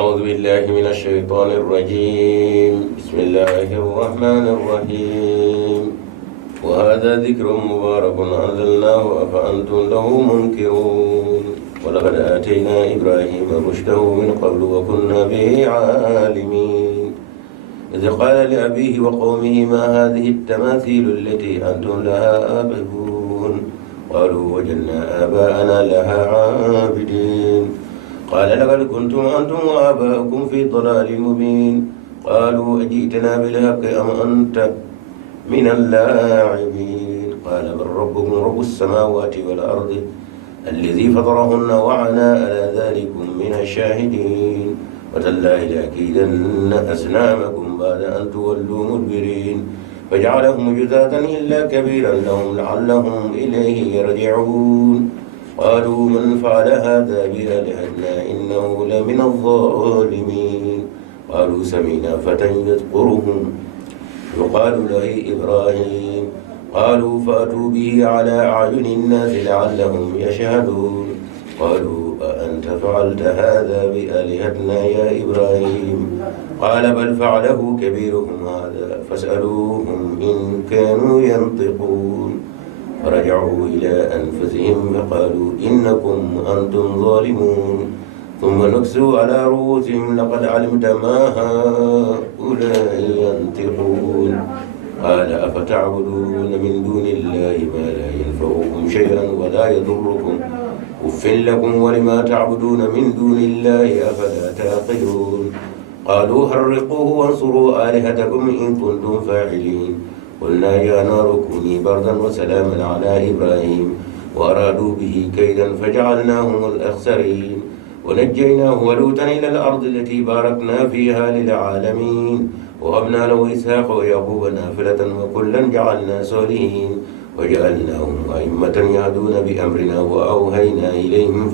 أعوذ بالله من الشيطان الرجيم. بسم الله الرحمن الرحيم. وهذا ذكر مبارك أنزلناه أفأنتم له منكرون. ولقد آتينا إبراهيم رشده من قبل وكنا به عالمين. إذ قال لأبيه وقومه ما هذه التماثيل التي أنتم لها عاكفون؟ قالوا وجدنا آباءنا لها عابدين. قال لقد كنتم أنتم وآباؤكم في ضلال مبين. قالوا أجئتنا بالحق أم أنت من اللاعبين؟ قال بل ربكم رب السماوات والأرض الذي فطرهن وأنا على ذلكم من الشاهدين. وتالله لأكيدن أصنامكم بعد أن تولوا مدبرين. فجعلهم جذاذا إلا كبيرا لهم لعلهم إليه يرجعون. قالوا من فعل هذا بآلهتنا إنه لمن الظالمين. قالوا سمعنا فتى يذكرهم يقال له إبراهيم. قالوا فأتوا به على أعين الناس لعلهم يشهدون. قالوا أأنت فعلت هذا بآلهتنا يا إبراهيم؟ قال بل فعله كبيرهم هذا فاسألوهم إن كانوا ينطقون. فرجعوا إلى أنفسهم فقالوا إنكم أنتم ظالمون. ثم نكسوا على رؤوسهم لقد علمت ما هؤلاء ينطقون. قال أفتعبدون من دون الله ما لا ينفعكم شيئا ولا يضركم أف لكم ولما تعبدون من دون الله أفلا تعقلون. قالوا حرقوه وانصروا آلهتكم إن كنتم فاعلين. قلنا يا نار كوني بردا وسلاما على إبراهيم وأرادوا به كيدا فجعلناهم الأخسرين. ونجيناه ولوطا إلى الأرض التي باركنا فيها للعالمين. وهبنا له إسحاق ويعقوب نافلة وكلا جعلنا صالحين. وجعلناهم أئمة يهدون بأمرنا وأوهينا إليهم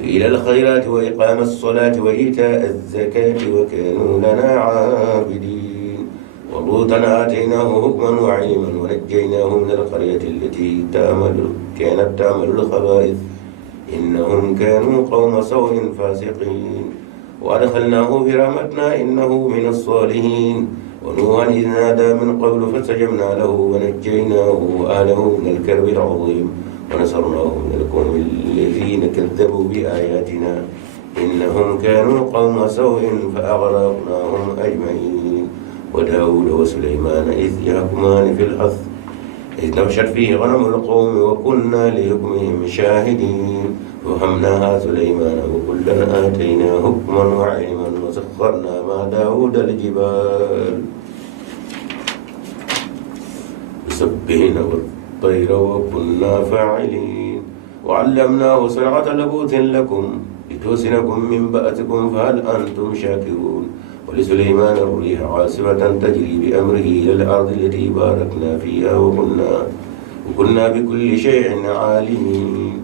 فإلى الخيرات وإقام الصلاة وإيتاء الزكاة وكانوا لنا عابدين. ولوطا آتيناه حكما وعلما ونجيناه من القرية التي كانت تعمل الخبائث إنهم كانوا قوم سوء فاسقين. وأدخلناه برحمتنا إنه من الصالحين. ونوحا إذ نادى من قبل فاستجبنا له ونجيناه وأهله من الكرب العظيم. ونصرناه من القوم الذين كذبوا بآياتنا إنهم كانوا قوم سوء فأغرقناهم أجمعين. وداود وسليمان إذ يحكمان في الحرث إذ نفشت فيه غنم القوم وكنا لحكمهم شاهدين. وفهمناها سليمان وكلا آتينا حكما وعلما وسخرنا مع داود الجبال يسبحن والطير وكنا فاعلين. وعلمناه صنعة لبوس لكم لتحصنكم من بأسكم فهل أنتم شاكرون. ولسليمان الريح عاصفة تجري بأمره إلى الأرض التي باركنا فيها وكنا بكل شيء عالمين.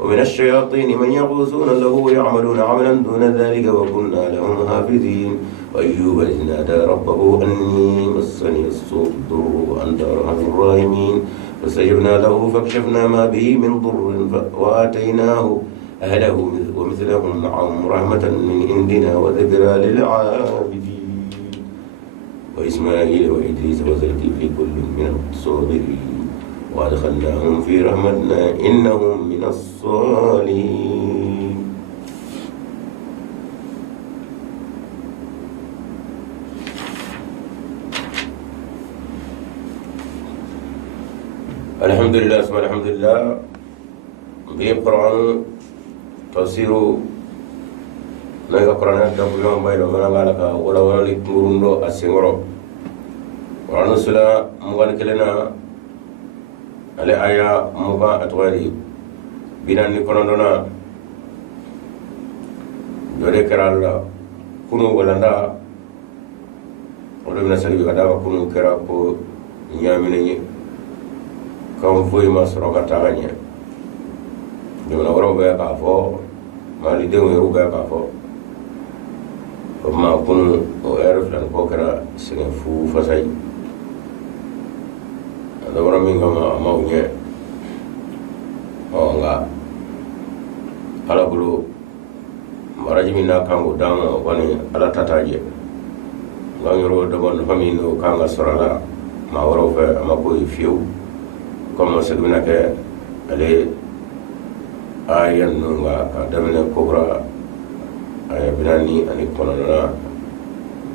ومن الشياطين من يغوصون له ويعملون عملا دون ذلك وكنا لهم حافظين. وأيوب إذ نادى ربه أني مسني الضر وأنت أرحم الراحمين. فاستجبنا له فكشفنا ما به من ضر وآتيناه أهله ومثلهم معهم رحمة من عندنا وذكرى للعابدين. وإسماعيل وإدريس وذلكفل كل من الصابرين. وأدخلناهم في رحمتنا إنهم من الصالحين. الحمد لله ثم الحمد لله. بقرآن تفسير نيجا قرآن دم يوم بايلو منا غالك ولا لكمرندو أسيمرو. قرآن سلا مغان كلنا ale aya muga atwari binani konondona dore karalla kunu walanda wala mina sali kada kunu kera ko nyamine ni kam foi masro kataganya dona waro ba ka fo mali de wero ba ka fo ma kunu o erflan ko kera sene fu fasai ada orang minggu maunya enggak kalau dulu marajimina kango dama wani ala tataje ngiro do bon famino kanga sorala ma waro fe amako fiu comme segmina ke ale ayan nunga damene kobra aya binani ani konona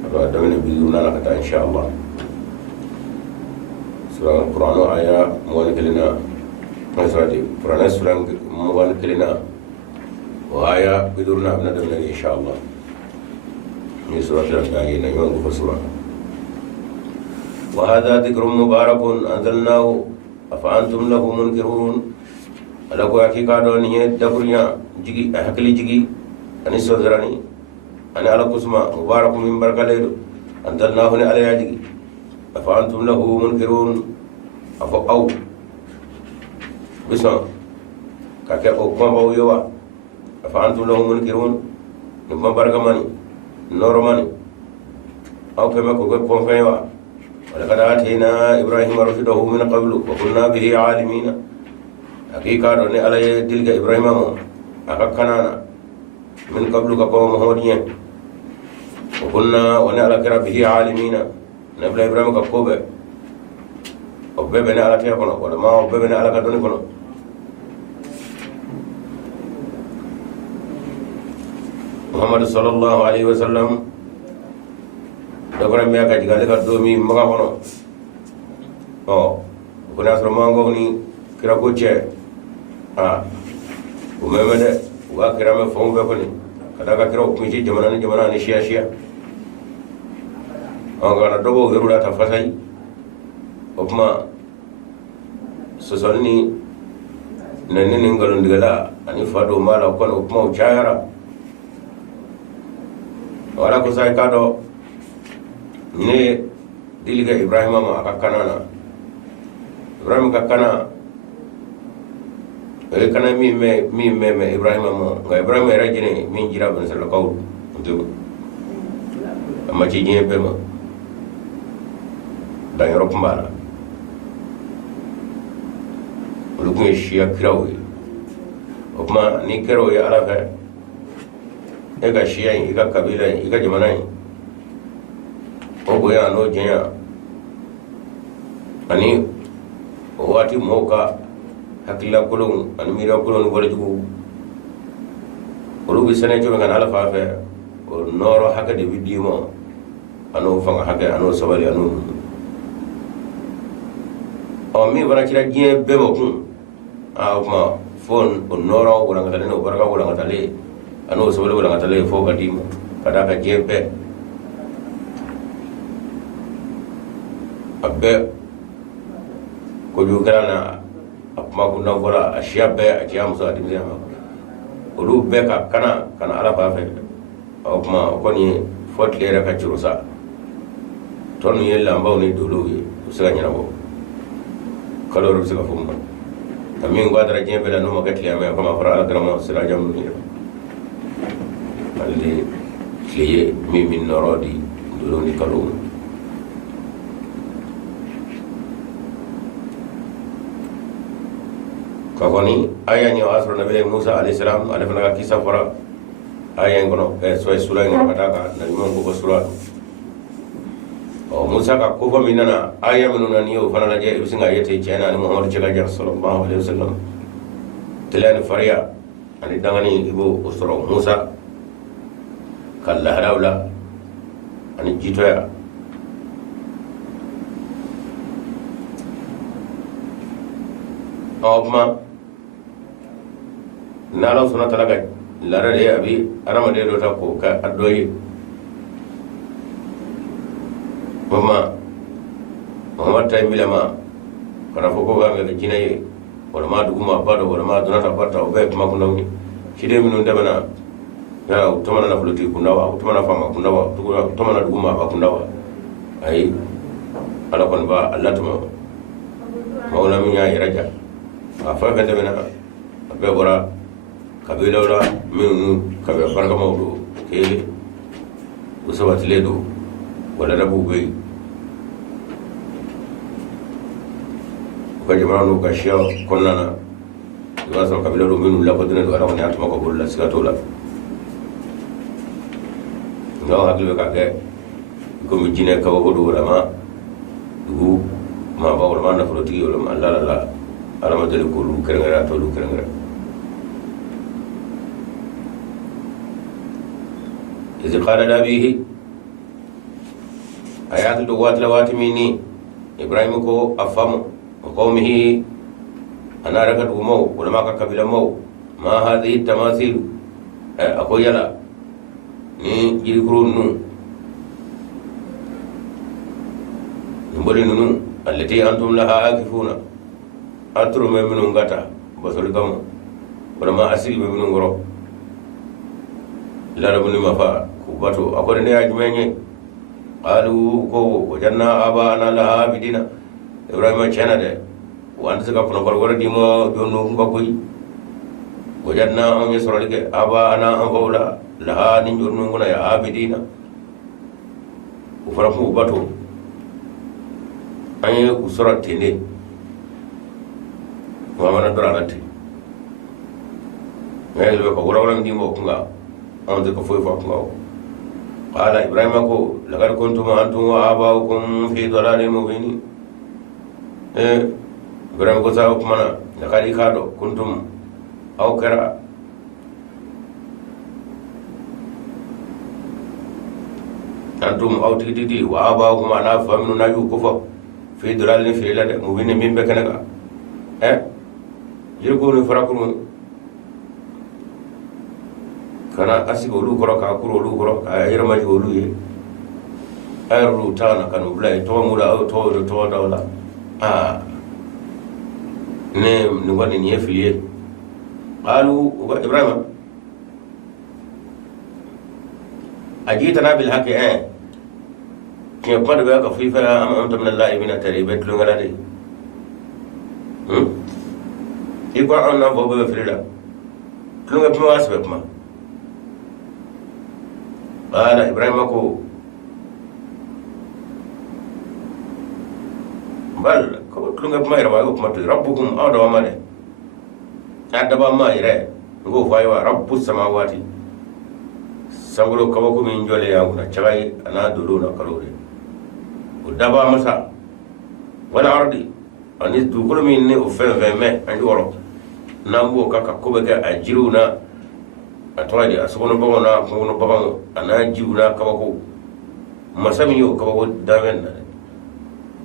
ado damene biduna la kata inshallah surah Quran aya mo kelina masrati Quran surah mo kelina وآية بدورنا بندمنا إن شاء الله من سورة الأنبياء نيوان فسورة وهذا ذكر مبارك أنزلناه أفأنتم له منكرون ألقوا حقيقة دونية دبريا جيجي أحكلي جيجي أني سوزراني أنا على قسمة مبارك من بركة ليلو أنزلناه عليها جيجي أفأنتم له منكرون أو بسم كاكي أو كم أو يوا أفأنتم له منكرون نبغى بركة ماني نور ماني أو كما كوكب فنفيوا ولقد آتينا إبراهيم رشده من قبل وكنا به عالمين حقيقة أن على تلك إبراهيم أككنانا من قبل كقوم مهودين وكنا ونعلى به عالمين نبلا إبراهيم كقوبة وببنا على تيكونا ولا ما وببنا على كدوني كونا محمد صلى الله عليه وسلم دكتور ميا كجيكالي كدومي مغا كونو كنا سر مانغو ني كرا كوچه وممده وا كرام فون بكوني كدا كرا كوميجي جماناني شيا غانا دوبو غيرودا تفاساي وكما سوسوني ننني ngolon digala ani fado mala kono kuma uchayara wala ko say kado ne diliga Ibrahima ma akakana Ibrahima kakana kana mi me Ibrahima ma ga Ibrahima rajine min jira ban sala kaw to amma ci jine be ma da Europe mala lu ko shiya krawi okma ni kero ya ala fa ega shiya ega kabila ega jamana o boya no jenya ani wati moka hakilla kulun ani mira kulun wala jugo olu bi sene jobe ngana ala fa fe o noro hakka de vidimo ano fanga hakka ano sabali ano o mi wara kira gien bebo kun ma fon o noro wala ngata no baraka wala ngata le ano sabali wala ngata le fo gadima kada ka jembe abbe ko jugana akuma kunna wala ashiya be akiya musa adimze ma olu be ka kana ala fa fe akuma koni fot lera ka cirusa ton yella mbaw ni dolo yi usiga nyina bo kaloro usiga fumma tamin gwadara jembe la no magati ya me kama fara ala grama sira jamu ni alli kliye mi min norodi dolo ni kaloro kagoni aya ni asro nabi Musa alayhi salam ala fana kisa fara aya ngono soy sura ngono kataka na limongo ko sura o Musa ka ko minana aya minuna niyo fana la je usinga yete chena ni Muhammad chega sallallahu alaihi wasallam tilani fariya ani dangani ibo usro Musa kala harawla ani jitoya ma nala suna talaga larare abi arama de do ta ko ka adoyi mama Muhammad tay milama kana foko ga ga jinaye wala ma duguma bado wala ma dunata barta o be kuma ko nawni kide minu ndebana ya utomana na fuloti kunawa utomana fama kunawa utomana duguma ba kunawa ai ala kon ba Allah tuma mawla min ya iraja afa be ndebana be bora kabila wala minu kabe barka mawdo ke usawat ledo wala rabu be ko jamanu ka shiya konnana wasa kabila do minu la ko dina do ala ko nyatuma ko bolla sikatola no hakil ka ke ko mi jine ka ko do lama du ma ba wala na furo tigi wala Allah la ala ma dele ko lu kerengara to lu kerengara إذ قال لأبيه آيات اللغات لواتميني إبراهيم كو أفهم وقومه أنا ركت مو ولما كبل مو ما هذه التماثيل أكو يلا ني يذكرون نبولي نونو التي أنتم لها عاكفون أترو من غتا بسولكم ولما أسيل من غرو لا ربني ما فا كوباتو أقول إني أجمعني قالوا كو وجدنا آباءنا لها عابدين إبراهيم كان ده وأنت سكاب نقول ورا ديما جونو كوي وجدنا أم يسرع لك آباءنا أم بولا لها نجونو كنا يا عابدين وفرقوا كوباتو أيه وسرع تيني وأنا درانتي ما يلبك ورا ورا ديما كنا أنت كفوي فاكماو قال إبراهيم أكو لقد كنتم أنتم وآباؤكم في ضلال مبين إبراهيم أكو ساوك منا لقد كادو كنتم أو كرا أنتم أو تكتيتي وآباؤكم أنا فمن نايو كفا في ضلال في لاد مبين من بكنكا يركون فرقون kana asigo lu koro ka kuro lu koro ka irma ji lu ye ayru tana kanu blay to mura to dawla ne ngoni ni fiye qalu ibrahim ajitana bil haqi ke qad ba ka fi fa am anta min allah ibn taribat lu ngala de iko anna bo be frida lu ngap mo asbab ma قال إبراهيم أكو بل كلنا ما يرى ما ربكم أو ما له أدبا ما يرى هو فايوا رب السماوات سامولو كبكو من جولي ياونا شغاي أنا دلونا كلوري ودبا مسا ولا أرضي أنيس دخول مني وفين فين عندي ورا نامبو كاكا كوبكا أجرونا atwali asono bawona kono babango ana jiwna kabako masamiyo kabako damen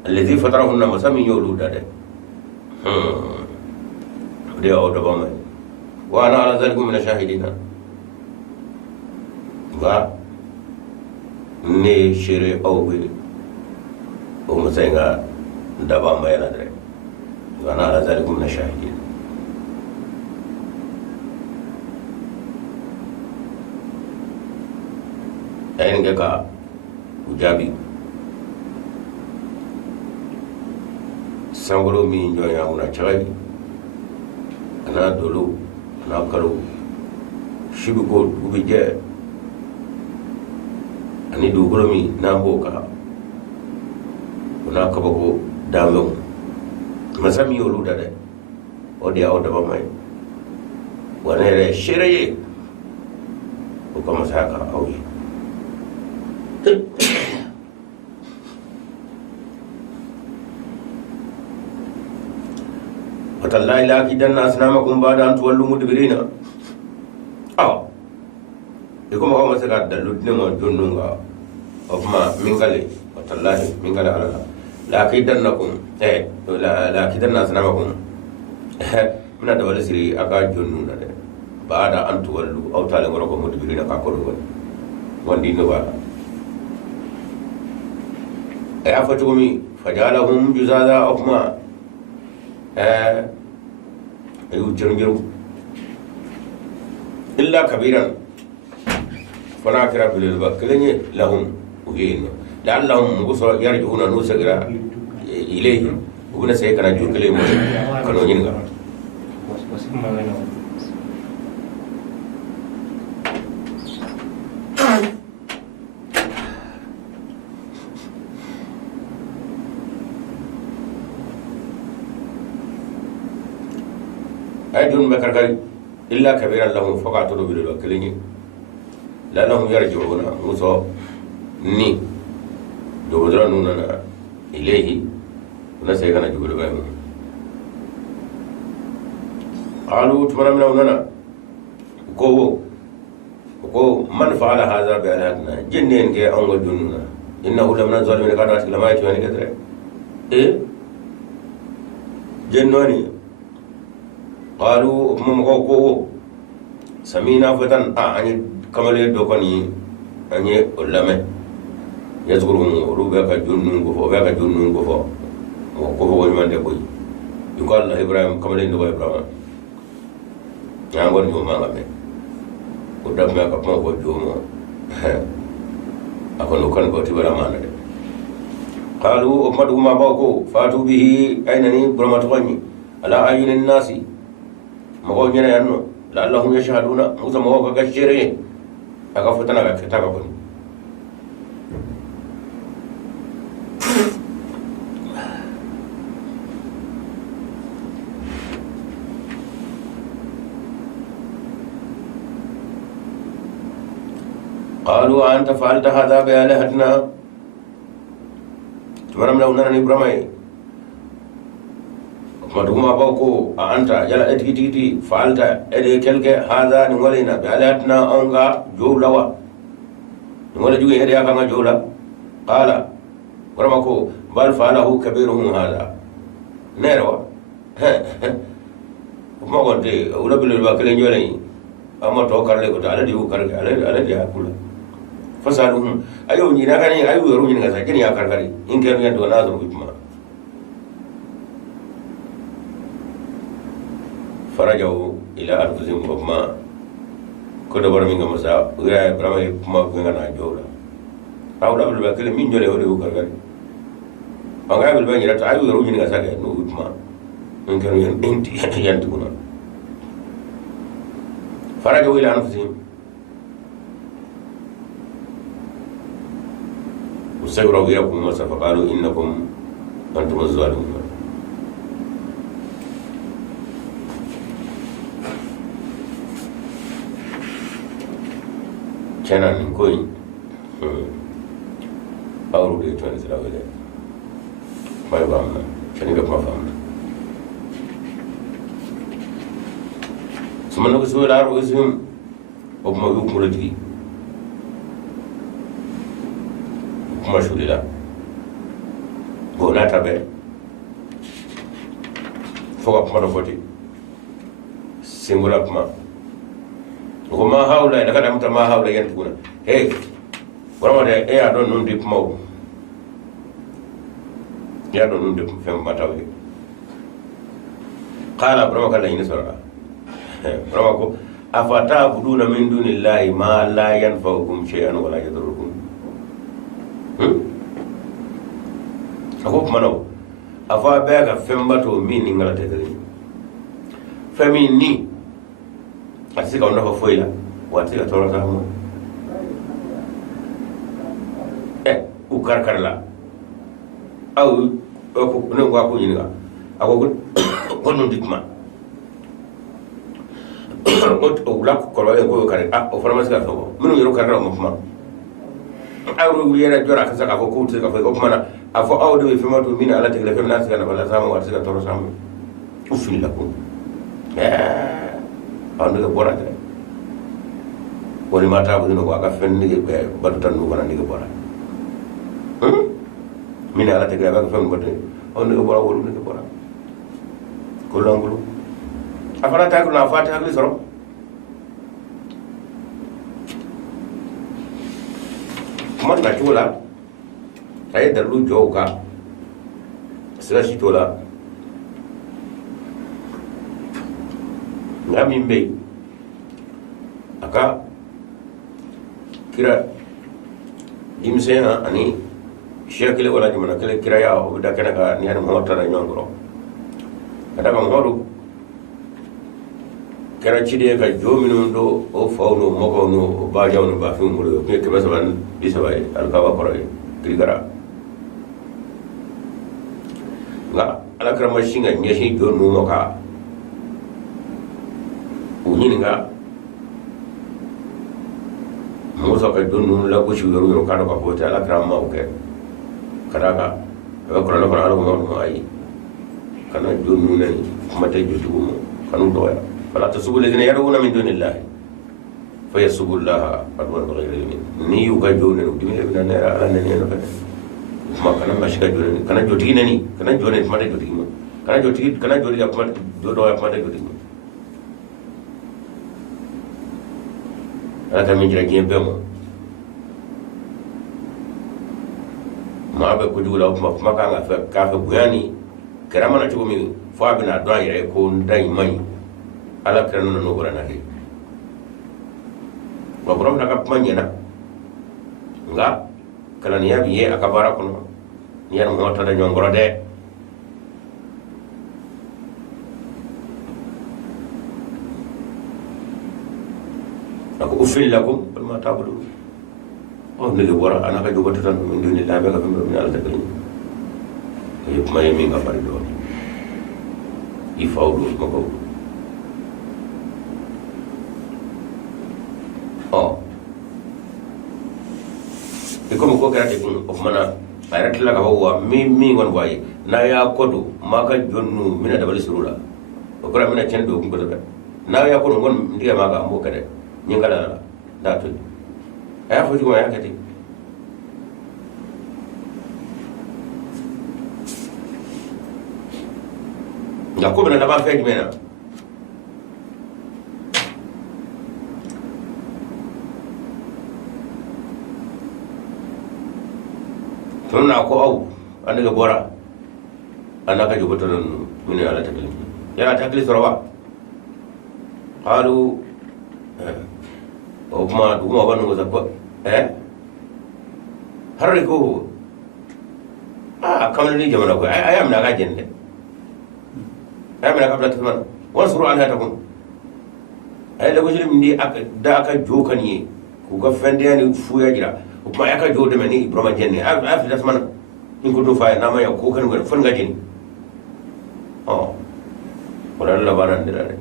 alladhi fatarahunna masamiyo lu dade de o do bamay wa ana ala zalikum min shahidina ba ne shere awbe o musaynga daba may la dare wa ana ala zalikum min shahidina ayin ka ujabi sangolo mi nyoya una chai ana dolo ana kalo shibu ko ubije ani dugolo mi nambo ka una kabako damlo masami yolu dade odi awda ba mai wanere shiraye ko kama saka awi watallahi la akidanna asnamakum ba'da an tuwallu mudbirina iko ma ko saka dalu dinga donnunga ofma mingale watallahi mingale ala la akidannakum la akidanna asnamakum mina da wala siri aka jonnuna de ba'da an tuwallu aw tala ngoro ko mudbirina ka ko do wandi no ba أفتومي فجعلهم جزازا أفما يوجرنجرو إلا كبيرا فناكرا بالبكلين لهم وجين لعلهم مقصر يرجعون نوسجرا إليه وبنا سيكنا جوكلي مو كانوا ينغا أيدون بكركري إلا كبيرا لهم فقعتوا بالوكلين لعلهم يرجعون موسى ني جبدرا نوننا إليه ونسيكنا جبل بهم قالوا تمنى من نوننا ko man fa'ala hadha bi alatina jinnen ke an wajunna innahu lamna zalimin kana tilama yati wani kadre jennoni qalu mum ko samina fatan ani kamale do koni ani ulame yazkurun ruba ka junnun go fo ko woni man de boy yuqal ibrahim kamale ndo ibrahim nyangon yo manga be udam me ka kuma ko jomo akon kan ko tibara mana de qalu umadu ma bako fatu bihi ainani burmatwani ala ayunin nasi mago nyana yanno la allahum yashhaduna musa mago ka gashire aka futana ka taka ko قالوا أنت فعلت هذا بآلهتنا تمرم لو نرني برمي مدهما بوكو أنت يلا اتكي فعلت إلي كلك هذا نولينا بآلهتنا أنغا جولوا نولي جوي هريا كما جولا قال برمكو بل فعله كبيرهم هذا نيروا ما قلت أولا بالباكلين جولين أما توكر لك تعالى ديو كرك على دي أقول فسألهم أيو نينا كان أيو يرو نينا كان يا كركري إن كانوا يندو نازل بيتما فرجعوا إلى أنفسهم وما كده برمين كمسا ويا برامي ما كنا نجولا أولا بالباكلين مين جولي هو ديو كركري أنغا بالباكلين يرات أيو يرو نينا كان نو بيتما إن كانوا يندو فرجعوا إلى أنفسهم وسيروا غيركم موسى فقالوا إنكم أنتم الظالمون كان نكوين أورو دي تواني سلاوي دي ما يبامنا كان يبقى ما فهمنا ثم نقصوا إلى رؤوسهم وهم يكمل رجلي kuma shulila gona tabe foga kuma do foti singula kuma ko ma hawla da kada muta ma hawla yan kuna hey wala de e adon nun dip maw ya don nun dip fem matawi qala brama kala yin sura brama ko afata buduna min dunillahi ma la yanfa'ukum shay'an wala yadurrukum ako kumano afa bega fembato mini ngala tegeli femini asika onda ko foila wati ka tora ta mo ukarkarla au ko ne ngwa ko yinga ako ko non dikma o la ko la ko kare o farmasi ka so minu yoro karra mo kuma awru wiyera jora ka saka ko kuuti ka ko kuma afo awdo fi matu min ala tegla fe nas kana bala sama wa sika toro sama ufil lakum ande ko bora de woni mata bu no ka fenni be batu tan no ni ko bora min ala tegla ka fe mbote on ko bora wolu ni ko bora ko langulu afara ta ko na fata ko soro man na tola ay dalu joka sira si tola ngami mbey aka kira dimsena ani shekile wala jumana kile kira ya o da kana ka ni ana mota ra nyongro kada ka modu kira chide ka jominu do o fawno moko no ba jawno ba fi mu do ke ba saban bisabay alkawa poroy kirigara nga alakara mashinga nyeshi do no moka unyini nga musa ka jonnu la ko shuguru yo kada ka fota ala kram ma ke kada ka ba ko na ko ala mo ayi kana jonnu ne kuma tay jotu mo kanu do ya fala tasubul ladina yad'una min dunillahi fa yasubullah adwan bighayri ilmin ni yu ka jonnu dimi be na ala ne ne no kuma kana mashika jonnu kana joti ne ni kana jonnu kuma tay joti mo kana joti ya kuma jodo ya kuma tay joti mo ala ka min jira jiɲɛ bɛɛ ma maa bɛ kojugu la o kuma kan ka k'a fɛ bonya ni kɛra mana cogo min fo a bɛna dɔn a yɛrɛ ye ko n da in man ɲi ala kɛra nana n'o bɔra na de wa bɔra bɛna ka kuma ɲɛna nka kalanniya bi ye a ka baara kɔnɔ n'i yɛrɛ mɔgɔ ta da ɲɔgɔn kɔrɔ dɛ ako ufil lakum ma ta'budu ne le bora ana ka jogo tan min duni la be ka min ala ta kali e kuma yemi nga bari do I fawdu ko ko e ko mo ko kara te kun o mana ayra tilla ka wa mi ngon wayi na ya kodu maka jonnu mina dabal surula o kora mina cendo ko be na ya kodu ngon ndiga maka mo kade nyingala da to ay ko jugo ya kati ya ko bena da ba fe mena tuna ko au aniga bora anaka jugo ton min ala takli ya takli sorowa qalu o kuma duma banu zakko harre ko kamar ni jamana ko ayam na ga jende ayam na ka plata man wasuru an hata kun ay da gojiri ndi aka da aka jokani ku ga fende yani fu ya jira kuma aka jo da mani ibrahim jenne afi das man in ko do fa na ma ya ko kan ga fon ga jini wala la baran dira de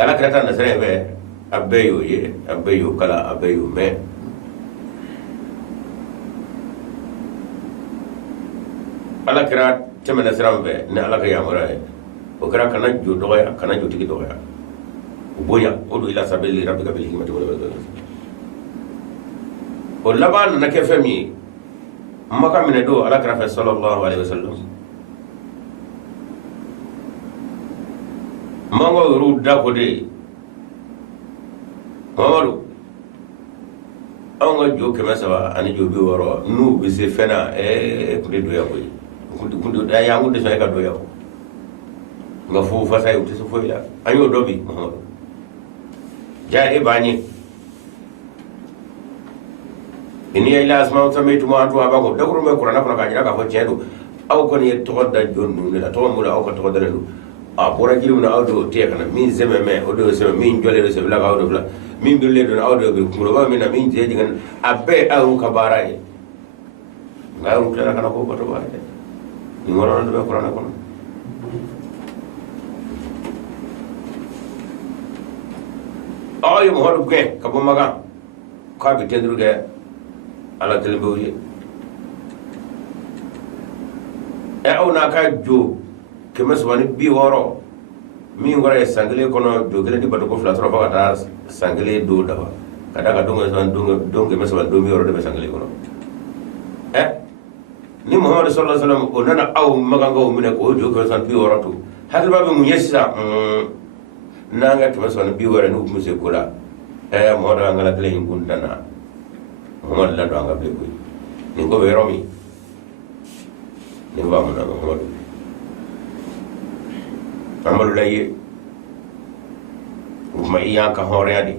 ngala krata na sere be abeyo kala abeyo me ala kira teme na sere be ne ala ka yamara o kira kana jo doya kana jo tigi doya o bonya o do ila sabili rabbika bil hikmati wal balagh o laban na ke fami maka mine do ala kira fa sallallahu alaihi wasallam mango ru da ko de Mamadou an ka jo 300 ani jo 60 n'u bɛ se fɛn na kunde doya koyi kunde da y'an kun tɛ sɔn e ka doya o nka fo fasa ye u tɛ se foyi la an y'o dɔ bi Mamadou ja e b'a ɲɛ ini ya ila asma ta mai tuma to aba ko da kurun bɛ kuranna kɔnɔ k'a jira k'a fɔ tiɲɛ don aw kɔni ye tɔgɔ da jo ninnu de la tɔgɔ mun na aw ka tɔgɔ dalen don a bɔra jiri min na aw de y'o tigɛ ka na min sɛmɛ o de y'o sɛmɛ min jɔlen don sɛbɛla k'aw de bila min birilen don aw de y'o biri kunkoloba min na min tigɛ jigin a bɛɛ aw ka baara ye nka aw tilara ka na ko bato baara dɛ nin kɔnɔ de bɛ kuranna kɔnɔ aw ye mɔgɔ gɛn ka bɔ makan k'a bɛ tɛnturu kɛ ala kelen b'o ye aw n'a ka jo 360 min kɔrɔ ye san kelen kɔnɔ jo kelen di bato ko 2 sɔrɔ fo ka taa san kelen do dafa ka da ka don 360 don bi yɔrɔ de bɛ san kelen kɔnɔ ni Muhammadu sallallahu alaihi wasallam o nana aw magankaw minɛ k'o jo 360 to hakili b'a bɛ mun ye sisan n'an ka 360 n'u tun bɛ se ko la Muhammadu an kala kelen in kun danna Muhammadu ladon an ka bile koyi nin ko bɛ yɔrɔ min nin b'a mun na Muhammadu Amadu la ye o kuma i y'an ka hɔrɔnya de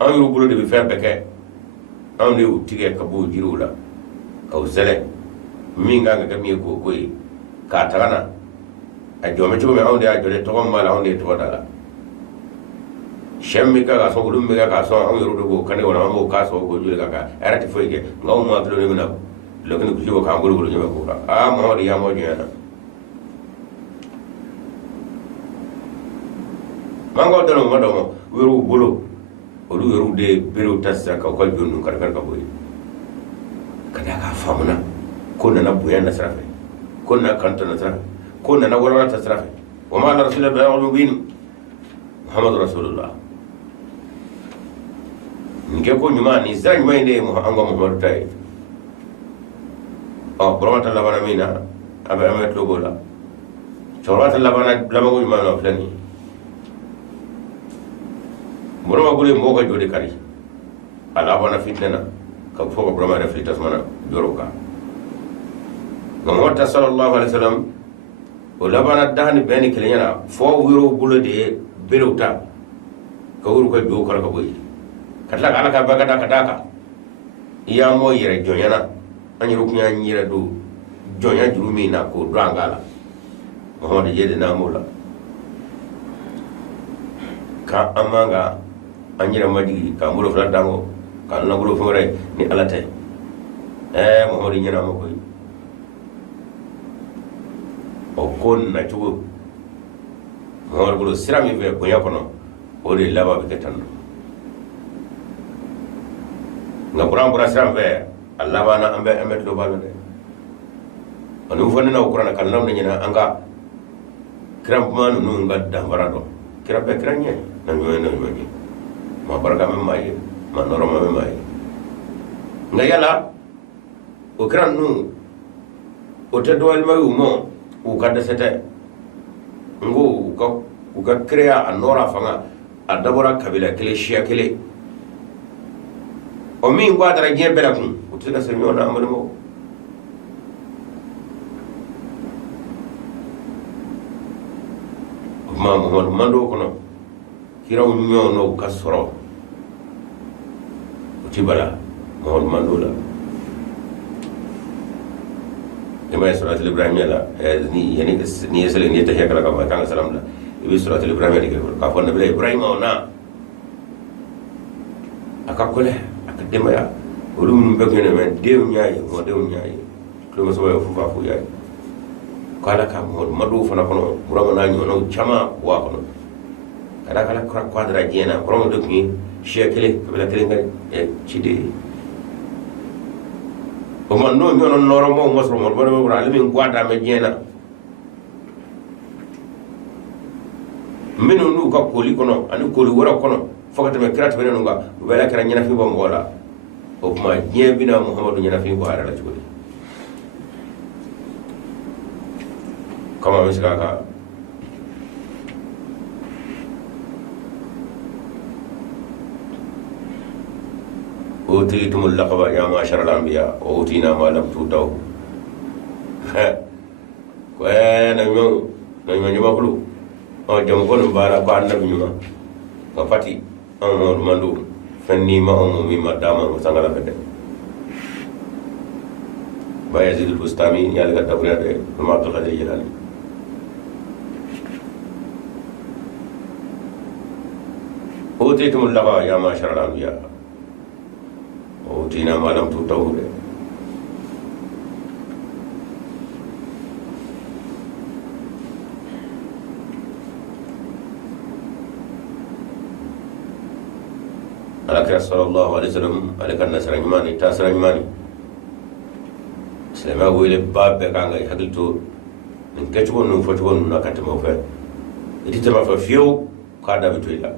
an y'u bolo de bɛ fɛn bɛɛ kɛ anw de y'u tigɛ ka bɔ jiriw la k'aw sɛlɛ min kan ka kɛ min ye k'o ko ye k'a taga na a jɔn bɛ cogo min anw de y'a jɔ dɛ tɔgɔ min b'a la anw de ye tɔgɔ da la sɛ min bɛ k'a sɔn olu min bɛ k'a sɔn anw yɛrɛ de b'o kane kɔnɔ an b'o k'a sɔn k'o joli ka a yɛrɛ tɛ foyi kɛ nka anw ma kilo de bɛ na lɔkini kusi ko k'an bolo ɲɛmɛ k'o kan Muhammadu y'an mɔ jɔnya na mango dano madomo weru bolo olu weru de beru tassa ka ko jonnu kar ka boy kada ka famuna ko na buya na sarafe ko na kanta na sarafe ko na wala ta sarafe wa ma la rasulullah wal mubin muhammad rasulullah nge ko nyuma ni zan mai ne muhammad tai برمت اللبنا مينا أبي أمت لقولا شربات اللبنا لما قول ما نفلني برما قولي موقع جودي كاري اللبنا فتنة كفوق برما رفلت اسمنا جروكا محمد صلى الله عليه وسلم ولبنا دهن بيني كلينا فو ويرو بولو دي بيروتا كورو كجو كرا كبوي كتلا على كباكا داكا يا مو يرى جونيانا anyi rukunya nyira do jonya jurumi na ko drangala Muhammad jede na mola ka amanga anyira madi ka mulo fla dango ka na mulo fore ni alate Muhammad nyina mo koy o kon na tugo Muhammad bulo sirami be ko yakono o de laba be tan na bura siram be Allah bana ambe do balo de anu fonni na qur'an kan nam ni na anga kiram man nu ngadda barado kiram be kiranye na nyoy ma baraka me mai ma noroma me mai ngayala o kiran nu o te do al mai umo u kadda sete ngo u ka kreya anora fanga adabora kabila kile shia kile o min gwadara jebela kun utida senyona amalmo ma Muhammad mando kono kiraw nyono kasoro utibala Muhammad mando la jama'a suratul ibrahim la ni yani ni yesale ni tahiyya kala ka kan salam la ibi suratul ibrahim de ka fon nabi ibrahim ona akakole akademaya olum begene men dew nyaayi mo dew nyaayi ko mo so fu fa fu yayi kala ka mo madu fana kono burama na nyono chama wa kono kada kala kra kwadra jena promo de ki shekele kabila telenga e chidi o man no nyono noro mo mo so mo bodo bra limi kwadra me jena minu nu ka koli kono ani koli wora kono fokata me krat be no nga wala kra nyina fi bo ngola o kuma nyebina Muhammadu nyina fi bo ara la chudi kama miskaka أوتيتم اللقب يا معشر الأنبياء وأوتينا ما لم تؤتوا كوين نيو كلو جم كون بارا كو النبي نيو كفاتي أمور مندو فني ما أمومي ما دام مسانغلا فدي بايزيد البستامي يالك التفريد ما عبد القادر الجيلاني أوتيتم اللقب يا معشر الأنبياء وأوتينا ما لم تؤتوا alakira sallallahu alaihi wasallam alaka nasara nyimani tasara nyimani silama wele babbe kanga hakilto nin kechugo nun fochugo nun nakata mo fe idita ma fa fiyo kada bitoila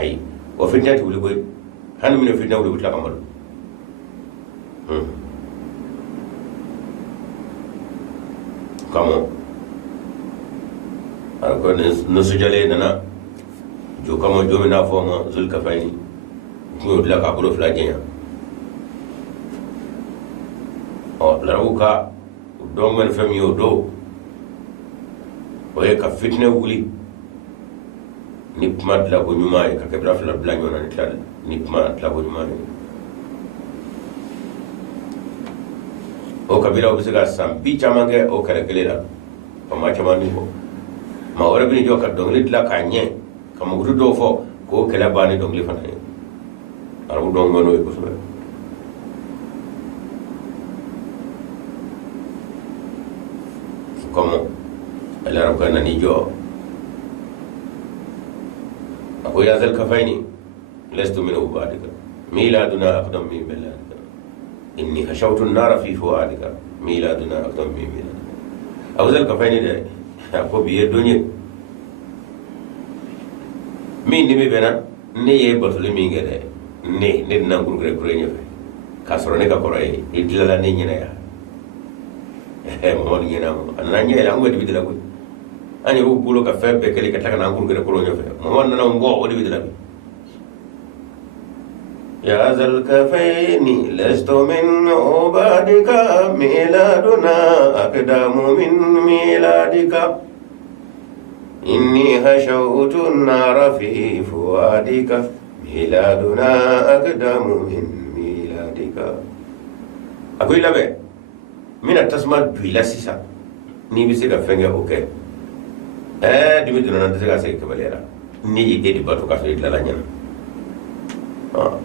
ay o finyati wuli boy han min fi nawli wutla kamal kamo ko ne sujale nana jo kamo jo mina fo mo zulkafaini ko la ka bulo fla jenya o la ruka do men fami o do o e ka fitne wuli ni pmat la ko nyuma e ka kebra fla bla nyona ni tla ni pmat la ko nyuma o kabila o bisga sampi chamange o kare kelela o ma chamani ko ma wara bi jo ka dongli tla ka nye ka mo gudu do fo ko kala bani dongli fana arabu dong ngono e ko so como el arab kana ni jo أقول يا ذا الكفين لست من أبادك ميلادنا أقدم من بلادك إني خشوت النار في فؤادك ميلادنا أقدم من بلادك أو ذا الكفين ده أقول بيه الدنيا مين نبي بنا نيه بطل مين كده ne nangul gre kurenye fe kasro ne ka korai idila ne nyina ya mo ni nyina mo ananya ila ngwe dibidila ko ani ru bulo ka fe be kele ka taka nangul gre kurenye fe mo na ngo o dibidila bi ya zal kafaini lastu min ubadika miladuna aqdamu min miladika inni hashawtu an-nara fi fuadika miladuna aqdamu min miladika akoy labe mina tasma duila sisa ni bi se ka fenge oke dimi duna nan se ka se ke balera ni yi ke di batu ka fe la nyana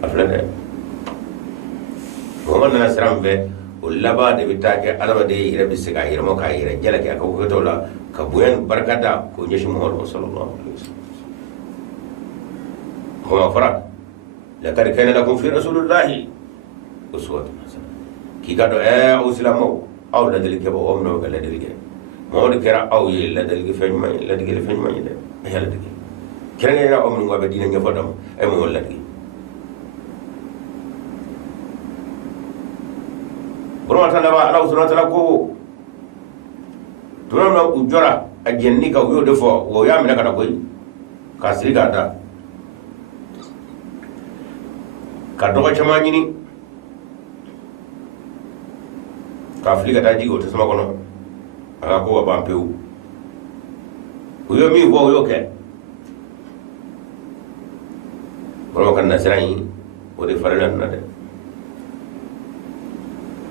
aflane mo man na sram be ulaba de bitake alama de ira bi se ka ira mo ka ira jala ke ko to la ka buyan barkata ko nyeshi muhammad sallallahu alaihi wasallam هو فرق لقد كان لكم في رسول الله أسوة حسنة كي قالوا أو سلامو أو لدلك أبو أمنا وقال لدلك ما هو كرا أو لدلك فين ما لدلك فين ما يده هي لدلك كرا يرى أمنا وبدينا يفضم أي ما هو لدلك برما تنبأ الله سبحانه وتعالى كو تنام أجرا أجنيك أو يدفع ويعمل كذا كوي كاسري كذا ka dogo chama nyini ka Afrika ta jigo ta sama kono aga ko ba pampew uyo mi bo uyo ke bro kan nasrani o de faralan na de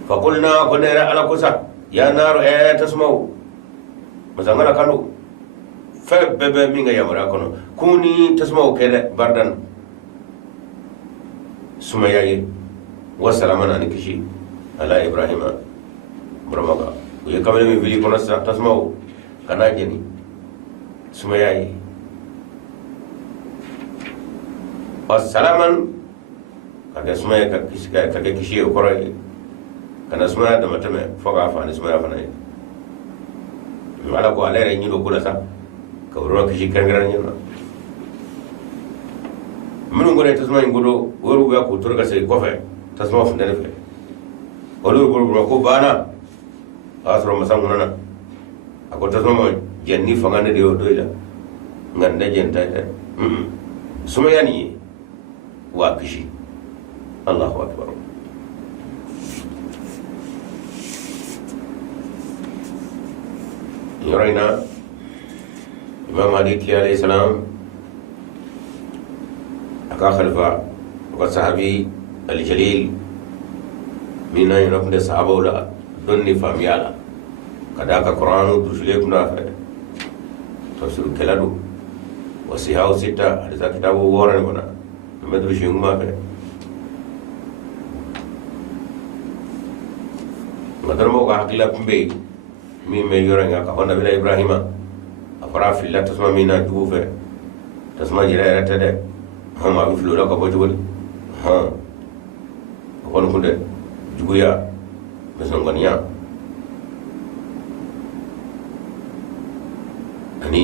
fa qulna qadara ala kusa ya naru tasmau mazangala kanu fa bebe mi nga yamara kono kuni tasmau kede bardan sumayaye wasalaman ani kishi ala ibrahima bramaga uye kamale mi vili kono sa tasmau kana jeni sumayaye wasalaman kage sumaya kage kishi okoroy kana sumaya da matame foga fa ni sumaya fa nay ala ko alere nyilo kula sa ka wuro kishi kangara nyina minnu ngone tasma ngodo woru ga ko turka sai kofe tasma fu ndene fe olu buru ko bana asro masam ngona ako tasma mo jenni fangane de doila ngande jenta de suma yani wa kishi Allahu akbar yorayna imam ali alayhi salam ka khalifa wa sahabi al-jalil mina yana da sahaba wala don ni famiyala kada ka qur'anu dusule kuna fa tafsir kaladu wa sihaw sita hadza kitabu waran bana medu shingma fa madarmo ka hakila kumbe mi me yoranga ka honna bila ibrahima afara filla tasma mina dufe tasma jira rata de hama bi flora ka bojol ha kon kunde juguya besangania ani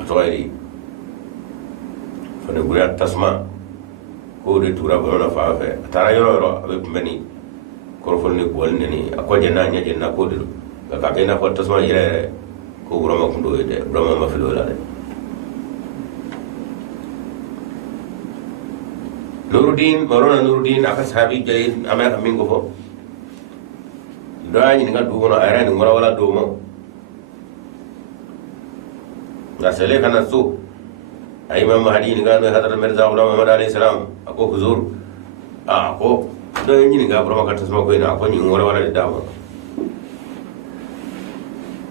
atoyri fane gura tasma ko de tura bona fa fe tara yoro abe kumbeni korfol ni bol ni akoje na nyaje na ko de ka kena ko tasma jira ko gura ma kundo de brama ma flora de Nuruddin Marona Nuruddin aka sahabi jalil ama amin go fo doa ni ngal duwono ara ni ngora wala do mo ngasale kana su ay imam mahdi ni ngal hadrat mirza ulama Muhammad alayhi salam ako huzur ako do ni ngal bro makata sama ko ina ako ni ngora wala da mo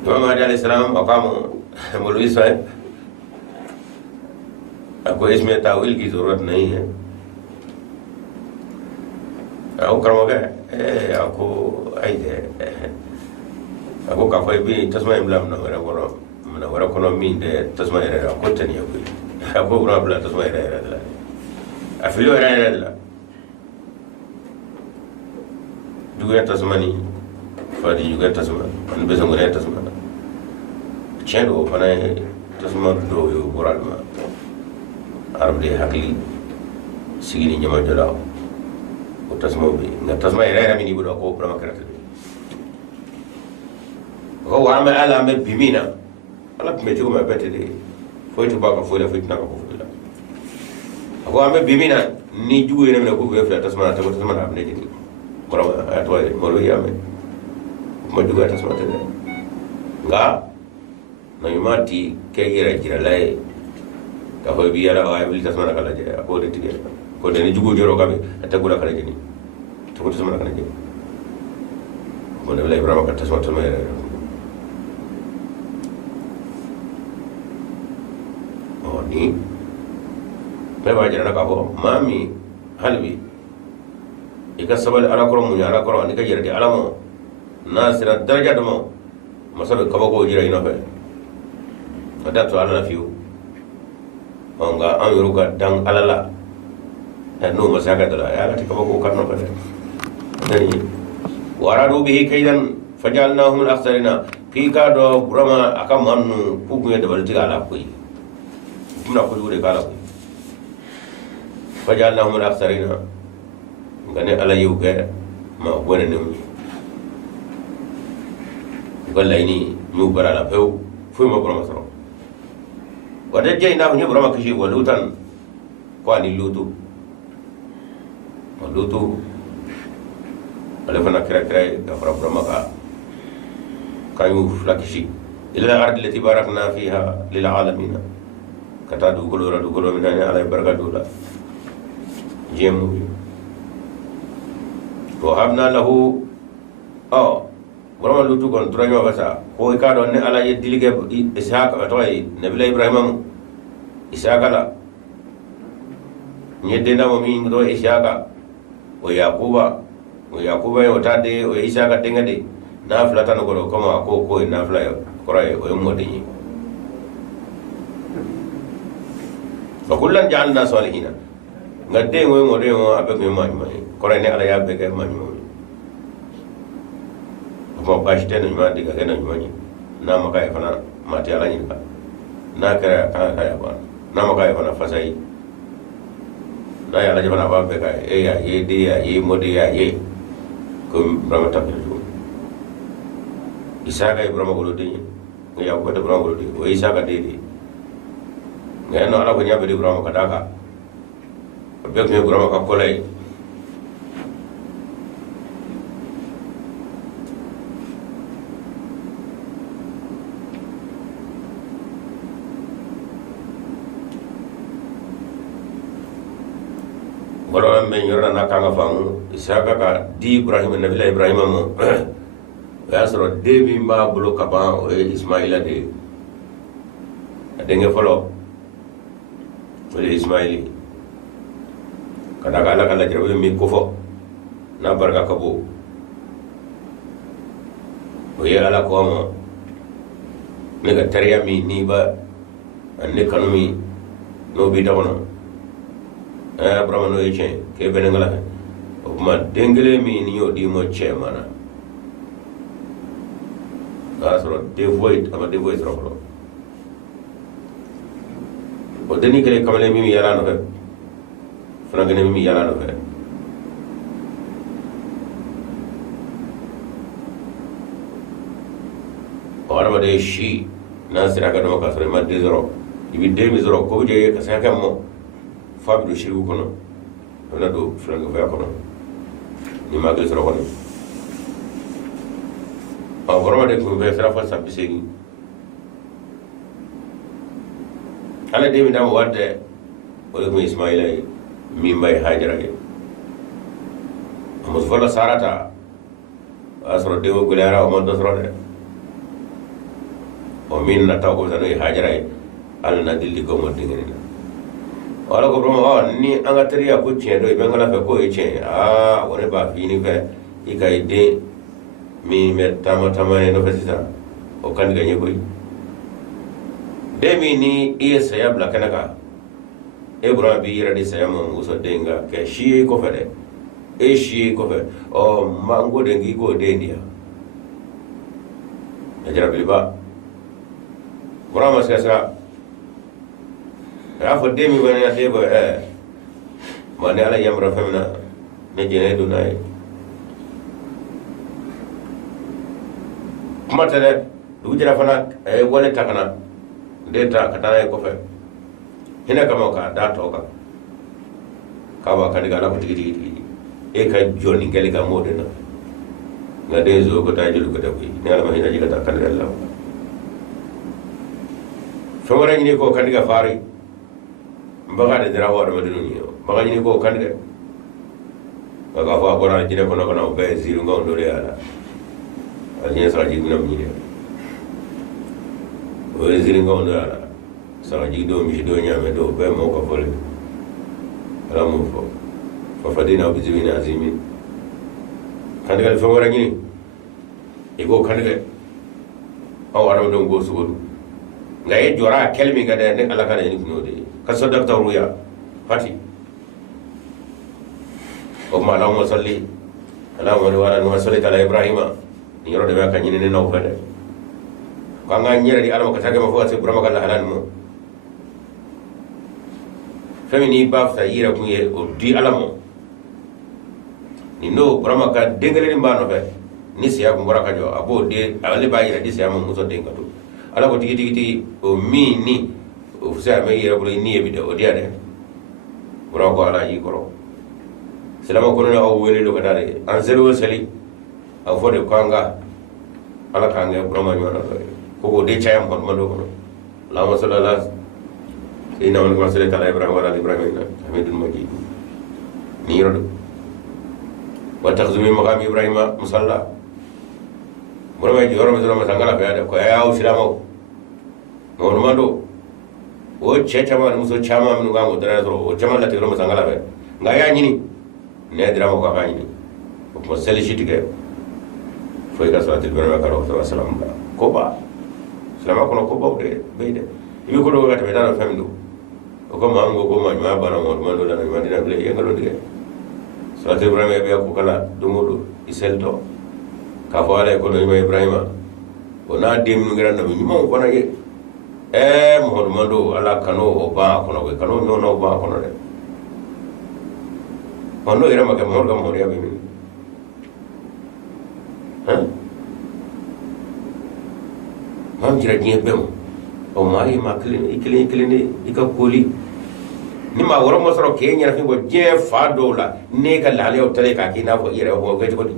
imam mahdi alayhi salam akamo mulwi sahib ako isme tawil ki जरूरत नहीं है aku karamoga aku aide aku ka fay bi tasma imlam na ngara woro na wara kono min de tasma yɛrɛ a ko tani ya koyi a ko Burama bila tasma yɛrɛ de la a fili yɛrɛ de la duguya tasma ni fadi juga tasma an bɛ sɔn yɛrɛ tasma tiɲɛ do o fana ye tasma dɔw ye o bɔra ma arabe hakili sigi ni ɲamajɔ la o tasma bɛ nka tasma yɛrɛ min i bolo ko Burama kɛrɛfɛ ko wa an bɛ ala an bɛ bi min na ala tun bɛ cogo min a bɛɛ tɛ de foyi tɛ bɔ a ka foyi la foyi tɛna ka bɔ foyi la a ko an bɛ bi min na ni jugu ye ne minɛ k'u bɛ fila tasuma na tasuma na a bɛ ne jigin kɔrɔ a tɔgɔ ye malo y'a mɛn kuma juguya tasuma tɛ dɛ nka na ɲuman ti kɛ yɛrɛ jirala ye k'a fɔ i b'i yala a ye wuli tasuma na ka lajɛ a k'o de tigɛ ko de ni jugu jɔrɔ ka bɛ a tɛ gola ka lajɛ ni tɔgɔ tasuma na ka lajɛ ko ne bɛ Ibrahima ka tasuma yɛrɛ ni bɛɛ b'a jira k'a fɔ maa min hali bi i ka sabali ala kɔrɔ muɲu ala kɔrɔ ani ka yɛrɛ di ala ma n'a sera daraja dɔ ma masa bɛ kabako jira i nɔfɛ ka da to ala la fiyewu nka an yɛrɛw ka dan ala la n'o ma se a ka da la a y'a ka kabako ka nɔfɛ dɛ wa aradu bihi kaydan fajalnahum al-akhsarina k'i k'a dɔn Burama a ka maa ninnu k'u tun ye dabalitigi a la koyi muna ko de kala ko fajalnahum al-akhsarina ngane ala yuge ma wona ne mu gallaini ñu barala few fu ma Burama soro wada jeyna ñu Burama kishi walutan ko ani lutu ala fana kira ka fara Burama ka kayu flakishi ila ardi lati barakna fiha lil alamin kata dugolo minanya ala baraka dula jemu wa habna lahu Burama lutu kon turanyo basa ko ka do ne ala ye dilige ishaq to ay nabila Ibrahim ishaq la nyede na mo mi do ishaq o yakuba yo tade o ishaq dengade na flata no ko kama ko na fla yo koray o modini kulan ja'alna salihina ngade ngoy ngode ngo abe ko mai kore ne ala ya be ke mai ko bashte no ma diga ke no mai na ma kay fana ma ti ala ni ka na kara ka ya ba na ma kay fana fasai na ya la jana ba be kay e ya ye de ya ye mode ya ye ko Burama tapir jo Isaka Burama golo de ni ya ko de Burama golo de o Isaka de nggak no ala punya beli Burama kadaka bebek ni Burama kakolai Burama menyorna nakanga fangu Isaka ka di Ibrahim nabila Ibrahim mo ya soro de mi ma bulo kaba o Ismaila de adenge follow wala Ismaili kada ala kala jarabe mi kofo na barka kabo o ye ala ko mo ne ga tariya mi ni ba ne kanu mi no bi dawono Burama no yeche ke benengala o ma dengele mi ni yo di mo che mana asro devoid ama devoid roklo o deni kele kamale mi yala no fe fana gene mi yala no fe Burama de shi na sira ga no ka sore ma de zero ibi de mi zero ko je ka sa kam mo fabi do shiru kono na do fana ga fa kono ni ma de zero kono Burama de ko be sira fa sabbi segi ala de mi dama wadde wala ko Ismaila min bay Hajara ge amos fola sarata asro de o gulara o mon dosro de o min na taw ko tan Hajara ala na dilli ko mo dingene wala ko Burama ni anga teriya ko cien do be ngala fe ko e cien wona ba fini fe ikay de mi me tama no fesita o kan ganye koy demi ni iya saya bla kanaka e bura bi yira di saya mo muso denga ke shi ko fede e shi ko fe o mango de ngi go de ndia ajara bilba bura mas kasa rafa demi bana de go mane ala yamra femna ne jene dunai matale du jira fana wala takana de ta katana ko fe hina kama ka da to ka ba ka diga la ko tigi e ka joni ngeli ka modena na de zo ko ta julu ko ta ko ni ala ma hina jiga ta kan Allah fawara ni ko kan diga fari mbaga de dira wado madunu ni mbaga ni ko kan diga mbaga fa ko ra jire ko no ko be ziru ngom do le ala alnya sa ji guna mi o ziru ngom do ala sa ji do mi do nya me do be mo ko fole ala mo fo fa fadina bi zibin azimin kan diga fawara ni e go kan diga aw ara do go su go ngai jora kelmi ga de ala kana ni no de kaso doctor ruya fati o ma lawo salli ala wa wa salli ala ibrahima ni yoro de ba kan ni ne no fede ko nga nyere di ala ko tage ma fo se burama kala halan mo fami ni ba fa yira ku ye o di ala mo ni no burama ka dengale ni ba no fe ni siya ko buraka jo abo de ale ba yira di siya mo muso denga to ala ko tigi o mi ni o fusa me yira bulu ni ebi de o dia de bura ko ala yi koro selama ko na o wele do kadare an zero sali a fo de kanga ala kanga bura ma nyona ko ko de chayam ko ma do ko la ma sallallahu ina man ko sele kala ibrahim wala ibrahim na hamidul majid ni yoro wa takhzumi maqam ibrahim musalla bura ma yoro ma zama tangala fa ya ko ya o silamo normando o chama muso chama mnu gango dara o chama la tigro masangala be ngaya nyini ne dira mo ka nyini ko sele shitige foi ga salatu ibrahim karo sallallahu ko ba salama kono ko ba de beide ibi ko do ga te dara famdo o ko mango ko ma ma bana mo mando la ma dina ble yengalo dige salatu ibrahim be ko kala dumudo iselto ka fo ala ko no ibrahima o na dim nu ngira na mi mo ko na ye Muhammadu ala kano o ba kono be kano no no ba kono de kono era ma ke mo ga mo ya be mi ham jira ni be mo o mari ma klini ika koli ni ma woro mo soro ke nya fi bo je fa do la ne ka la le o tare ka ki na fo ire o ga ko di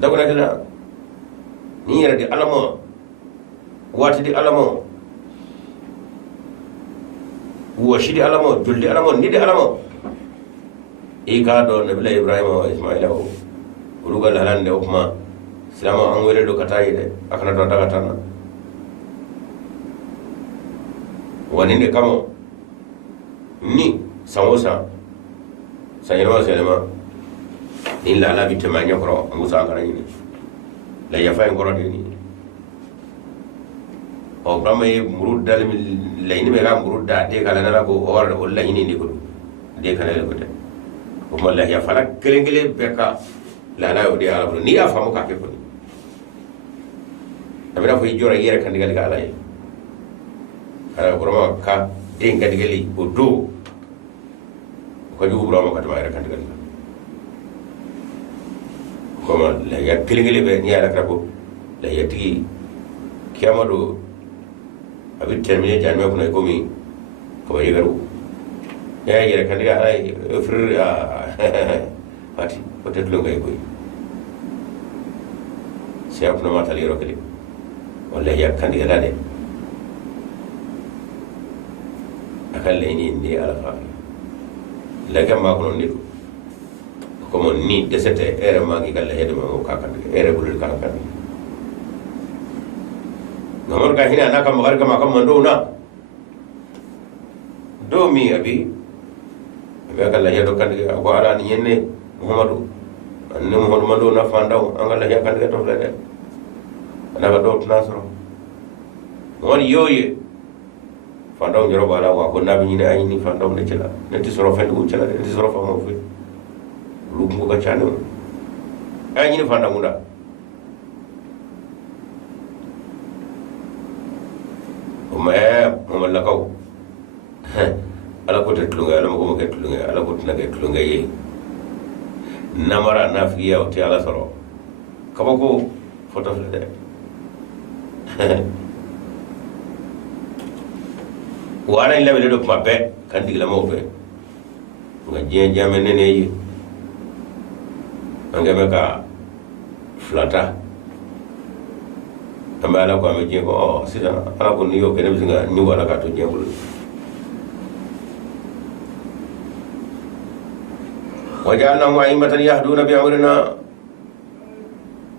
da ko na dina ni era di alamo wati di alamo washi di alamo juldi alamo ni di alamo e ka do nabila ibrahima wa ismaila o rugal halande o kuma silama an wele do katayi de akana do daga tan wani ne kamo ni samosa sayirma selema ni la bitema nyakro musa ngara ni la yafa ngoro de ni o brama ye murud dal mi layni me ga murud da te kala na ko or o layni ni ko de kala ko de o malla ya fala kelengele beka la la o de ala ni ya famu ka ke ko ni abira fo jora yere kan digal ga lay ala brama ka de ngadigali o do ko ju brama ka ma yere kan digal ko ma la ya kelengele be ni ala krabo la ya tigi kiamado abi termine janme kuna komi ko yegaru ya yere kan diga ay frère ati peut-être lo ngay koy c'est apna matali rokeli wala ya kan diga dade akal leni ndi alfa la gamma ko ndi ko mon ni desete ere magi kala hede mo ka kan ere bulul kan kan nomor ka hina na kam gar kama kam mando na do mi abi kala ya do kan ko ala ni yenne muhammadu anne muhammadu na fandaw angala ya kan to flede ana ga do nasro woni yoye fandaw joro bala wa ko nabi ni ay ni fandaw ne cela ne ti soro fen ko cela ne ti soro fa mo fi lu ko ga chano ay ni fandaw munda o ma mo la kaw ala ko tetlunga ala mo ko tetlunga ala ko tna tetlunga ye namara nafiya o ti ala soro kabako foto fle wara illa bele do kuma be kan digla mo be nga je jame ne ne yi anga me ka flata amba ala ko me je ko sida ala ko ni yo kene bisinga ni wala ka to jebul wajalna ma'imatan yahduna bi amrina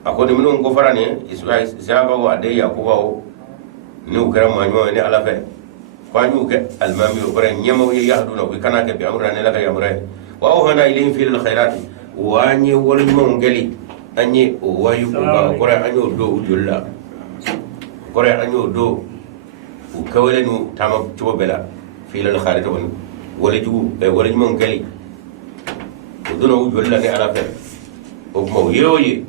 akodi minun ko farani isaba wa de yakuba o ni ukara ma nyo ne ala fe fanyu ke almami o bare nyama yahduna bi kana ke bi amrina ne la ka yamre wa hana ilayhim fil khairat wa ni wal mongeli anyi o wayu ko ba ko anyo do ujulla ko anyo do u kawle nu tama tubo bela fil khairat wala ju wala mongeli uduna ujulla ne ala fe o mo yoyi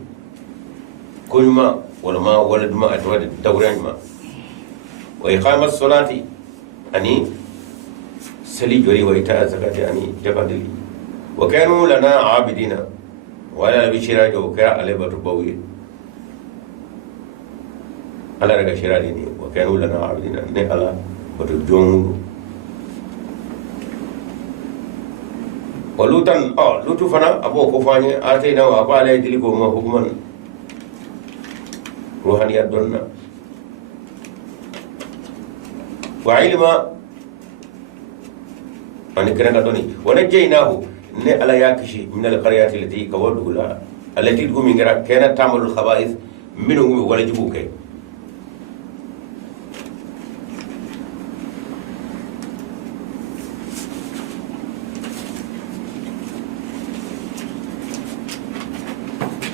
كلما ولما ولد ما أتولد دوران ما وإقامة الصلاة أني سلي جري وإيتاء الزكاة أني جبل وكانوا لنا عابدين ولا بشراج وكراء على بطبوي على رجع شراديني وكانوا لنا عابدين نه على بطجون ولوطا لوط فنا أبو كفاني آتينا وأبا عليه تلكو ما حكما روحانيات دوننا وعلما أن كنا دوني ونجيناه ne ala yakishi min alqaryati allati kawadula allati gumi ngara kana ta'malu alkhaba'ith minu gumi wala jibuke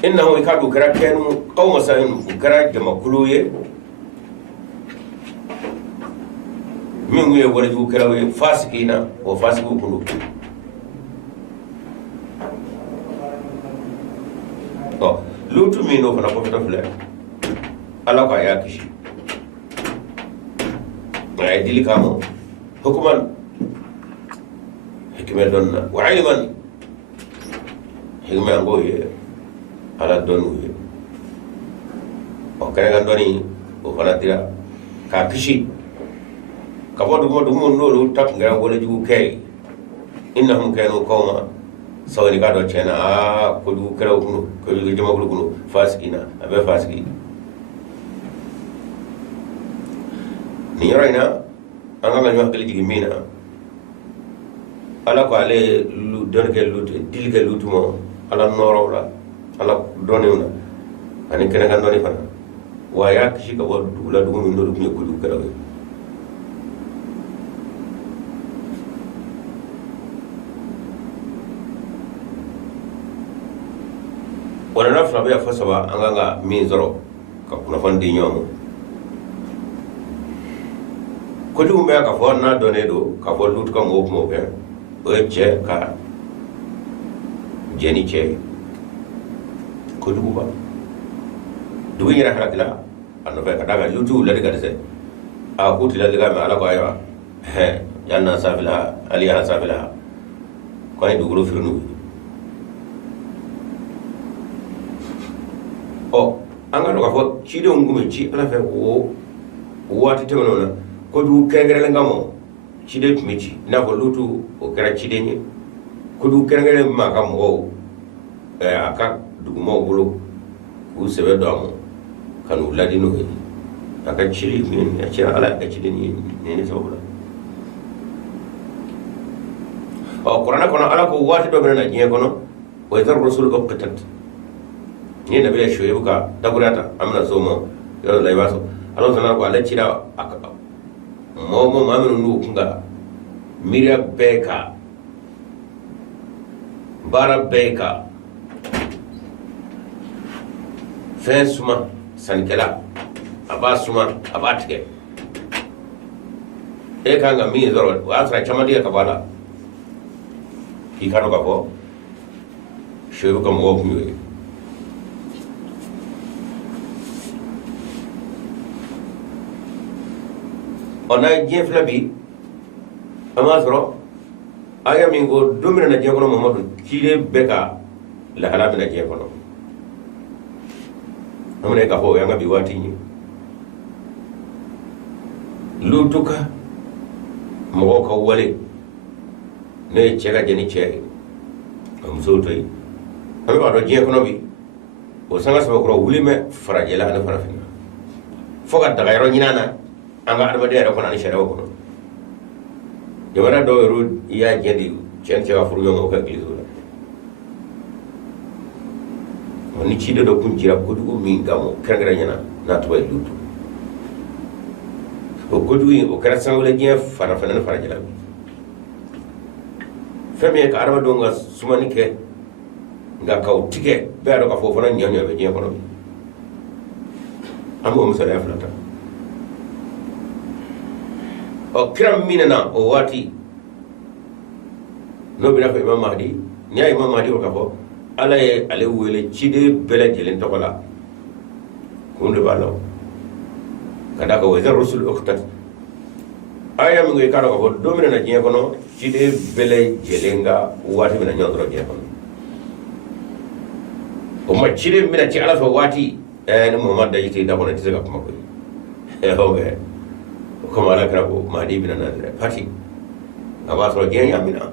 إنه يكادوا كرا كانوا قوم سائن كرا جمع كلوية من ويا ولدوا كراوي فاسقين وفاسقوا كلو لوتو مينو فنا كوفتا فلا على كايا كشي ما يدلي كامو حكما حكمة دوننا وعلما حكمة أنغوية ala donu ye o kare ga doni o fana tira ka kishi ka bodu mo no tak ngara wala jugu kay innahum kanu qawma sawni ka do chena ko du karaw kunu ko du jama kunu fasikina abe fasiki ni yorayna anga ma wax dali jigi mina ala ko ale lu don ke lu dil ke lu tumo ala noro la ala doniwna ani kene kan doni fana wa ya kishi ka wadu dula dugu min do dum ko du karawe wala na fla be fasaba anga min zoro ka kuna fandi nyomo ko du me ka fo na done do ka fo lut ka mo mo be o che ka jeni che ko dugu ba dugu ngira kala kala anno be ka daga youtube la diga de a kuti la diga me ala ko aywa he yanna safila aliya safila ko ay dugu firnu o anga do ka fo ci do ngum ci ala fe wo wati te wona ko du kengere ngamo ci de mici na ko lutu o kera ci de ni ko du kengere ma kam wo aka dugumo bulu ku sebe domo kanu ladino he aka chili min ya chira ala ka chili ni ne sobula o qur'ana kono ala ko wati do bena nyi kono wa tar rasul uqtat ni nabi ya shoybu ka dagurata amna somo yo lay waso Allah ta'ala ko ala chira aka momo maminu nu kunga mira beka bara beka fen suma sankela aba suma aba tige e kanga mi zoro asra chamadi ka bala ki kanu ka ko sheru ka mo mi ona je flabi ama zoro aya min go domina na je kono Muhammadu kire beka la halabi na je kono amane ka ho yanga biwati ni lutuka mo ko wale ne chega jeni che am so toy am ba do je kono bi o sanga so ko wuli me farajela na farafina foga daga yaro nyinana anga adama de ko na shere ko jawara do ru ya jendi chen chewa furu yo ko glizo ni ci do kun jira ko du mi gamo kangara nyana na to lutu o ko du o kara sangule je farafina na farajela femi ka araba do nga sumani ke nga kaw tike be ado ka fofo na nyanyo be je ko no amu musala flata o kiram minana o wati no bi na ko Imam Mahdi ni ay Imam Mahdi ko ko ala ye ale wele cide bele jelen to kala kunde balo kada ko wazir rusul ukhtat aya mi ngi kala ko do minana je ko no cide bele jelenga wati mina nyodro je ko o ma cide mina ci ala so wati ni Muhammad da yiti da ko ne tiga kuma ko hobe ko mala kara ko Mahdi bin Nadir fati aba so gen ya mina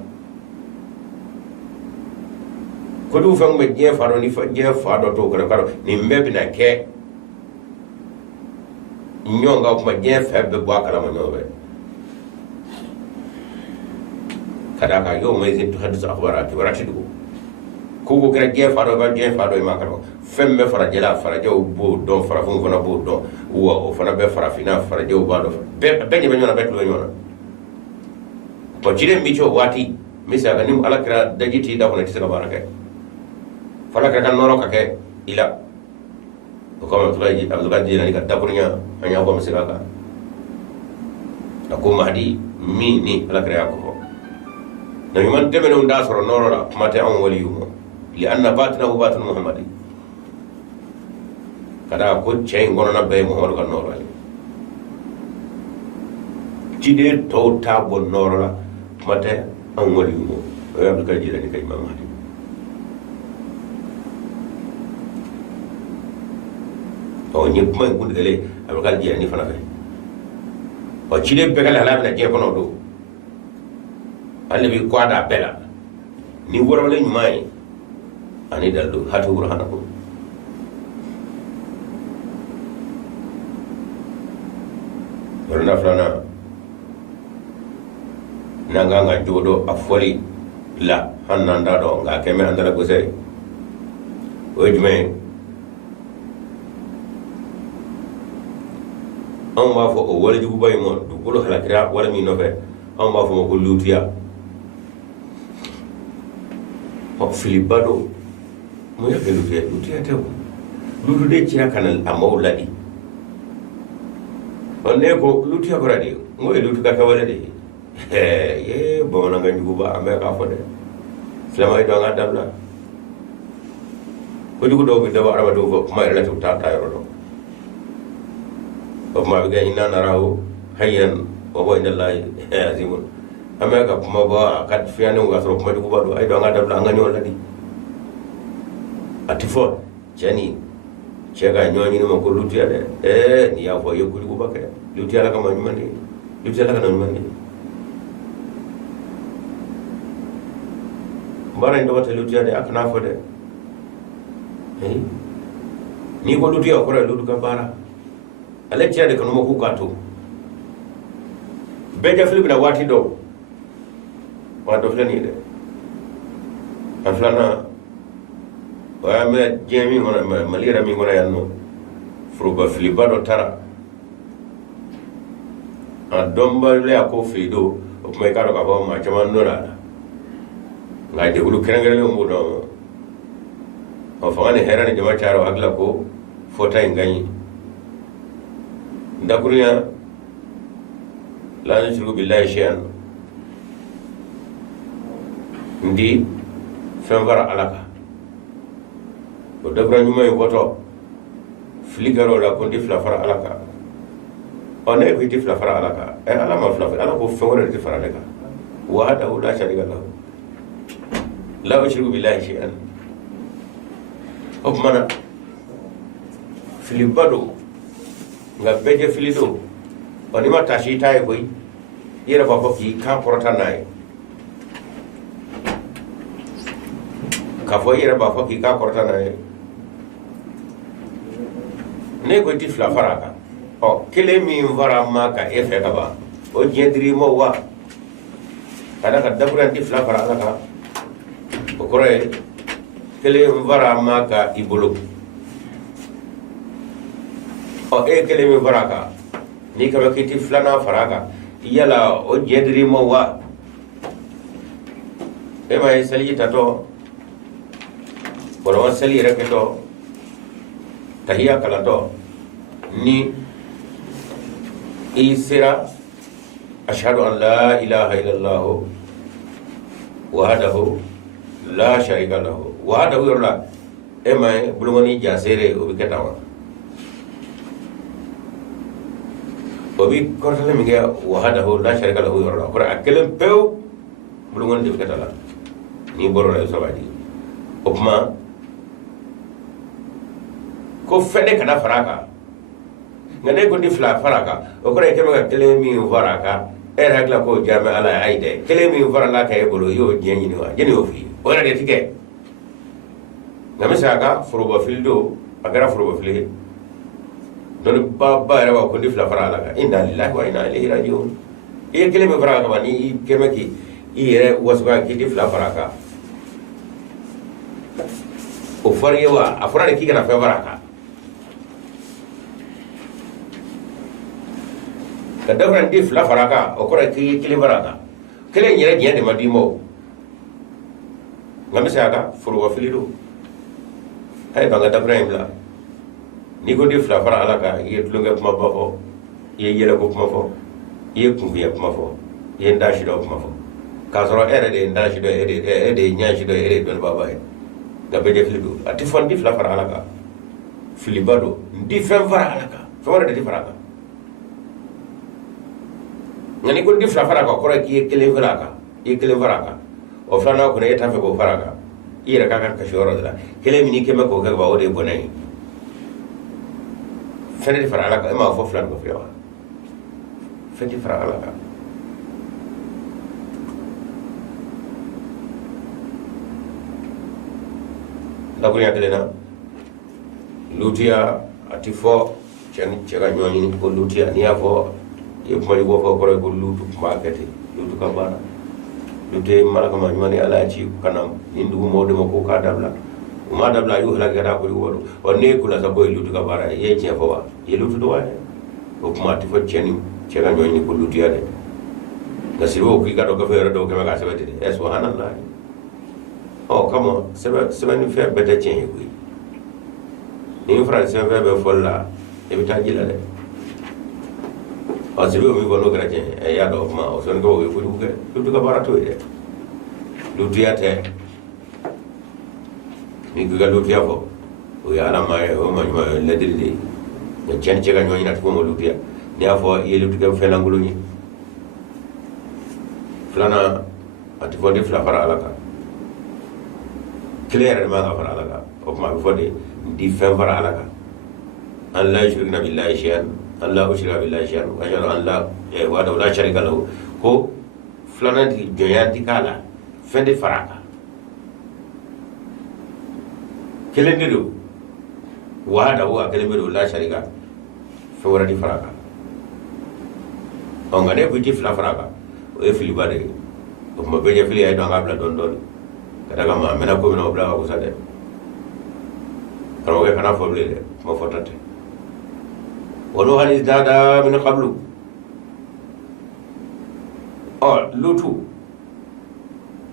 ko du fam be je faro ni fa je fado to ko karo ni mbe na ke nyonga ko ma je fa be bo kala ma nyobe kada ka yo mai zin hadis akhbarati warati du ko ko kera je fado ba je fado ma karo femme fara jela fara jaw bo don fara fon fona bo don wa o fana be fara fina fara jaw ba do be ni be nyona be to nyona ko jire mi cho wati misa ga nim ala kira dajiti da wona tisaka baraka fala ka kan noro ka ke ila ko ma tulaji abdul qadir ni ka taburnya anya ko misika ka ko Mahdi mi ni ala kira ko na man debe no nda soro noro la mate an waliyuma li anna batinahu batin Muhammadi kada ko cey ngono na be Muhammadu kan noro ali jide to tabo noro la mate an waliyuma o abdul qadir ni kay Imam Mahdi o ñepp may gundele abdul qadir ni fana kay o jide be kala hala na je kono do alle bi kwada bela ni woro le nyumay ani daldo hatu burhana ko warna flana nanga nga jodo afoli la hananda do nga keme andala ko sey o jume on ma fo o wala jugu bay mo du ko hala kira wala mi no fe on ma fo ko lutiya o filibado mo ya ke lutiya te lutu de ci kanal amawladi onne ko lutiya ko radi mo e lutu ka wala de ye bona nga jugu ba ame ka fo de flama do nga dabla ko jugu do bi dawa araba do ko ma la tu ta ta yoro o ma bi ga inna narahu hayyan wa huwa inda allahi azimun ame ka kuma ba kat fiane nga so kuma jugu ba do ay do nga dabla nga nyola di atifo chani chega nyoni no ko lutiya de ni ya fo yekuli ko bakay lutiya la ka ma nyumani lutiya la ka nyumani bara ndo wata lutiya de akna fo de ni ko lutiya ko ra lutu ka bara ale tiya de kanu ko kato be ja fili bina wati do wa do flani de aflana wa me jemi ngona malira mi ngona yanno fruba filiba do tara a domba le ko fido o me karo ka ba ma chama nora ngai de gulu kerengere mo do o fa ne herani jama charo agla ko fota ngai ndakunya la nushriku billahi shay'an ndi fen fara alaka o dabra nyuma yi goto fligaro la ko ndi fla fara alaka on est ko ndi fla fara alaka e ala ma fla ala ko fen wara ndi fara alaka wahdahu la sharika lahu la nushriku billahi shay'an o mana fili bado nga beje fili do oni ma tashi tay boy yera ba ko ki kan porta nay ka fo yera ba ko ki ka porta nay ne ko ti fla faraka o kele mi vara ma ka efe ka ba o jendri mo wa kada ka dabura ti fla faraka ka o kore kele vara ma ka ibolo o e kele mi faraka ni kama kiti flana faraka yala o jedri mo wa e may sali tato boro sali reketo tahiya kala to ni isira ashhadu an la ilaha illallah wahdahu la sharika lahu wahdahu yorla e may bulumani jasere o biketawa obi kortale mi ga wahdahu la sharika lahu yorla ko akelem pew bulumani de biketala ni boro la sabadi opma ko fede kana faraka ngane ko di fla faraka o ko ke ma kele mi faraka e ragla ko jame ala aide kele mi farala ka e bolo yo jenyi ni wa jeni o fi o na de tike ngame saka furuba fildo agara furuba fili don baba era ko di fla farala ka inna lillahi wa inna ilaihi rajiun e kele mi faraka ba ni keme ki ire wasba ki di fla faraka o fariwa afura ki kana fa faraka ka dabran di fla faraka o kora ki kile faraka kile nyere nyende madimo ngam saka furu wa filido hay banga dabran bla ni ko di fla faraka ala ka ye tulunga kuma bafo ye yele ko kuma fo ye kungu ya kuma fo ye ndashi do kuma fo ka soro ere de ndashi do ede nyashi do ede don baba he ga be de filido ati fon di fla faraka ala ka filibado ndi fem faraka ala ka fo wala de faraka ngani ko di fla faraka ko ki kele faraka e kele faraka o flana ko ne ta fe bo faraka ira ka kan ka shoro dala kele mini ke ma ko ga ba o de bonai fene di faraka e ma fo flan ko fiwa fene di faraka la ko ya na lutia atifo chen chega nyoni ko lutia ni afo ye mari bo ko ko lutu markete lutu ka bara lute malaka ma mani ala ci kanam indu mo de ko ka dabla ma dabla yu hala gara ko wodo o ne kula sa boy lutu ka bara ye ci fa wa ye lutu do wa ko kuma ti fo cheni chega nyoni ko lutu ya de nasibo ki ka do ka fere do ka ma ka sabati de subhanallah o kamo seba ni fe beta chen yi ni fra se fe be folla e bita jila de asibe mi bono graje e ya do ma o son go ko du ka bara to ide du tiate ni ga lu tia ko o ya na ma o ma le dili ne chen che ga nyoni na ko mo lu tia ni afo ye lu ka fe langulu ni flana ati fo de fla para alaka clair ma ga para alaka o ma fo de di fe para alaka Allah yushrikna billahi shay'an Allah ushira billahi shay'an wa ashhadu an la wahdahu la sharika lahu ko flana di joyanti kala fende faraka kelende do wahdahu akelende do la sharika fe wara di faraka on ngade ko di faraka o e fili bade o mo beje fili ay do ngabla don don kada ga ma mena ko mena obla ko sade karo ga kana fo blede mo fotate wono hal izdada min qablu o lutu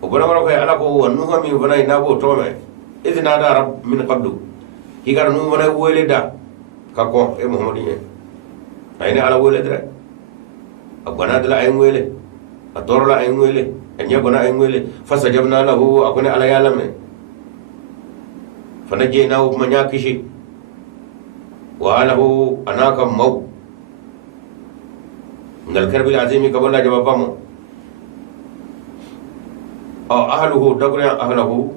o bona ko ala ko wonu ko mi bona ina ko to me izdada rab min qablu higar nu bona wele da ka ko e muhammadi ne ayne ala wele dra agwana dala ay ngwele atorla ay ngwele anya gona ay ngwele fasajabna lahu akuna ala yalame fanajaynahu manya kishi wa lahu anaka maw ngal karbil azimi kaballa jawabamo ahluhu dagra ahlahu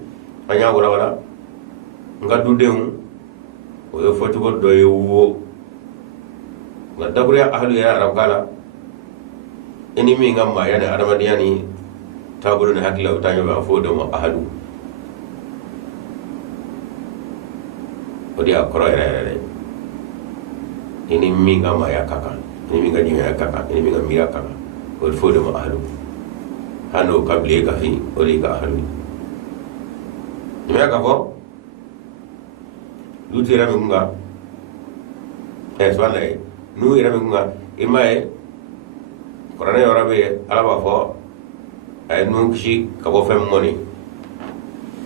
anya wala ngadu dem o yo foti go do yo ngadagra ahlu ya arab kala ini mi ngam ma yana adamadiyani tabulu ne hakila utanyo ba fo do mo ahlu odi akoro ere ini mi ngam ma ya kaka ini mi ngadi ya kaka ini mi ngam ya kaka o fo do mo ahlu hano kabli ka fi odi ka ahlu ni ka ko luti rami nga swala nu rami nga imae korane yorabe alaba fo ay nu kishi kabo fem moni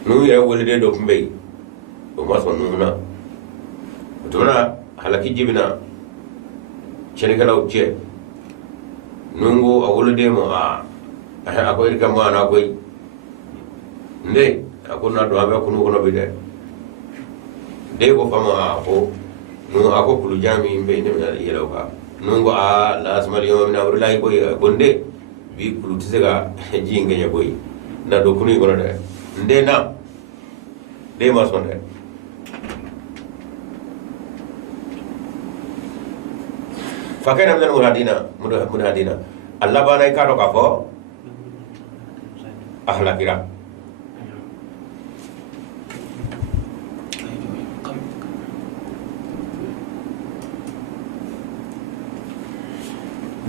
nu ya wolide do mbey do maso nu na tuna halaki jibina chenigala uche nungu awolide mo akoy kama na koy nde akuna do abe kunu kono bide de ko fama ko nu ako kulu jami be ne na yelo ka nungo la asmal yawm min amrillahi ko bonde bi kulu tisega jinga nya boy na do kunu ko de nde na de ma sonde fakena min muradina Allah bana ka ro ka fo ahlakira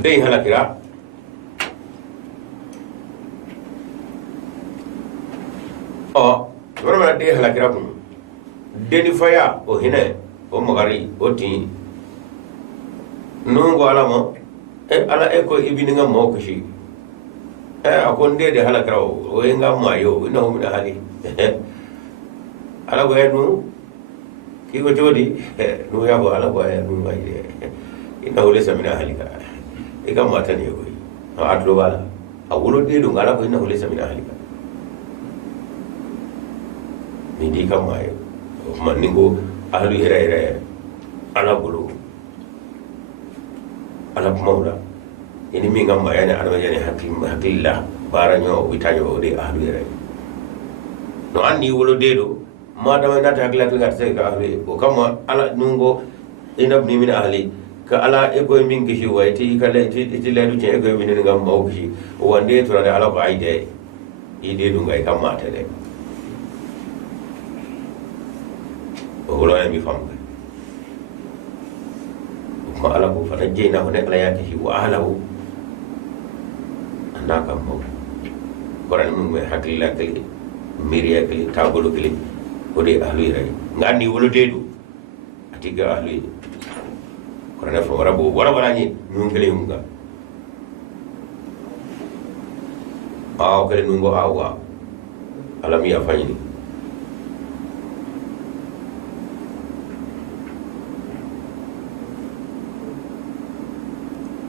dei halakira vraiment dei halakira kun deni faya o hine o magari o tin nungo alamo ala eko ibininga mo kashi akonde de halakira o enga mayo ina ho mina hali ala go enu ki go jodi nu ya go ala go enu mai ina ho lesa mina halika ika mata ne goyi a adro bala a wulo de do ngala ko ina hule samina halika ni di kam ay man ningo ahlu hira ala bulu ala mawla ini mi ngam ayane arma jani hakilla baranyo witanyo de ahlu hira no anni wulo de do ma dama nata hakilla ngat se ka ahlu ko kam ala nungo ina ni min ahli ka ala ego min gishi wa ti kala ti la du je ego min ngam maw gishi wande to ala ala ko ayde ide du ngai kam mata de o lo mi fam ma ala ko fata jeena ko nek la yake shi wa ahlahu anaka maw koran mun me hakilla kali miriya kali tabulu kali ko de ahlu ray ngani wolo dedu atiga ahlu korana fo rabu wala ni nun kele munga kele nungo awa alami afanyini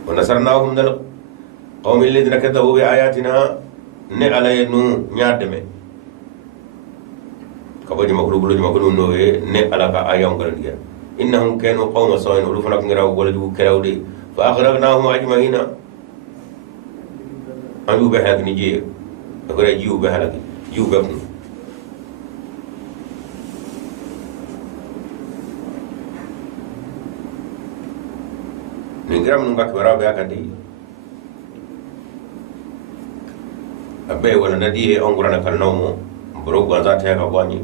ونصرناهم من القوم الذين كذبوا بآياتنا نعلى نو نيادمه كبدي مغلوب نوه نعلى كآيام غرديا إنهم كانوا قوم سوء ولفنا كنراو ولدوا كراودي فأغرقناهم أجمعين أنجو بحلق نجي أقول جيو بحلق جيو بكن نجرم نبك براو بأكدي أبي ولا نديه أنغرنا كنومو بروك وزاتها كبواني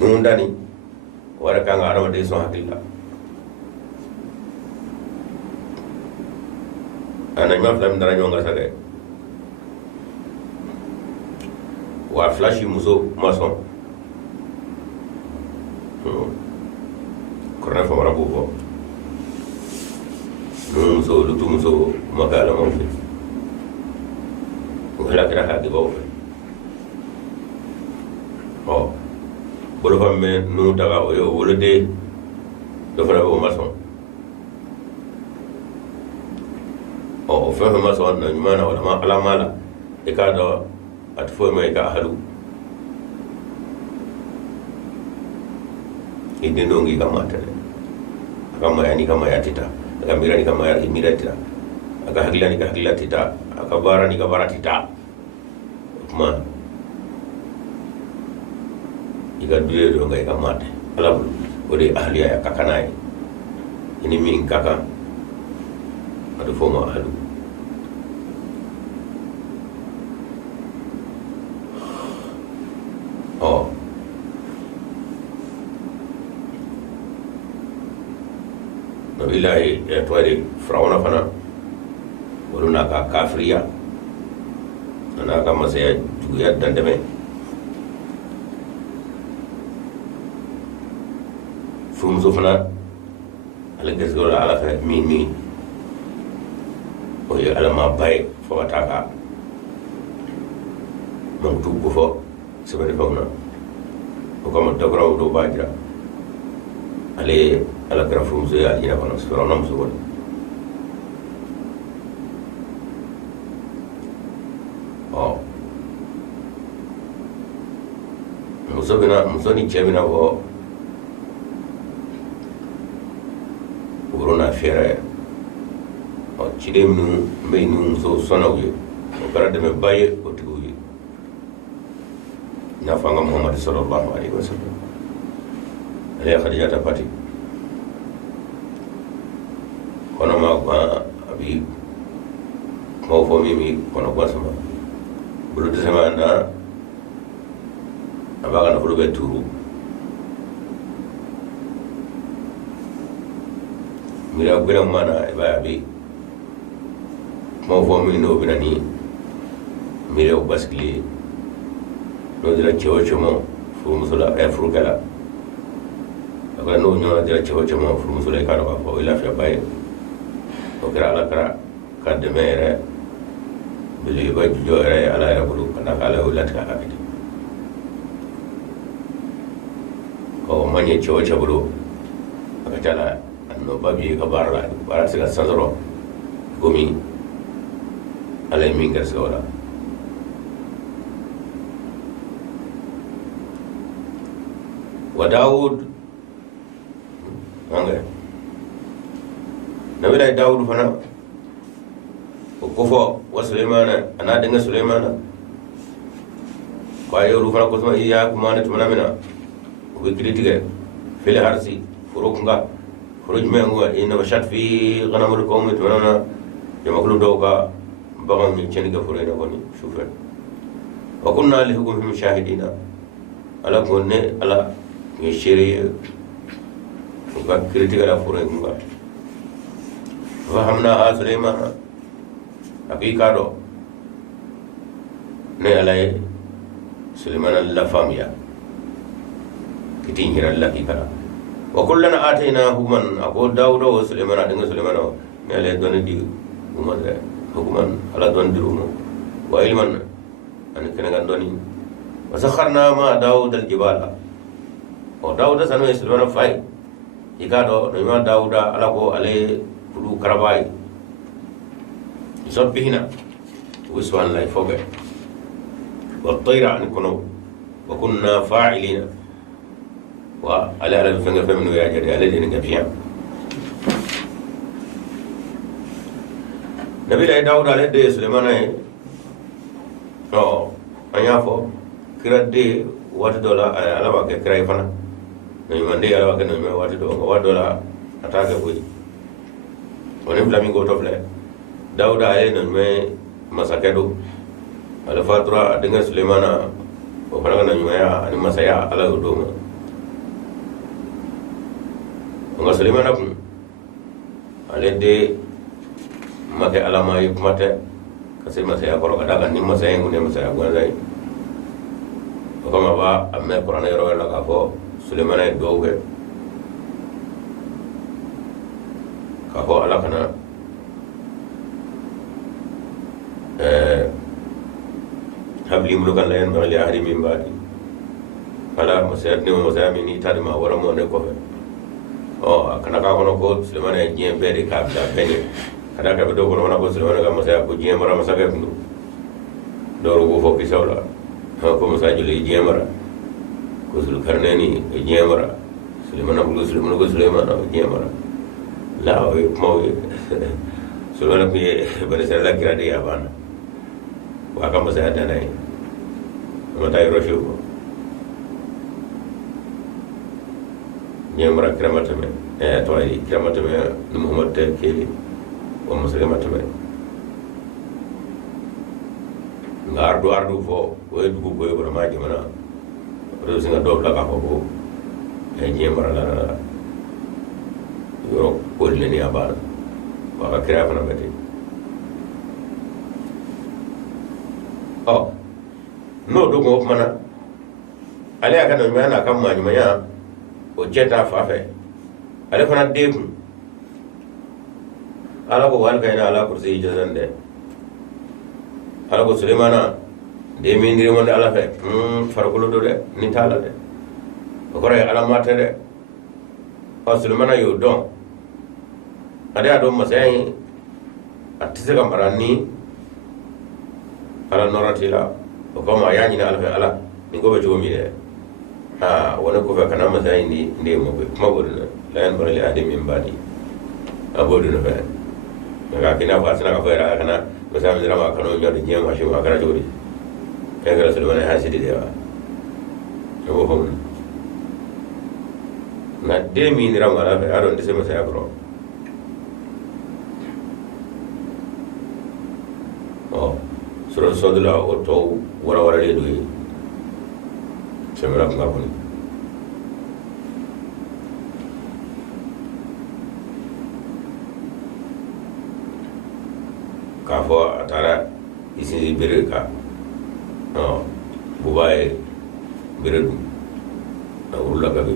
nundani wara kanga arama de so hakilla ana ma flam dara nyonga sare wa flash muso mason korna fa wara bubo muso lutu muso magala mo fi wala kira ha di bawo bolo famme nu daga o yo wolo de do fana o mason o fe ma so na nyumana wala ma ala mala e ka do at fo ma ka halu inde nongi kama tele kama yani kama yatita aka mirani kama ya miratita aka haglani ka haglatita aka barani ka baratita ma iga duye do ngai kamate ala bulu ode ahliya ya kakanai ini min kaka adu foma ahlu oh nabillahi ya tuwari firawna fana waluna ka kafiriya ana ka masaya juya dandame fumzo fana ala gasgola ala ka min o ye ala ma bay fo taka mon tu ko fo sebere fawna o kama dabra do bajira ale ala kara fumzo ya ina fana sura nam so wala musoni cebina wo worona fere cide minu mbey nu muso sonaw ye o kara deme baye o tigu ye nafanga muhammad sallallahu alaihi wasallam ale khadijata pati kono ma abi mo fo mimi kono ko sama bulu de sama na abaga na fulu be turu mira gwera mana e ba abi mo fo mi no binani mira o baskili no dira chomo fu musula e frugala aka no nyo dira chomo fu musula ka ro ko ila fa bay o kra ala kra ka de mere bili ba jore ala ya bulu kana kala ulat ka ka ko manye chomo bulu aka tala no babi ka bara sega sanzoro gomi alay mingar sawala wa daud anga nabila daud fana ko fo wa sulaymana ana dinga sulaymana ko ayo fana ko sama iya kuma ne tumana ko be kritige fele harsi furukunga خروج من هو إنما شات في غنم القوم تمنانا يمكلوا دوكا بغم من شنك فرينا بني شوفر وكنا لحكمهم شاهدين على كوني على يشري وكريتيك على فرينا فهمنا سليمان حقيقة دو ne alay سليمان الله فاميا كتير الله كيكرا وكلنا آتينا حكما أقول داود وسليمان أدنى سليمان نالي دون دي حكما على دون دروما وعلما أن كنا دوني وسخرنا ما داود الجبال وداود سنوي سليمان فاي يكادو نما داود على كو عليه كلو كرباي يسبحنا وسبحان الله فوق والطير عن كنو وكنا فاعلين وعلى على فنجر فمن ويا جري على دين كفيا نبي لا داود على دي سليمان أنيافو كرا دي وات دولا على واقع كراي فنا نبي من دي على واقع نبي وات دولا أتاك بوي ونبي لامي غوتو فلا داود على نبي مساكدو على فاتورة دينغ سليمان وفنا نبي يا أني مسايا على غدوم nga Suleiman kun ale de make alama yi kumate kasi masaya koro kada kan ni masaya ngune masaya gwanzai ko kama ba amme qur'ana yoro la ka fo Suleiman ay doge ka fo ala kana habli mulukan la yan li ahli min ba'di ala masaya ni masaya min tadma wara mo ne ko fe kana ka kono ko Suleiman e jien bede ka da bene kada ka do ko na ko Sulaiman ga masa ko jemara masa ga kundu do ro fo kisawla ko masa juli jemara ko sul karneni jemara Sulaiman ko Sulaiman jemara la o mo Sulaiman bi bare sala kira de abana wa ka masa da nai mata ro shu jemara kramata me to ay kramata me Muhammad keli o muslima tabe ngar do ardu fo o dugu ko e ma jamana do singa do la ka ko e jemara la yo ko le ni abara wa ka kira fana bete no do mo mana ale aka no mana kam ma nyuma o jeta fa fe ale fana de ku ala ko wal kayna ala kursi jazan de ala ko Sulaimana de min ndiri mon ala fe farko do de ni tala de ko re ala mata de o Sulaimana yo don ada do masai atise kam barani ala noratila o ko ma yani na ala fe ala ni go be jomi de wona ko fe kana masai ni de mo be ma boduna la en barali ade min badi aboduna fe ga kina fa sana ka fara kana ba sa mi drama kanu nyodo jema shi ma kana jori kan ga Sulaiman ha sidi de wa to ho na de mi drama la fa aron de se ma sa bro sura sodula o to wara le do yi semra ka ko ni k'a fɔ a taara isi bere ka buba ye bere dun a wurula ka bi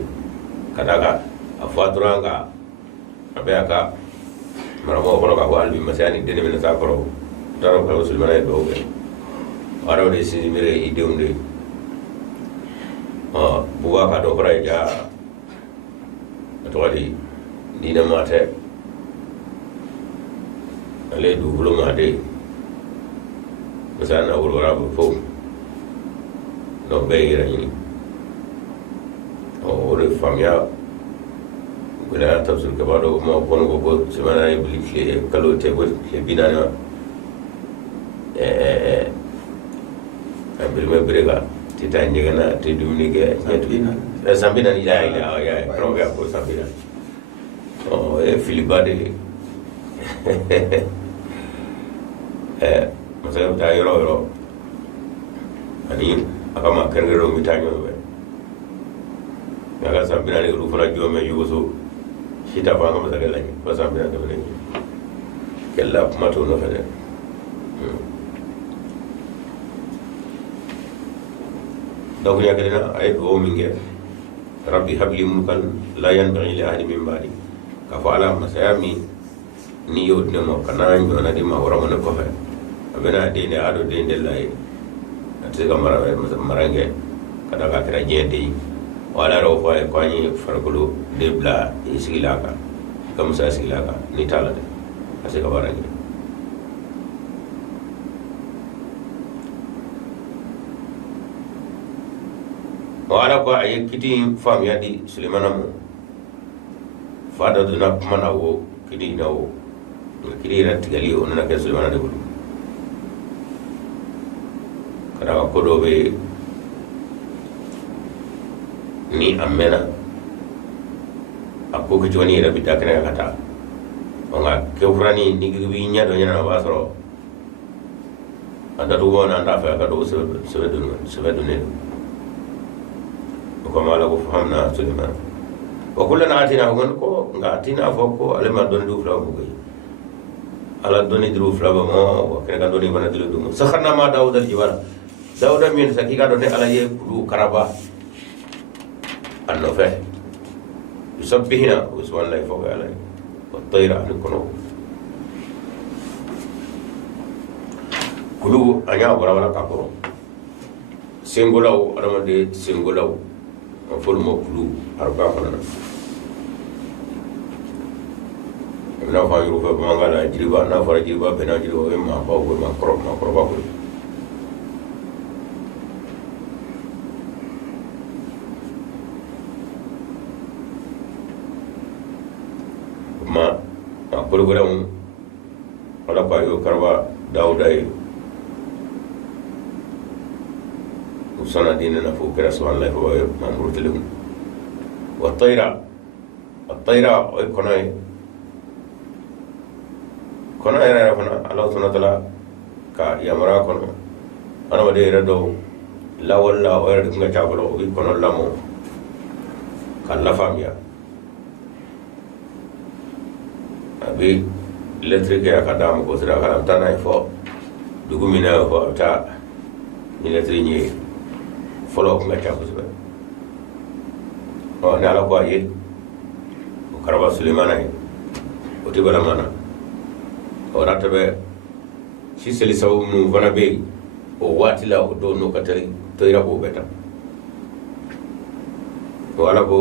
ka da kan a fatura kan a bɛ a ka maramɔgɔ kɔnɔ k'a fɔ hali bi masaya ni deni bɛna s'a kɔrɔ u taara ka Sulemana ye dugawu kɛ araw de isi bere i denw de buba ka dɔ fara ye ja a tɔgɔ di diinɛma tɛ ale dugukolo ma de masa na wurwara bu fo donc bɛɛ yɛrɛ ɲini o de faamuya gɛlɛya tafsir kɛba dɔ ma kɔnɔ ko Sulemana ye bili tile kalo tɛ ko tile 40 ma a birimɛ bere kan tɛ taa ɲɛgɛn na tɛ dumuni kɛ san 40 ya ye karamɔgɔya ko san 40 o ye filiba de ye masaya bɛ taa yɔrɔ o yɔrɔ ani a ka maa kɛrɛnkɛrɛnw bɛ taa ɲɔgɔn fɛ nka a ka san 40 olu fana jɔ mɛ yogoso si t'a fɔ an ka masakɛ la ɲɛ fo san 40 tɛmɛnen ɲɛ kɛlɛla kuma t'o nɔfɛ dɛ dakunya kelen na a ye dugawu min kɛ rabbi habli mulkan la yanbaghi li ahadin min ba'di k'a fɔ ala masaya min ni y'o di ne ma kana ɲɔgɔnna di maa wɛrɛ ma ne kɔfɛ a bɛna den de a dɔ den de la ye a tɛ se ka mara kɛ ka da k'a kɛra diɲɛ den ye wa ala yɛrɛ y'o fɔ a ye ko an ye farikolo de bila i sigila a kan i ka masaya sigila a kan n'i t'a la dɛ a se ka baara kɛ wa ala ko a ye kiti in faamuya di Sulemana ma fa dɔ donna kuma na wo kiti in na wo kiri yɛrɛ tigɛli o nana kɛ Sulemana de bolo ka da ka ko dɔ bɛ ni a mɛnna a ko kɛcogo ni yɛrɛ bɛ da kɛnɛ kan ka taa nka kɛfurani ni i b'i ɲɛ dɔ ɲɛna o b'a sɔrɔ a datugubaw n'an t'a fɛ a ka don sɛbɛ donnen don o kama ala ko fahamna Sulemana wa kullana atina ko nka atina fɔ ko ale ma dɔnni di fila ma koyi ala dɔnni di fila ma wa kɛnɛ kan dɔnni fana dili dun sakharna ma Dawuda al-jibala Dawuda min sa k'i ka dɔn ne ala ye kulu karaba a nɔfɛ yusabbihina o subhanallahi fɔ ala ye wa tayra ani kɔnɔ kulu an y'a wala ka kɔrɔ sengolaw adamaden sengolaw a fɔlɔ ma kulu araba fana na na fa yuru fa mangala jiriba na fa jiriba bena jiriba ma ba ko ma kro ba ko ma program ala pa yo karba dauda yi usana dina na fu kira subhanallahi wa ma'muru tilum wa tayra at-tayra wa kono era fana Allah subhanahu wa ta'ala ka yamara kono ana wade era do la walla o era nga jabalo wi kono lamo kan la famia abi electric ya kadam ko sira kala tana fo dugumina fo ta ni electric ni folo ko nga jabalo sira o na la ko ayi o karaba sulemana o tibala mana o ratabe si seli sabu mu fana be o wati la o do no katari to ira ko beta wala ko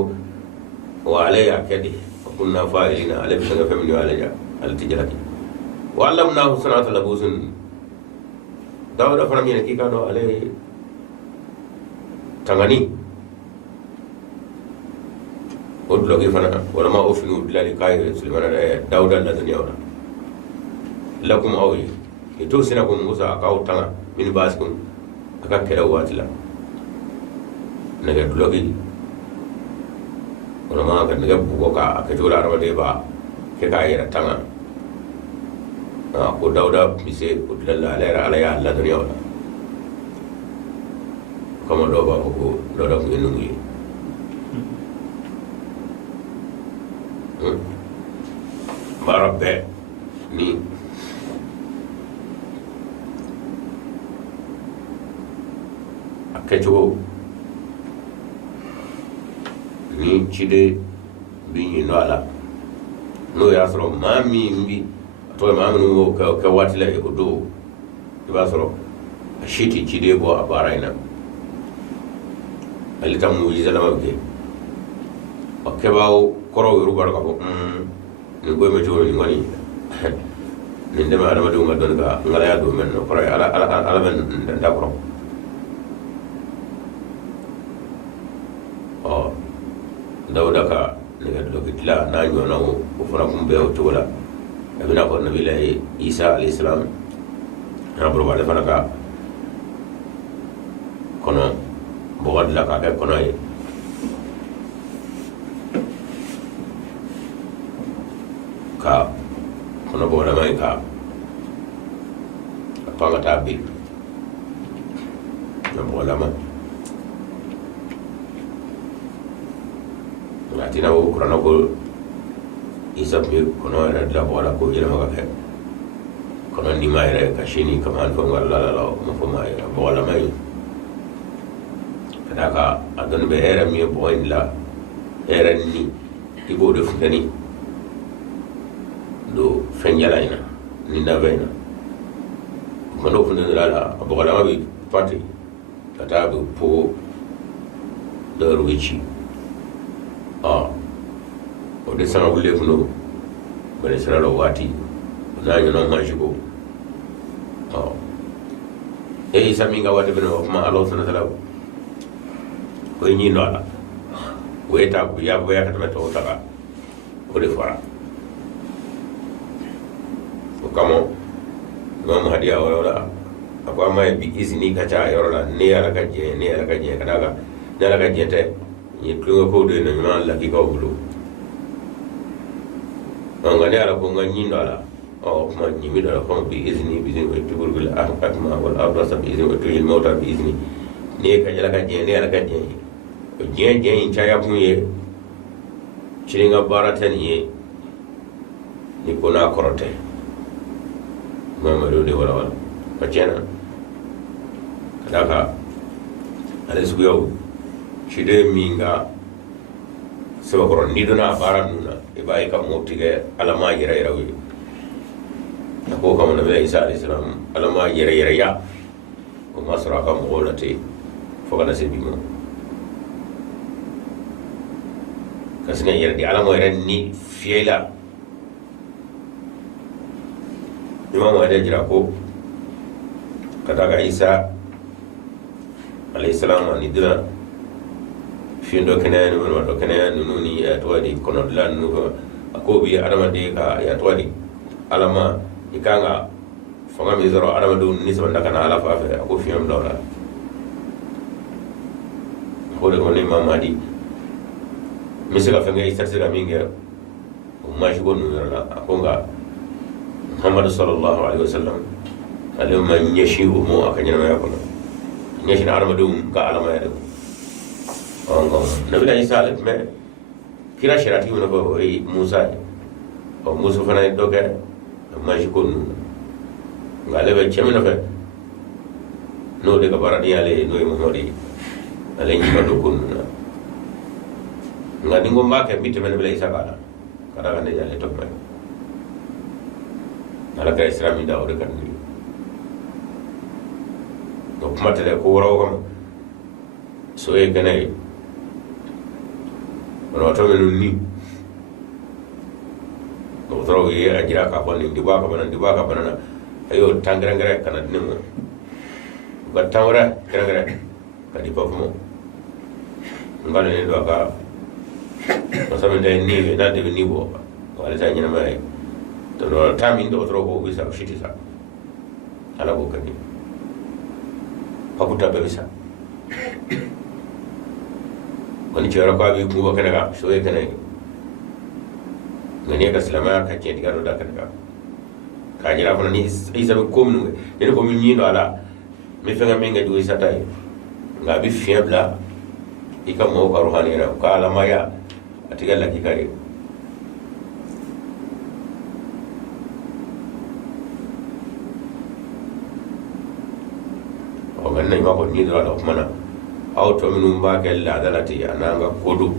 wala ya kadi kunna fa'ilina ala bi sanga famini wala ja al tijarati wa allamnahu sanata labusun dawda fana mi ki ka do ale tangani o do gi fana wala ma ofinu bilali kay sulmana dawda la dunya wala lakum awi ito sina kun musa akaw tanga min baskum aka kera watila naga dulogi wala ma ka naga bugo ka aka jola arba de ba ke ka yera tanga ko dawda mise ko dalla ala ya alla dunya wala kama do ba ko do da ko nungi marabbe ni kecogo ni cide bi ñi no ala no ya soro mami mbi to mami no ka watila e ko do ba soro shiti cide bo abaraina ali tam mu yizala mabke o kebaw koro yoru barka ko ni go me joro ni ngani ni ndema adama do ngadon ga ngala ya do men no koro ala men nda koro dawda ka daga lokitila na nyona o fara kun be o tola abina ko nabi la isa alayhi salam na bro wala fana ka kono bo wadla ka be kono ye ka kono bo wala mai ka panga tabi na bo wala ma tina wo kurana ko isa mi kono era la bola ko jira ma ka kono ni ma era ka shini kama an fonga la ma fo ma era bola mai kada ka adon be era mi boin la era ni ibo de fudani do fenjala ina ni na vena kono fudani la bola ma bi pati kata bu po do ruichi o de sana wulle kuno bane sara lo wati na nyono majiko isa minga wate bene ma Allah subhanahu wa ta'ala ko ni no ala weta ko ya boya ka tameto taka o de fara ko kamo imam hadiya wala akwa mai bi izini ka ta yorola ne ala ka je kadaga ne ala ka je te ni tuwa ko de na ma la ki ko bulu ngani ala ko ngani ndala o kuma ni mi dala ko bi izni wa tubur bil ahkama wal abrasa bi izni wa tujil mauta bi izni ne ka jala ka je ne ala ka je o je in chaya punye chiringa barata ni ni kona korote mama do de wala ka jena kadaka ala su yo shide minga seba koron ni dona bara nuna e bayi kam motige ala ma yere wi na ko kam nabi isa alayhi salam ala ma yere ya ko masra kam golate fo kana se bimo kasnga yere di ala mo yere ni fiela imam wa jira ko kata ga Isa alayhi salam ni dina findo kene no do kene no ni atwadi kono lan no ko bi adama de ka ya twadi alama ikanga fanga mi zaro adama do ni sabanda kana ala fa fa ko fiyam dawla ko de ko ni mamadi misira fanga Isa sira minge ma shi gonu yara ko ga Muhammad sallallahu alaihi wasallam alimma nyashi mo akanya na yakono nyashi na arama dum ka alama ya dum ongo nabi la Isa le me kira shirati mo ko Musa o Musa fana doge ma shi gonu ngale be chemina fe no de ka baradi ale no mo hori ale ni do gonu ngadi ngomba ke bitte men bela Isa kala kada kan jale to me ala ka islami da ore kan ni to kuma tele ko woro ko so e ganai ono to men ni to tro ye ajira ka ko ni diba ka banana ayo tangrangare kana dinmo ba tawra tangrangare kadi ko mo ngale ni do ka masalan da ni da de ni bo wala ta nyina mai to do tamin do tro ko bisa shiti sa ala ko kadi pakuta be bisa wani jara ko abi ko kana ga so e kana ngani ka salama ka ce diga do da kana ka jira ko ni isa ko mun ne ko min ni do ala mi fenga minga do isa tay nga bi fiebla ika mo ka ruhani ra ka ala maya atiga lagi kare o ganna ma ko ni do ala mana aw to minum ba ke la dalati ananga kodu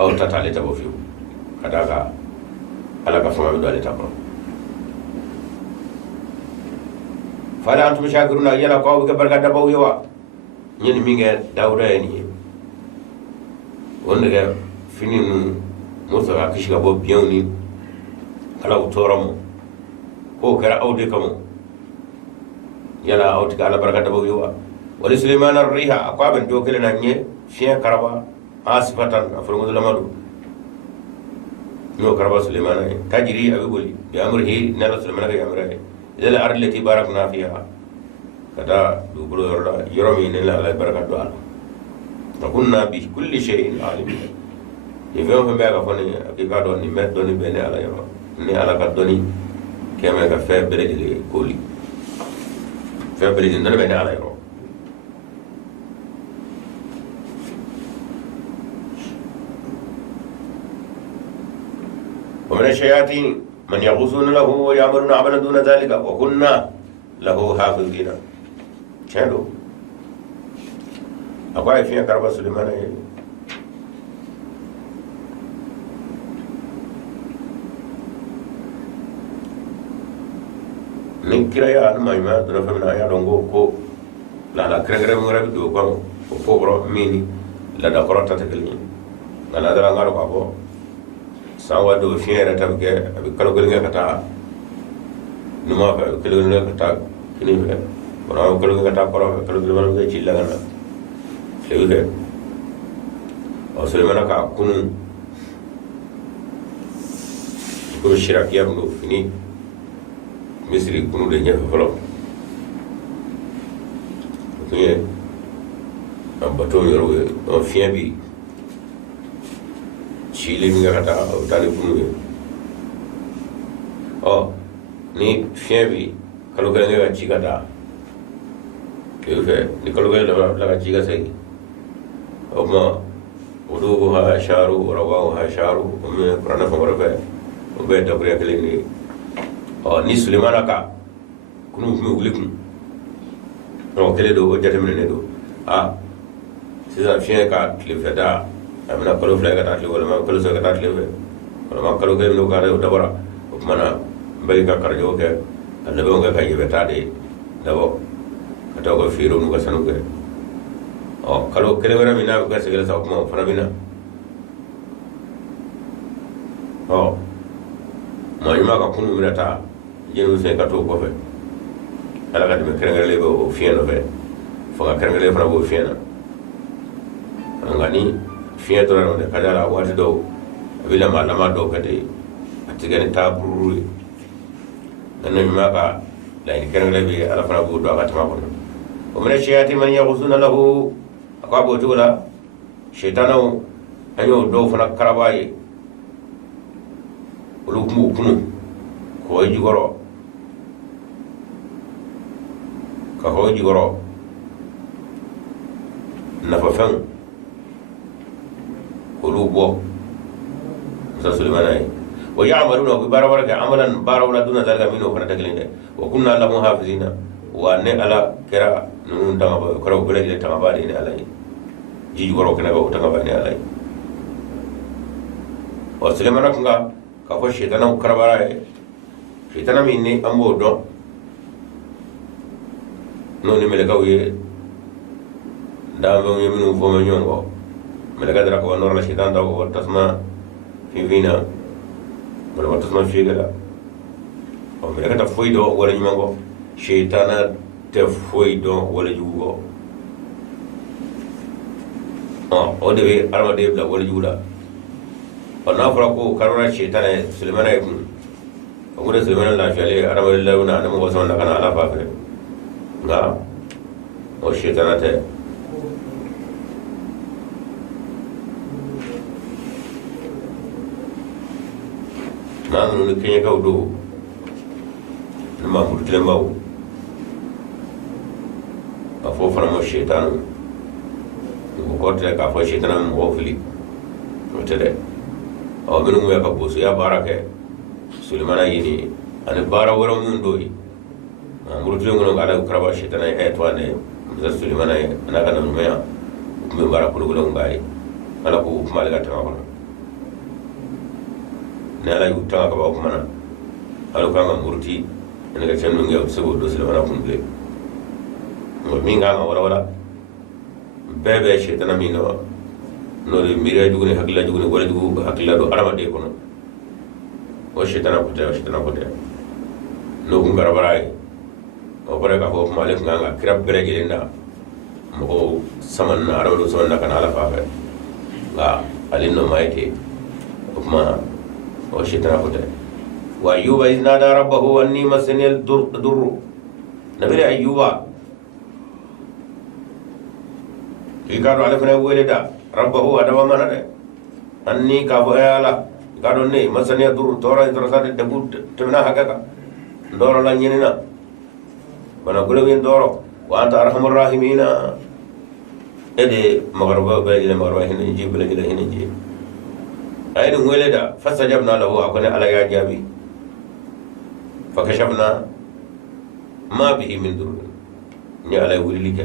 aw tatale tabo fiu kadaka ala ka fama do ale tabo fala antum shakiruna yala ko ga barka da bawo yawa ñen mi nge dawda ni wonde ga fini musa ka kishiga bo biewni kala utoramo ko kara awde kamo yala awti ka ala barka da bawo yawa wali sulaiman ar-riha akwa ben do kele na nye fiya karaba asifatan afrumu lamadu no karaba sulaiman tajri abuli bi amrihi nala sulaiman ga amra ila al-ard allati barakna fiha kada dubro yorda yoromi ne la baraka do ala takunna bi kulli shay'in alim yevon fe mega foni akika do ni met do ni bene ala yoro ni ala ka doni kema ga fe bele de koli fe bele de bene ala yoro ومن الشياطين من يغوصون له ويعملون عملا دون ذلك وكنا له حافظين chendo akwa ifia karaba Sulemana ye nin kira ya alma ima dura famina ya dongo ko la kregre mo rabi do ko pobro mini la da korota tekelni ngala dara ngaro ko bo sawa do fiera tabge abi kalo gel kata numa ka kelo gel kata kini be orang kalau kata orang kalau di mana kita cilang kan, lebih ke, asal mana kak kunu, kunu syirak ya mulu ini, mesti kunu denya kalau, tu ye, betul ya orang fian bi, Chile minga kata tadi kunu ye, oh, ni fian bi kalau kalian enggak jika dah ni kalau kita laga jika segi amma wuduha sharu rawaha sharu umme qur'ana famarafa ubbe dabriya kelini ni Sulemana ka kunu mu gulikun no kele do jate men do sisa fiye ka tlefeda amna kalo fla ka tatli wala ma kalo so ka tatli wala ma kalo ke no ka do dabara mana bai ka karjo ke annabi on ka yebeta de dabo atau ko fiiro nu gasanu ke kalau kele wara mina ko segala sa ko fana mina ma ima ka kunu mina ta jenu se ka to ko fe ala ka de kerengale bo fieno fe fo ka kerengale fana bo fiena ngani fiya to ron de kada la wati do wila ma lama do kade atigani taburu nan ma ka la ni kerengale bi ala fana bo do ka tama ko o mena shayati man yaghusuna lahu akabo tula shaytanu ayo do fana karabaye olu kumu kunu ko jigoro ka ho jigoro nafa fen olu bo musa sulemana ye wa ya'maluna bi baraka amalan barawla duna zalika minhu kana taglinde wa kunna lahu hafizina wa ne ala kera nun tanga ba kara ko le tanga ba ni ala ji jigoro kana ba tanga ba ni ala wa sulemana kunga ka fo shaytana karabara ye shaytana min ni ambo do no ni meleka ye da ba mi minu fo ma nyongo meleka dara ko nor la shaytan da ko tasma fi vina wala tasma fi gala o meleka ta foi do wala nyongo shaytana te foi do wala jugo o de be arma de bla wala jula na fara ko karona shaytan Sulemana ibn ko da Sulemana la shale arama launa na mo wasan da kana ala fa fe ga o shaytan ta na no kenya ka do na ma murtile mawo a fo fara mo shaytan ko ta ka fo shaytan mo fili to tede aw minnu ya ka boso ya baara kɛ Sulemana yini ani baara wɛrɛ minnu do yi murutile ŋɔnɔ ka ala karaba shaytana ye to ne musa Sulemana ye ana ka namaya u tun bɛ baara kolokolow k'a ye ala ko kuma ale ka tanga kɔnɔ ni ala y'u tanga ka bɔ kuma na ala kan ka muruti ani ka cɛn ninnu kɛ u tɛ se k'o don Sulemana kun bilen min kan ka walawala bɛɛ bɛ shaytana min dɔn no de mira jugune hakilla jugune wala jugu hakilla do arama de kono o shaytana kote no kun garabaray o bare ka ko malik nga kirab bere gelinda mo saman na arama do saman na kana ala fa ga alinno maite kuma o shaytana kote wa ayyuba iznada rabbahu anni masani al-dur nabi ayyuba ikaro ala fana weleda rabbahu adawa mana de anni ka boyala gado ne masaniya dur tora sade debu temna hakaka ndoro la nyinina bana gulewin doro wa anta arhamur rahimina ede magarba bayile marwa hin jibla gila hin ji ayni weleda fasajabna lahu akone ala ya jabi fakashafna ma bihi min dur ni ala wulilike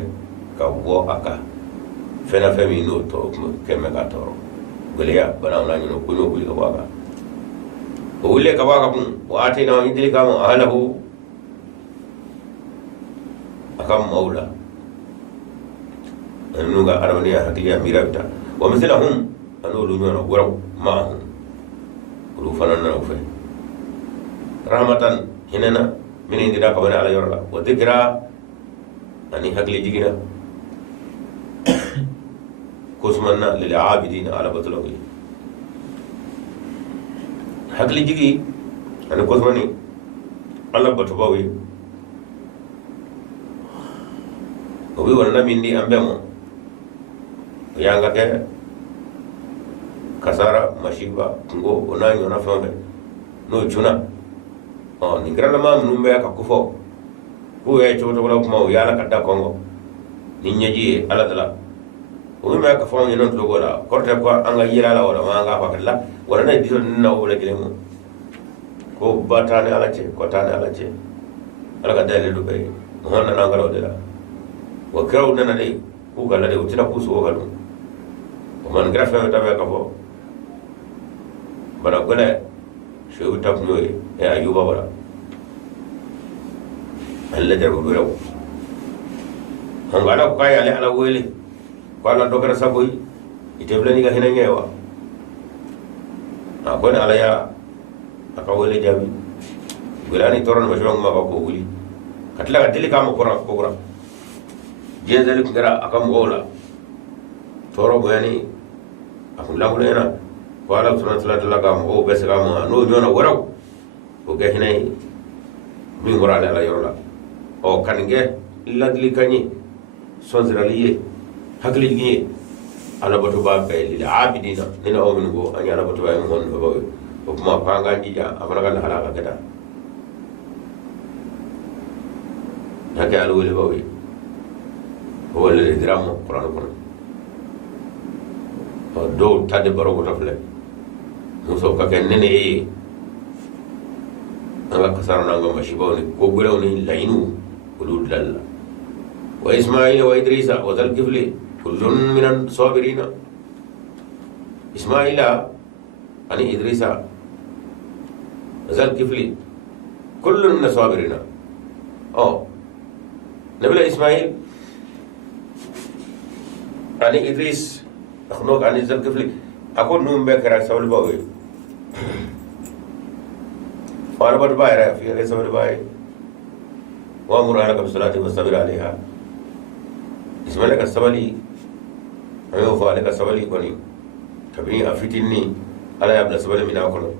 ka wo aka fena femi no to keme ka toro goliya bana wala ni no kuno kuli ka waga o wule ka waga bun wa atina min dilika mu ahlahu akam maula anu ga arwaniya hakiliya mirabta wa mislahum anu lu nyono guraw ma'ahum lu fanana ufe rahmatan hinana min indira ka bana ala yorla wa dhikra ani hakli jigina كوسمنا للعابدين على بطلوي حقلي جيجي أنا كوسمني على بطلوي وبي ورنا مني أمبمو يانغا كه كسارة مشيبا كنغو ونانيو نافهم نو جونا نيكرانا ما منومبيا ككوفو هو يجوا تقولوا كما ويالا كدا كونغو نينجي على دلا o me ka fon non to gola korte ko anga yira la wala ma nga fakalla wala na dito na wala gelemo ko batane ala ce ko tane ala ce ala ka dale do be honna na ngaro de la wa kraw na dai ku gala de utina ku so galu o man grafa ta be ka fo bara gola shew tap noy e ayuba wala alla jarbu rew hangala ko kay ala wele wala dogara saboy itebla ni ga hina nyewa akon ala ya akawele jabi gulani toron ma shurang ma ko wuli katla ka dili kam ko ra je dali ngara akam gola toro gani akun la gulena wala tunatla kam o bes kam no nyona waraw ko ge hinay mi ngorale ala yorla o kange ladli kani sonzraliye hakli gi ala batu ba kay lil abidina nina o min go ani ala batu ba ngon ba ko kuma panga jija amana kala halaka keda hake ala wali bawi هو الذي درامه القرآن الكريم دو تادي بروكو تفله موسو كأنني إيه أنا كسرنا عن مشيبوني كوبلوني لينو ولود لله وإسماعيل وإدريس وذا الكفل كل من الصابرين إسماعيل أني إدريس ذا الكفل كل من الصابرين نبي إسماعيل أني إدريس أخنوك أني ذا الكفل أكون نوم بكرة سوالي باوي وأنا بتبايع في هذا سوالي باي وأمر أهلك بالصلاة والصبر عليها اسم لك السوالي أنا وفعلك السوالي كوني كبني أفتني على ابن السوالي من أكله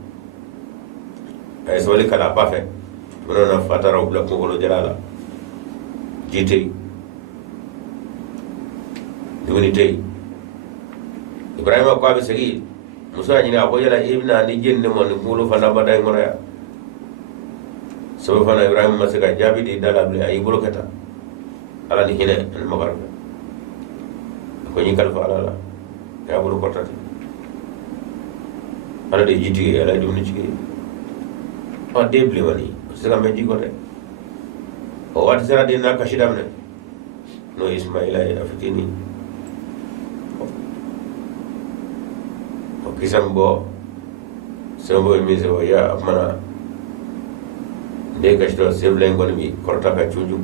أي سوالي كلا بافه منو نفتر أو بلك مقولو جلالا جيتي دوني تي إبراهيم أقوى بسجيد موسى جينا أقوى جلا ابن نيجين نمون نقولو فنا بدأ مريا سبب فنا إبراهيم مسكا جابي دي دالا بلي أي بلو كتا على نهينة المغرب أقوى نيكال فعلا لا يا بلو كتا على دي جيتي على دي منيجي أو دي بلي واني سكا مجي كتا أو أتسرا دي نا كشيدا منه نو إسماعيل أفتيني kisambo sambo mise o ya amana de kashto sevlen goni mi korta ka chuju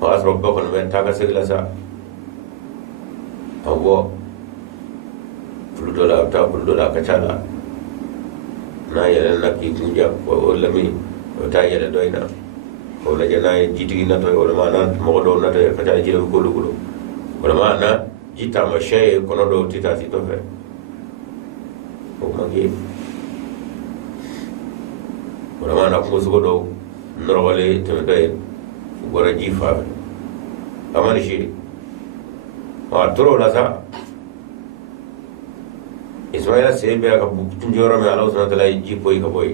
was robbo kon men taga segla sa awo fuludola kachala na yele na ki kunja o lami o ta yele doina o la jana jitigi na to o ma na mo do na to kachala jile ko lugulo o ma na jita ma shay kono do titati to fe magi wala mana ko so do norwale tembe wara jifa amani shi wa toro la sa Ismaila sebe ka tunjoro me Allah subhanahu wa ta'ala jipo ka boy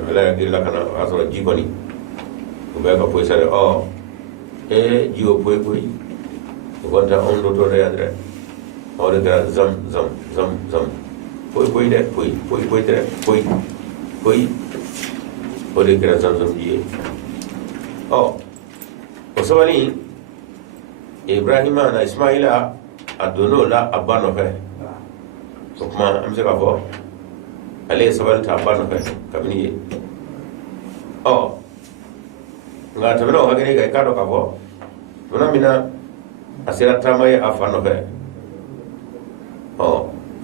wala gilla kana asura jipani ko be ka poy sare jiwo poy wanda on do to readre ore gra zam poi de poi de poi ore gra zam ji o sabani Ibrahim na Ismaila adono la abano fe so kuma am se ka fo ale sabal ta abano fe kabini nga tabno ha gene ka do ka fo tuna mina asira tamaye afano fe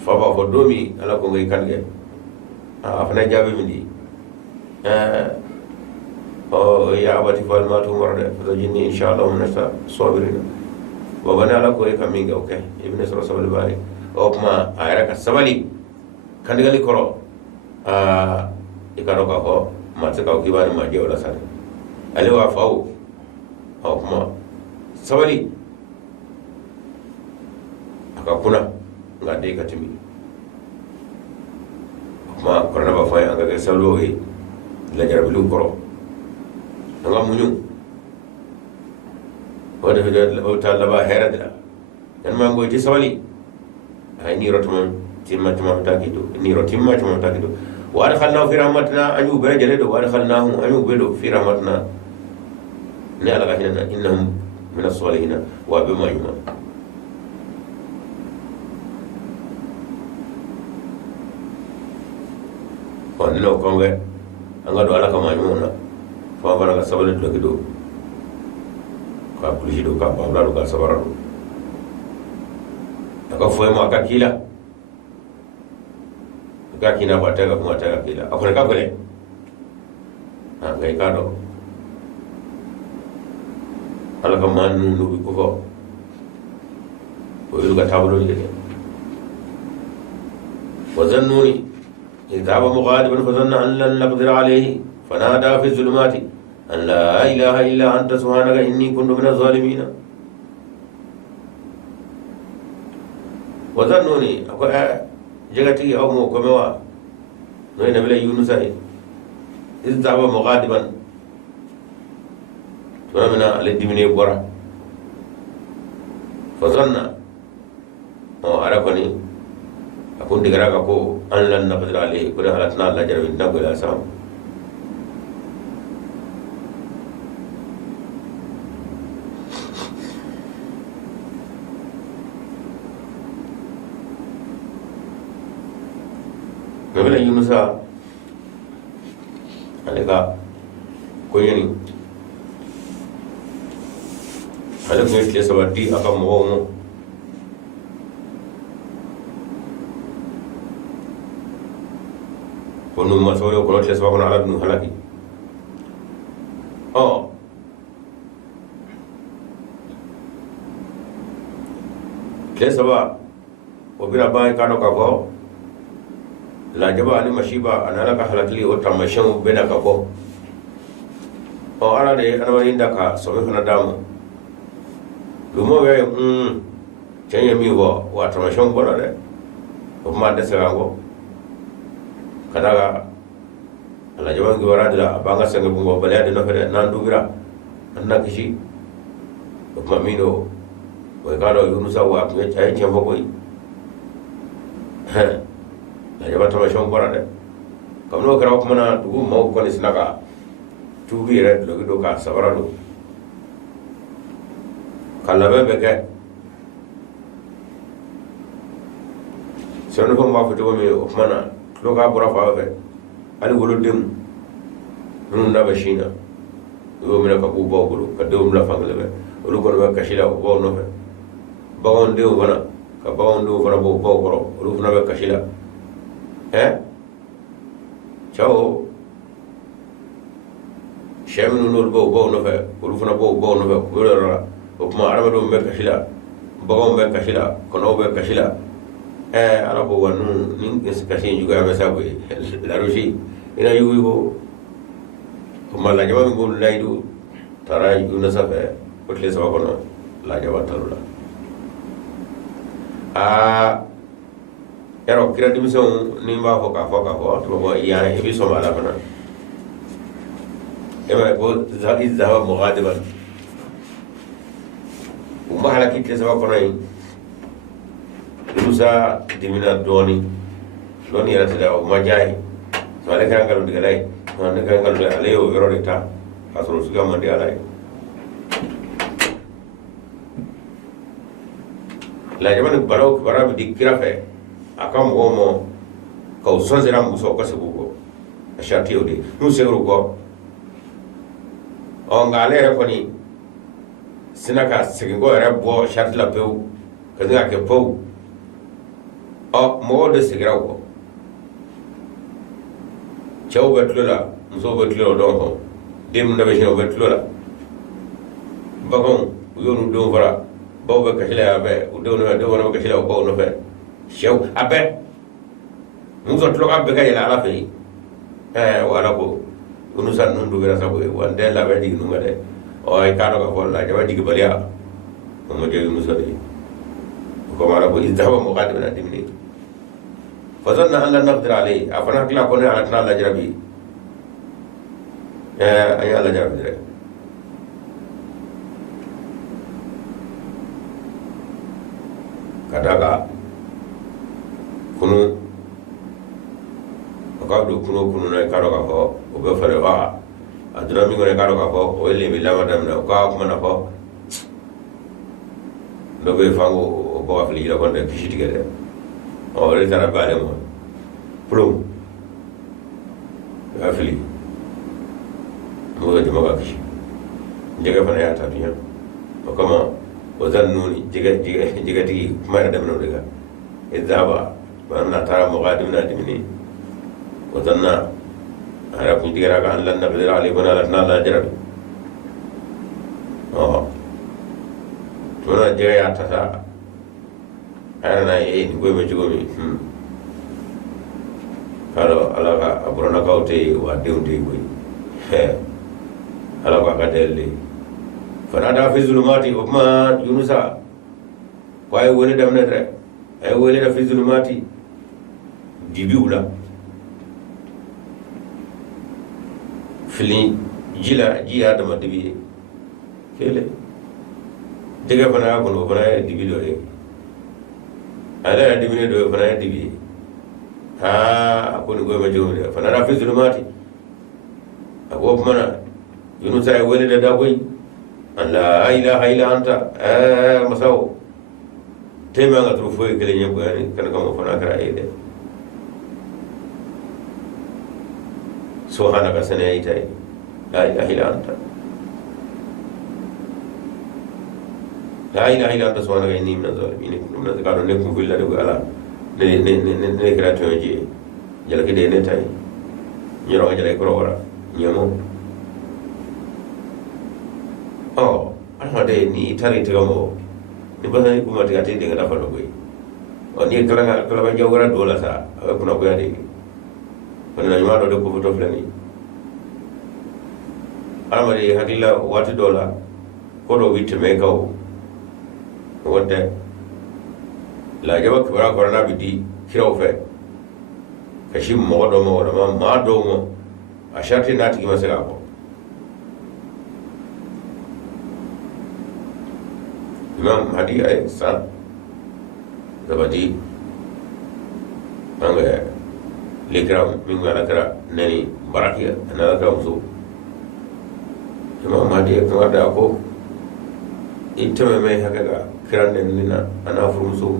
faba ko domi ala ko ngai kange afana jabe mindi ya abati fal ma tu warde to jinni inshallah mun sa sabirina wa bana ala ko e kaminga okay ibn sura sabali bari kuma ayara ka sabali kandigali koro ikaro ka ko matse ka ki bari ma je wala sare ale wa fau kuma sabali kuna nga de katimi ma korna ba fay anga ke salo e la jarabi lu koro nga munyu wada o ta laba hera dira dan ma ngoy ti sawali ay ni rotuma timma ta kido ni rotimma ta kido wa adkhalna fi rahmatina anyu be jale do wa adkhalnahum anyu be do fi rahmatina ni ala kahina innahum min as-salihin wa bima yuma no konge anga do ala kama nyuna fa bana ka sabale do kido ka kulisi do ka babla do ka sabara do aka foy ma ka kila ga kina ba ta ga kuma ta ga kila akwai ka gole ngai ka do ala ka man nu bi ko ko ga tablo de وظنوني إذ ذهب مغاضبا فظن أن لن نقدر عليه فنادى في الظلمات أن لا إله إلا أنت سبحانك إني كنت من الظالمين وظنوني أقول جغتي أو موكموا نوي نبي يونس إذ ذهب مغاضبا تمامنا للدمني برا فظن عرفني أكون دقراك أكو أن لن نقدر عليه كنا حالتنا الله جل وعلا نقول أسام نبي يونس عليك كويني عليك مثل سبتي أكم مومو kono masoro kono tes wa kono ala dum halaki kesaba obira bay kano ka ko la jaba ali mashiba anala ka halakli o tamashan bena ka ko ala de anawari ndaka so be fana damu lumo we chenye mi wa tamashan ko de o ma de sarango kadaga ala jaban giwara dila banga sanga bungo balya de no fere nan dugira anna kishi o mamino o kado yunusa wa me tay tembo koy la jaba tama shon bora de kamno kara ko mana dugu mo ko ni sinaka tubi red lo do ka sabara do kalabe beke sono ko ma foto mi o mana lo ka bora fa fe ali wolo dem nun da bashina yo mi ka bu bo gulu ka dem la fa ngale be lu ko be kashila bo no fe bawon de wona ka bawon do wona bo bo goro lu funa be kashila ciao shemnu nur bo bo no fe lu funa bo bo no fe ko ra o kuma arama do be kashila bawon be kashila kono be kashila ala ko wanu nin kasi juga ma sabu la roshi ina yugo kuma la jaba ngol laydu tara yuna sabe ko le sabu kono la jaba tarula ero kira dimison ni ba foka to bo ya e bi so mala bana ema ko zali zahab mughadiban umma halaki ke sabu kono Musa dimina doni yara tida o majai so ale kan galu digalai on ne kan galu ale o yoro reta asoro suga mandi alai la jaman barau bara dikira fe akam gomo ka usan zera muso ka sebugo ashati odi nu segro go on gale ko ni sinaka segigo era bo shat la peu kaza ke pou mo de sigira ko chaw betlola muso betlola don ko dem na be chaw betlola bagon yonu do fara baw be kashila be do no be kashila baw no fe chaw abe muso tloka be kay la ala fe wala ko unu san nundu gara sabo wande la be di nu ngade o ay kado ka wala jaba digi baliya mo je unu sadi ko mara ko idaba mo qadima na dimni فظن أن لن نقدر عليه أفنى كلا كنا على الله جربي أي الله جربي ده كذا كنو وقابل كنو ناي كارو كافو وبفر أدرامي كنا كارو كافو ويلي بلا ما دمنا وكاف منا فو لو بيفانو وبوا فيلي لو كنا كشيت كده और इस तरह बारे में prove afili muga jamaga kishi jega fana ya tafiya to kama wazannuni jega tigi kuma da dabno daga idaba ba na tara muqadim na dimni وتنا أنا كنت كرا كان لن نقدر عليه ولا لنا لا جرب تنا جاي أتسا أنا نقول مجومي kalau ala aburana kaute wa deunde goy ala ka kadelle fanada fi zulumati umma yunusa waye woni damne re ay woni da fi zulumati dibiula fili jila jiya da madibi kele diga fana ko no fana dibi do e ala dibi do fana dibi akoni goy majum de fana rafi zulumati ago mana yunusa ay woni da goy an la ilaha illa anta masaw tema nga tru foy kele nyebo yani kan ko fana kara ede subhanaka sanayta la ilaha illa anta la ilaha illa anta subhanaka inni min az-zalimin min az-zakaru nekum fil ladu ala ne kira to je jala ke de ne tay nyoro jala ko wala nyamo alhade ni tari tegamo ni bana ko mati ati de ngada falo boy ni kala ba jawara dola sa ko na ko yade ko na nyama do ko foto flani amari hadilla wati dola ko do witte me kaw wonde la jaba kibara korana bidi kiraw fe kashi mo do ma do mo a sharti nati ma sega ko imam hadi ay sa dabadi anga likram min wala kara nani barakiya ana ka muso imam hadi ko da ko ita mai haka ga kiran da nina ana furmuso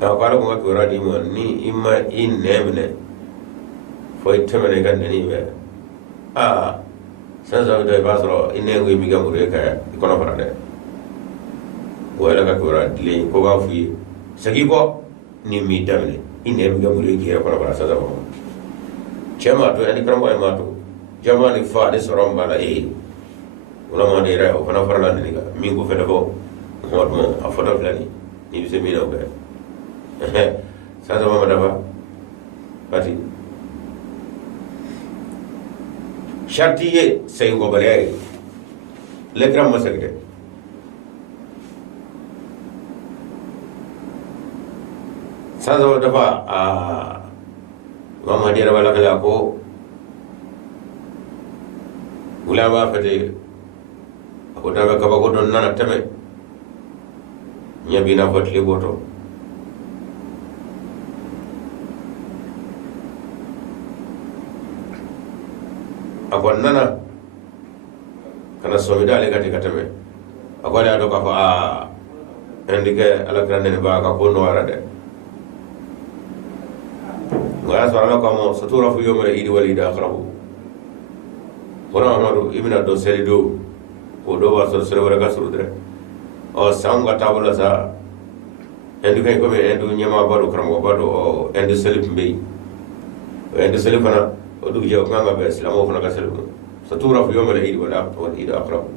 a kwara kuma kura di mo ni imma in nemne fo ita mai kan ni be san sa da ba so in ne ngi mi ga mu re ka ko na fara de wala ka kura dile ko ga fu sagi ko ni mi damne in ne mi ga mu re ki ko na fara sa da mo chama to ani kram ba ma to jama ni fa de sorom bala ulama de ra o fana farla ni ga min ko feda ko mo a foto flani ni bise mi no be sa da mama dafa pati sharti ye sai go bare le gram masakde sa da dafa mama de ra wala kala ko ulama fete ko tawe kaba ko don nana teme nyabi na fotli goto akon nana kana somida ale gati kateme akon ya do ka fa endike ala grande ne ba ka ko no arade wa asara ko mo satura fu yomre idi walida akhrabu kona amadu ibn ado serido ko do wa sor sere wara surudre o sanga tabula sa endu kay ko be endu nyama bado kramo bado endu selip mbey endu selip na o du je ko ngamba be islamo fana ka selip satura fu yomre idi wala to idi akhrabu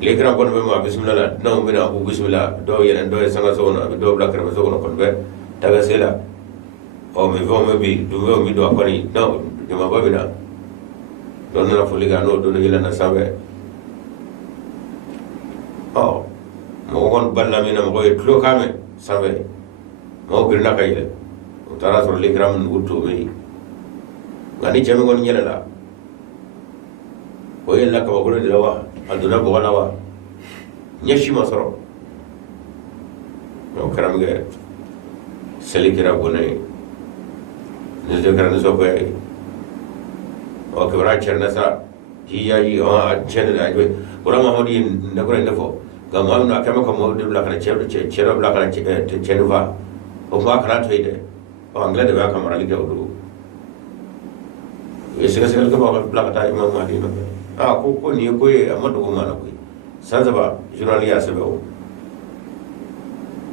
lekra kon be ma bismillah no be na bu bismillah do yenen do sanga sona do bla kramo sona kon be taga sela o mi vo me bi du vo mi do akoni no de ma babina don na foliga no do yela na sabe mo gon balla mi na mo e klo kame sabe mo birna kayile o tara so lekram wutto mi ngani jami gon nyela la o yella ka ko de lawa aduna bo lawa nyeshi masoro no karam ge selikira bonay ne karne so ko o ke wara cherna sa hiya yi o chen da go wara mahmudi na ko ndefo ga ma na kama ko mo de bla kana cher bla kana chen va o ma kana to ide o angla de ba kamara li ke o ese se ko ba bla kata imam mahdi no ko ni ko e amadu ko ma na ko sanza ba journal ya se be o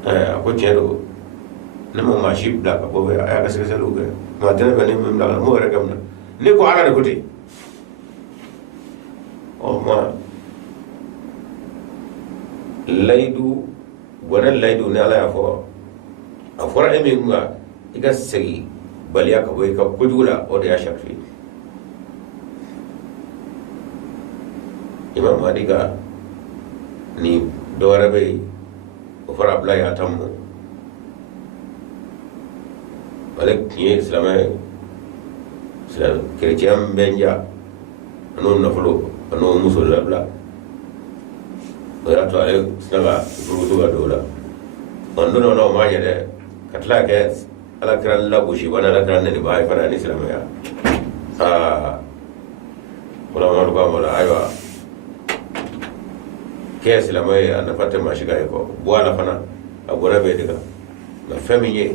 ako tiendo ne mo ma ship da ka bo ya ka se lu ga ma tane ba ne mem da mo re gamna ne ko ala ko te o ma laydu gonan laydu ne ala ya fo a fora e min ga iga segi baliya ka boy ka kujula o da ya shafi imam adiga ni dora be o fara bla ya tammo wale kiye islamay islam chrétien benja non na folo non musul bla wala to ay snaga rudu ga dola ondo no ma yede katla ke ala kran la bushi wana la kran ne bay fara ni islamaya wala ma ba mala aywa ke islamay ana fatte ma shiga ko wala fana agora be diga na feminye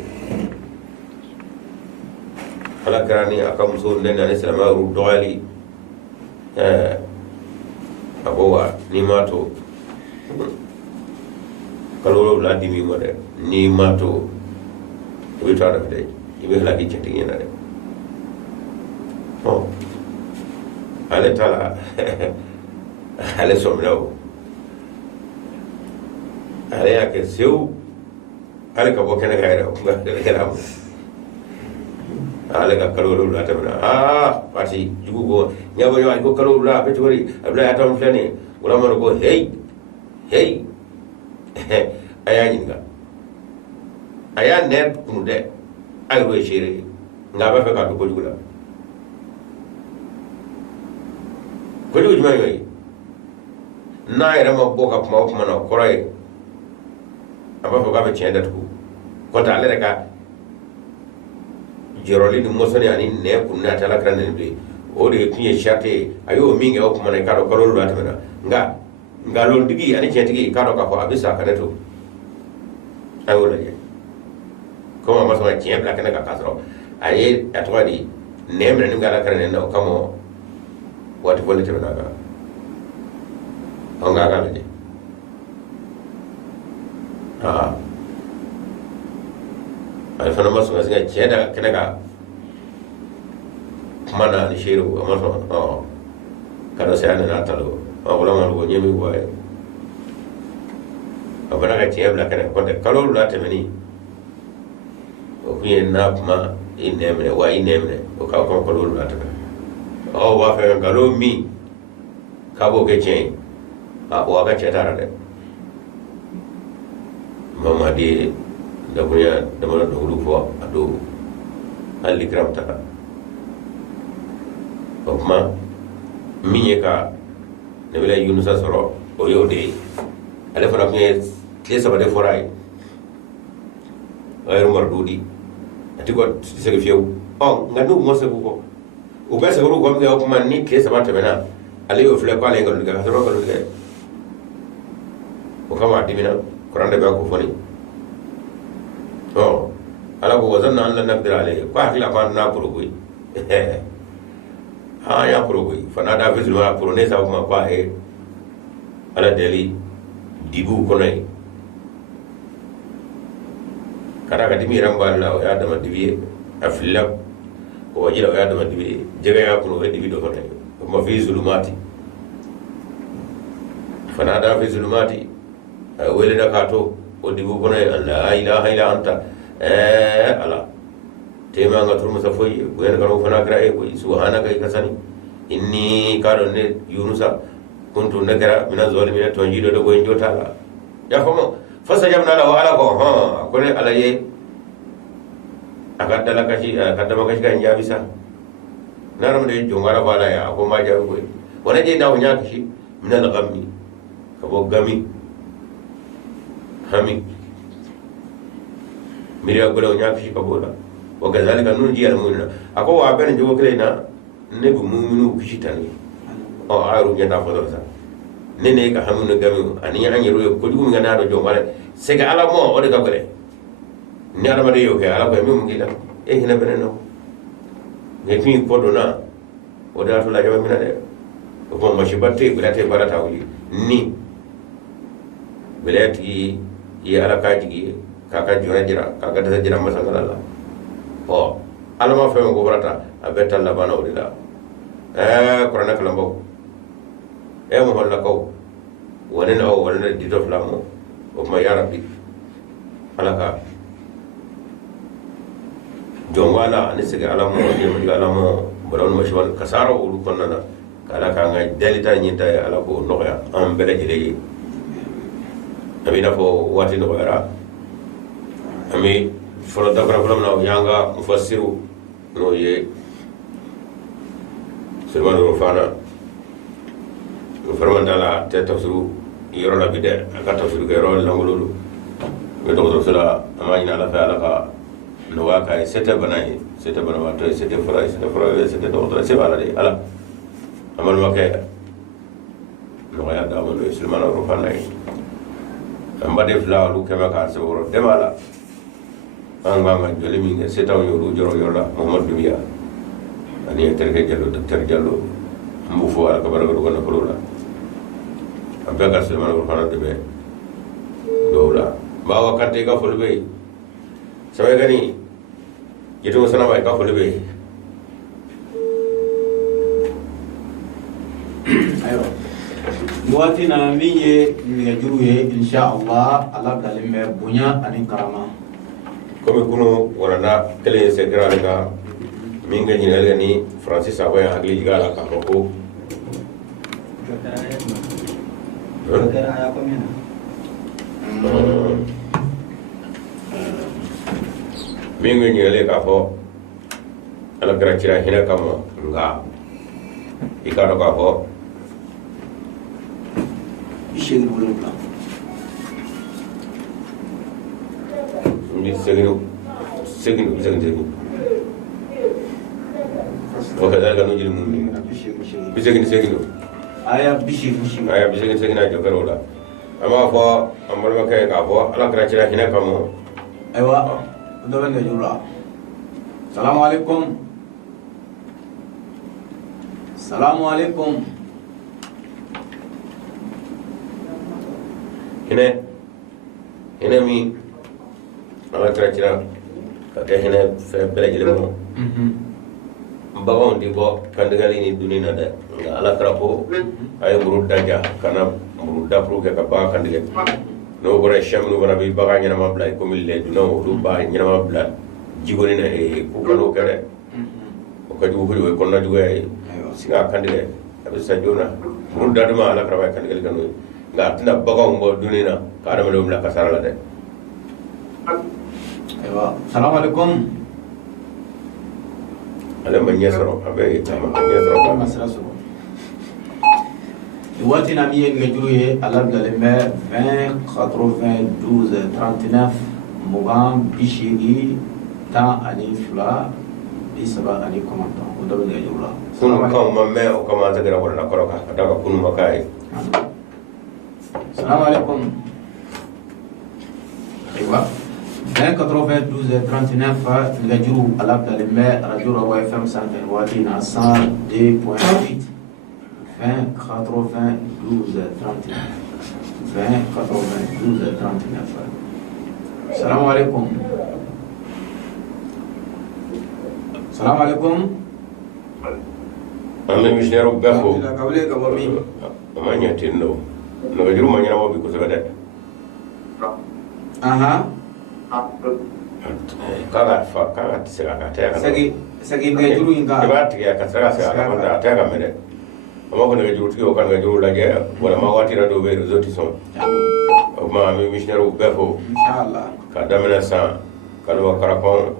ala karani akam so ne na islamay ru doali agowa ni mato kalolo la dimi mo de ni mato ibe tara de ibe la ki chatting yana de oh ale tala ale somno ale ya ke seu ale ka bokene gaira ga kala ale ka kalolo la tamna pati jugo go nyabo yo ko kalolo la be tori abla atam flani wala mo go hey aya nyinga aya net kunu de ay ro chere nga ba fa ka ko jula ko ju ma yoy na era mo boka kuma na koray aba fa ka be chenda tu ko ta le ka joroli ni mosoni ani ne kunna tala kran ne be o de kiye chate ayo minge o kuma na ka ro lo atana nga lol digi ani chetigi kado ka ko abisa kaneto ayola je ko ma so chen bla kana ka kasro aye atwadi nemre ni ngala karane no kamo wati polite na ga onga ga je ay fana maso nga cheda kana ka mana ni shiru amaso kada se ana natalo wala ma ko nyemi waye abana ka tiebla kana ko de kalolu la temeni o fiye na ma inemre wa inemre o ka ko kalolu la temeni o wa fe galo mi ka bo ke chen wa ka chetara de mama di da punya da mana do fo ado ali kramta o ma mi ka ne bela yunusa soro o yode ale fana me ke sabade foray ay rumar dudi ati ko sege fiew o nganu mo se ko o be se ko ko me o man ni ke sabate bena ale yo fle ko ale ngal ga soro ko de o kama dimina qur'an be ko foni o ala ko wazanna an lan naqdir alayhi ko akila ko na ko koy ya purogoi fana da fizu ma purone sa kuma kwa ala deli dibu konai kada ka dimi ramba la ya da madibi afilla ko wajira ya da madibi jaga ya kuno dibi do konai kuma fi zulumati fana da fi zulumati wele da kato o dibu konai la ilaha illa anta ala tema nga turma safoy buyan karo fana kra ko subhanaka ikasani inni karo ne yunusa kuntu nakara min az-zalimin tonjido do go njota la ya komo fasajabna lahu ala ko ko ne ala ye akadala kashi kadama kashi kan jabisa naram de jongara bala ya ko ma jabu ko wona je nawo nya kashi min al-ghammi ko bo gami hami miriya golo nya kashi ko bola وكذلك ننجي المؤمنين اكو وابن جو كلينا نبو مؤمنو كشيتاني او عارو جنا فدرسا نيني كا حمون غامي اني اني رو ko dum ngana do jo mare sega ala mo o de gabere ni ala mare yo ke ala ko mi mungila hina beneno ne fi ko do na o da to la jabe mina de ko ma shibate bilate barata wuli ni bilati ye ala ka jigi kaka jona jira kaka da jira masangala la o ala ma fe ko barata abeta la bana odila qur'ana kalambo mo holla ko wala o wala di do flamo o ma ya rabbi ala ka jongwala ani sege ala mo de mo ala mo bolon mo shwal kasaro ulu konna kala ka nga dalita nyinta ala ko noya am bele jele amina fo wati no era ami folo da problem na yanga mufassiru no ye Sulman Rufana farmandala te tafsiru yoro la bide aka tafsiru ke yoro la ngululu me to sala amani na la fa ala ka no wa kai sete banai sete banawa to sete fara sete to se bala de ala amal make no ya da mo Sulman Rufana amba de fla lu ke maka se woro de mala anga jole mi ne sete on yoro yoro la Muhammad Dubiya ani terke jallo docteur jallo mbu fo ala ka barago ko na la abbe ka Sulman Rufana de be dola bawa kante ka fulbe sabe gani yeto sana ba ka fulbe ayo duwati na miye ni juru ye insha Allah ala dalime bunya ani karama comme kuno wala tele secret ga minga ni nalga ni Francis Awa agli gala ka ko minga ni le ka fo ala grachira hina kama nga ikaro ka fo ishegin wala ni segin وكذلك نجري المؤمنين بسجن aya bishi بسجن ajo karola ama fo amal makay ka fo ala grachira hina kama aywa do ben jura assalamu alaikum hine mi ala grachira ka hine fe belajile mo bagon di bo kandagali ni dunina de ala krapo ay muru daja kana muru da pro ke ka ba kandige no bore sham no bora bi baga nyana mabla ko mille no du ba nyana mabla jigoni na e ko kano kare o ka jugo ko na jugo ay singa kandige abi sa jona muru da duma ala krapa kandige kanu ga tina bagon bo dunina ka da mala kasara la de aywa assalamu alaikum ale ma nyesoro abe tama nyesoro duwati na miye nga juru ye ala dalime 20 92 39 mugan bishigi tan ani fula bisaba ani komanta o dabe nga juru la kunu kan mamme o kama ta gara wala koroka daga kunu makai assalamu alaikum aywa 92 39 nga juru ala dalime radio Rawa FM 100 wati na 102.8 20 92 39 20 92 39 Assalamu alaikum. Assalamu alaikum. Ame missionnaire bafo La kawle ka wami. amanya tindo no juru manya mo bi ko sabade Aha. kaga sega ka ta Sagi nga juru inga. ba ta ya ka sega ka ta ka mede amma ko ne juru tiyo kan ga juru lage wala ma wati radio be resoti son ma ame missionnaire bafo Inshallah. ka damina sa kalwa karakon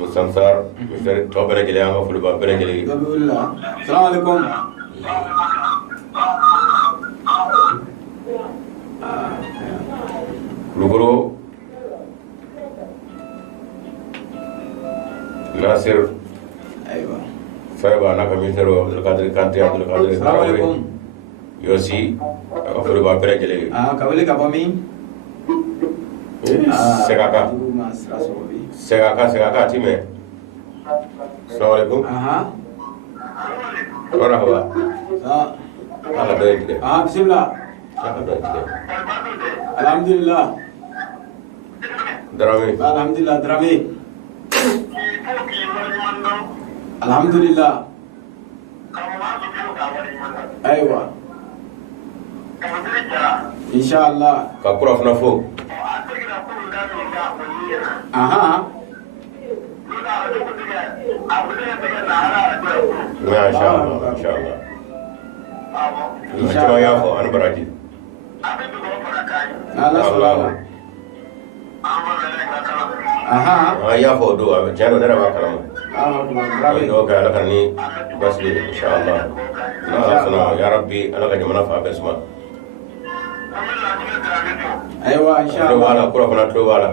musansar missionnaire to bele gele anga fulu ba bele gele Alhamdulillah. Assalamu alaikum. Luguro Nasir Aywa. Faiba naka missionnaire Abdul Qadir Kanti Abdul Qadir Assalamu alaikum. Yosi aka fulu ba bele gele Kawle ka wami. segaka Juru mas rasobi. segaka time assalamualaikum Aha. marhaba Ah, ala doy tide bismillah. ala doy tide Alhamdulillah. Drame. Alhamdulillah Drame. Alhamdulillah. Aywa. Inshallah. Ka kura fana fo. Aha. Masha Allah. Inshallah ya fo an baraji. Allah sallallahu. Aha. Ya fo do jano ne ba kalama. Drame. Do ka ala kan ni basli inshallah. Sana ya rabbi ala ka jamana fa besma. Aywa inshallah. Wala kura fana to wala.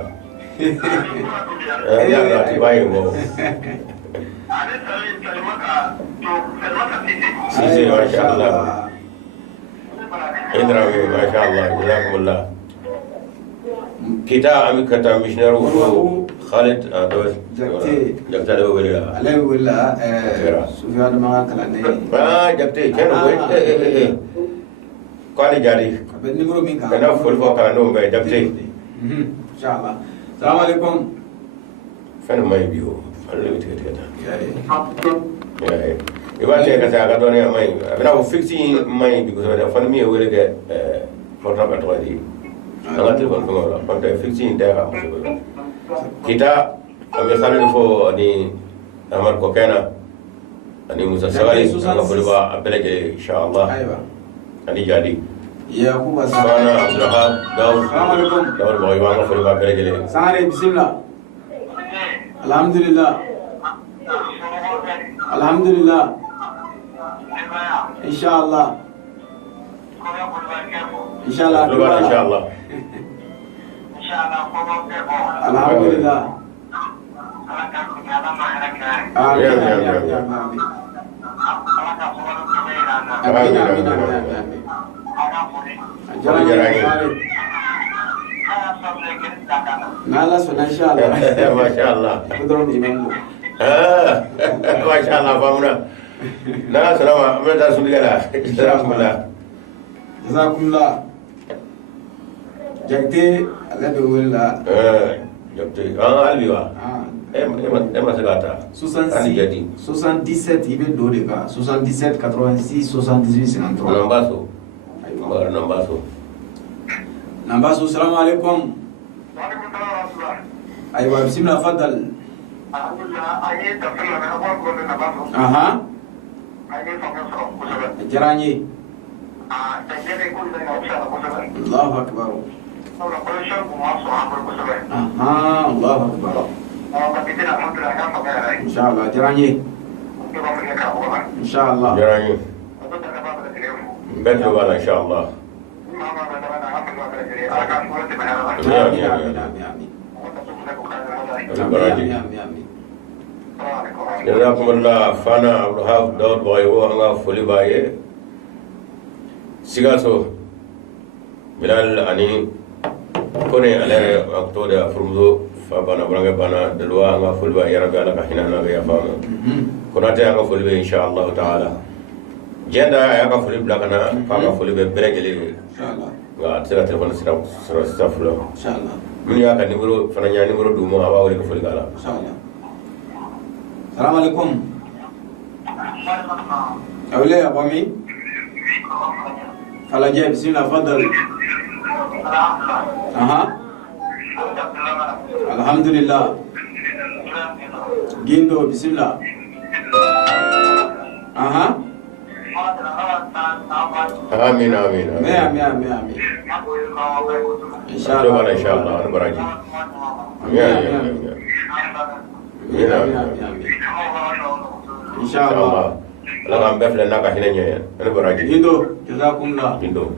Ya Allah ti bayi mo. Sisi masha Allah. Idrami masha Allah. Jazakumullah. Kita ambil kata missioner Khalid atau Jakte ada bela. Alhamdulillah. Sufyan ma kalane. Jakte kan Kali jadi. Ben numero min ka. Kana full fo kana no be Jakte. Inshallah. Assalamu alaikum. Fan mai biyo. Allah ya tada. Ya. Iba te ka sa ka doni mai. Abina ko fixing mai because da fan mi wele ke foto ka to di. Ala telefon ko la. Fan te fixing da ka. Kita ambil kali fo ni Ahmad Kokena ani Musa Sagali ka fulba abela je inshallah. Aywa. Ani jadi. Ya ku ba Sana Abdullah Daud. Assalamu alaikum. Daud boy wa ka fulba abela je. Sare bismillah. Alhamdulillah. Alhamdulillah. Inshallah. Inshallah. Inshallah. Alhamdulillah. Amin. Nala sona inshallah. Masya Allah. Kudron imam. Masya Allah famuna. Nah, selama mereka sudah lah. Alhamdulillah. Jazakumullah. Jakte ala be wala. Jakte. Albiwa. Emma segata. Ani jadi. 77 ibe do de ka. 77 86 78 53. Nambaso. Nambaso. Nambaso. Assalamu alaikum. Aywa bismillah fadal. Aha. Jaranye. Allahu akbar. Aha, Allahu akbar. Inshallah jaranye. Inshallah. Jaranye. Betul bala inshallah. Amin. Jazakumullah fana Abdullah Daud boy wo anga fuli baye sigato bilal ani kone alere akto da furmuzo fa bana branga bana dalwa anga fuli baye rabbi ala ka hinana ga yafamu konate anga fuli be inshallah taala jenda ya ka fuli blakana fa ka fuli be beregele Inshallah. ga tsira telefon sira staflo Inshallah. mun ya ka numero fana nya numero du mo awa wali ko fuli gala Inshallah. Assalamu alaikum. Awle Abu Ami. Falaje bismillah fadal. Aha. Alhamdulillah. Gindo bismillah. Aha. amin amin Amin. inshallah inshallah ana baraji amin Inshallah. ala kan befle naka hinanye ana baraji Gindo jazakumullah. indo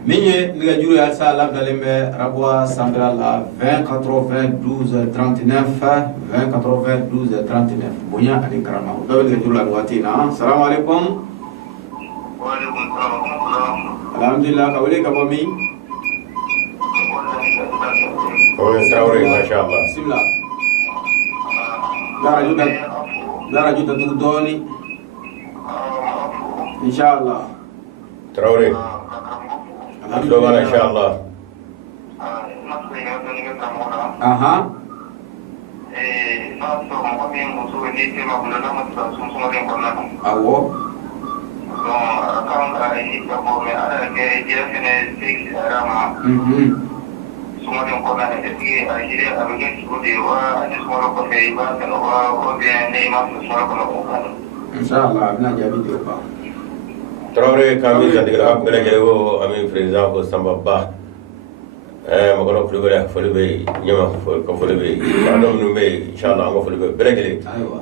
Minye niga juru ya sa la dalembe rabwa central la 20 80 12 39 20 80 12 39 bonya ali karama do niga juru la watina. Assalamu alaikum. Wa alaikum assalam. Alhamdulillah ka wale ka bomi. oh Traoré mashallah Bismillah. Dara juta doni. Inshallah. Traoré Alhamdulillah. inshallah masu ne wata ne ga samu aha na so mo mi musu ne ce ma kula na musu sun suma den konna awo so akan ga ni ba ko me ara ke je ne 6 rama suma den konna ne ke a jire a ga su de wa ne suma ko fe ba ta wa o be ne ma su suma ko ko inshallah na jabi de ba Traore kami zandigra bele jelo ami président ko Samba Ba magono fulbe fulbe nyama ko fulbe adom no be inshallah ngo fulbe bele jele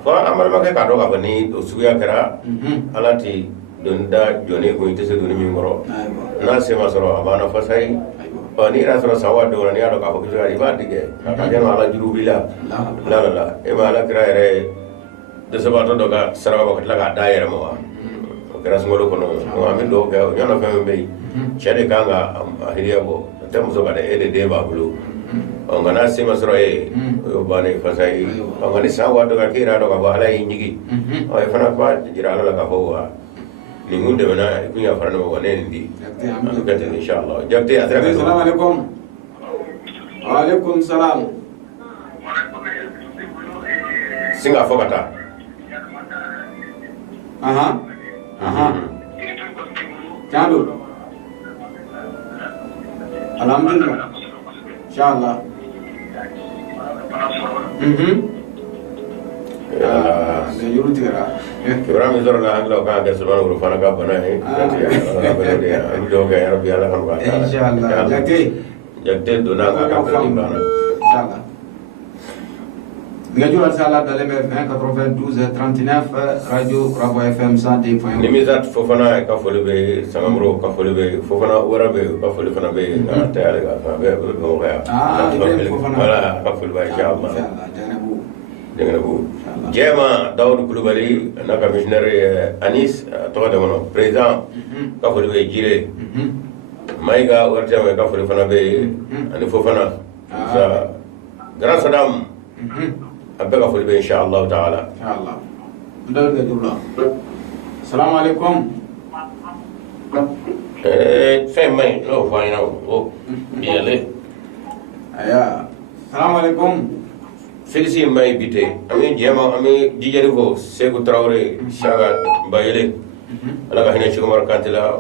fa amal make ka do ka bani do suya kara alati donda joni ko ite se doni mi ngoro na se ma soro abana fasai pani ra soro sawa do ni ado ka ko jari ba dige ka jeno ala juru bila la e ma ala kra ere de sabato do ka sarawa ko la ka daire mo kera sungolo kono ami do ga nyana fam be chede kanga ahiriya bo te muso ga de ba bulu onga na sima soro e o bane fasai onga ni sawa do ga kira do ga bala yingi o e fana fa jira ala ka ho wa ni munde bana kunya farano wa ne ndi am ga inshallah jabte asra assalamu alaikum wa alaikum salam singa fogata aha Chalo. Alhamdulillah. Inshallah. Gayuru tigara. Kibram izor la anglo ka ga subhanahu wa ta'ala ka bana hai. Am do ga ya rabbi Allah kan Inshallah. Jagte dona ka bana. Inshallah. Gajul Salah dans les 92 39 Radio Rabo FM 100.1 Nimizat fofana ka folbe samamro ka folbe fofana warabe ka folbe fana be ta ala ka be go ga wala ka folbe inshallah Denabu Jema Daoud Kulubali na commissioner Anis to da mono président ka folbe jire Maiga wartama ka folbe fana be ani fofana sa grâce à dame أبقى في البيت إن شاء الله تعالى. إن شاء الله. بدر الله. السلام عليكم. فين ماي؟ لو فاين أو يلا. أيا. السلام عليكم. فيلسي ماي بيتي. أمي جماعة أمي جيجريفو سيكو تراوري شاغا بايلي. ألا كهنا شو كمار كانتلا.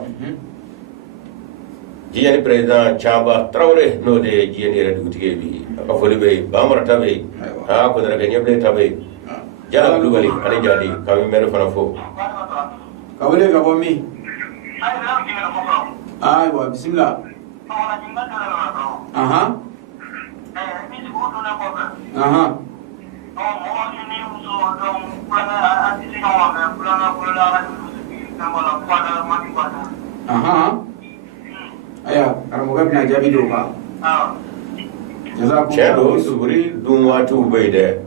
جياني بريزان چابا تراوري نو دي جياني ردوتي بي. أكفولي بي بامر تابي. ko dara ganye ble tabe jala blue wali ani jadi kami mere fana fo kawale ka bomi ay wa bismillah aha aha aha aya karamoga bina jabi do ka Chado suguri dumwatu bayde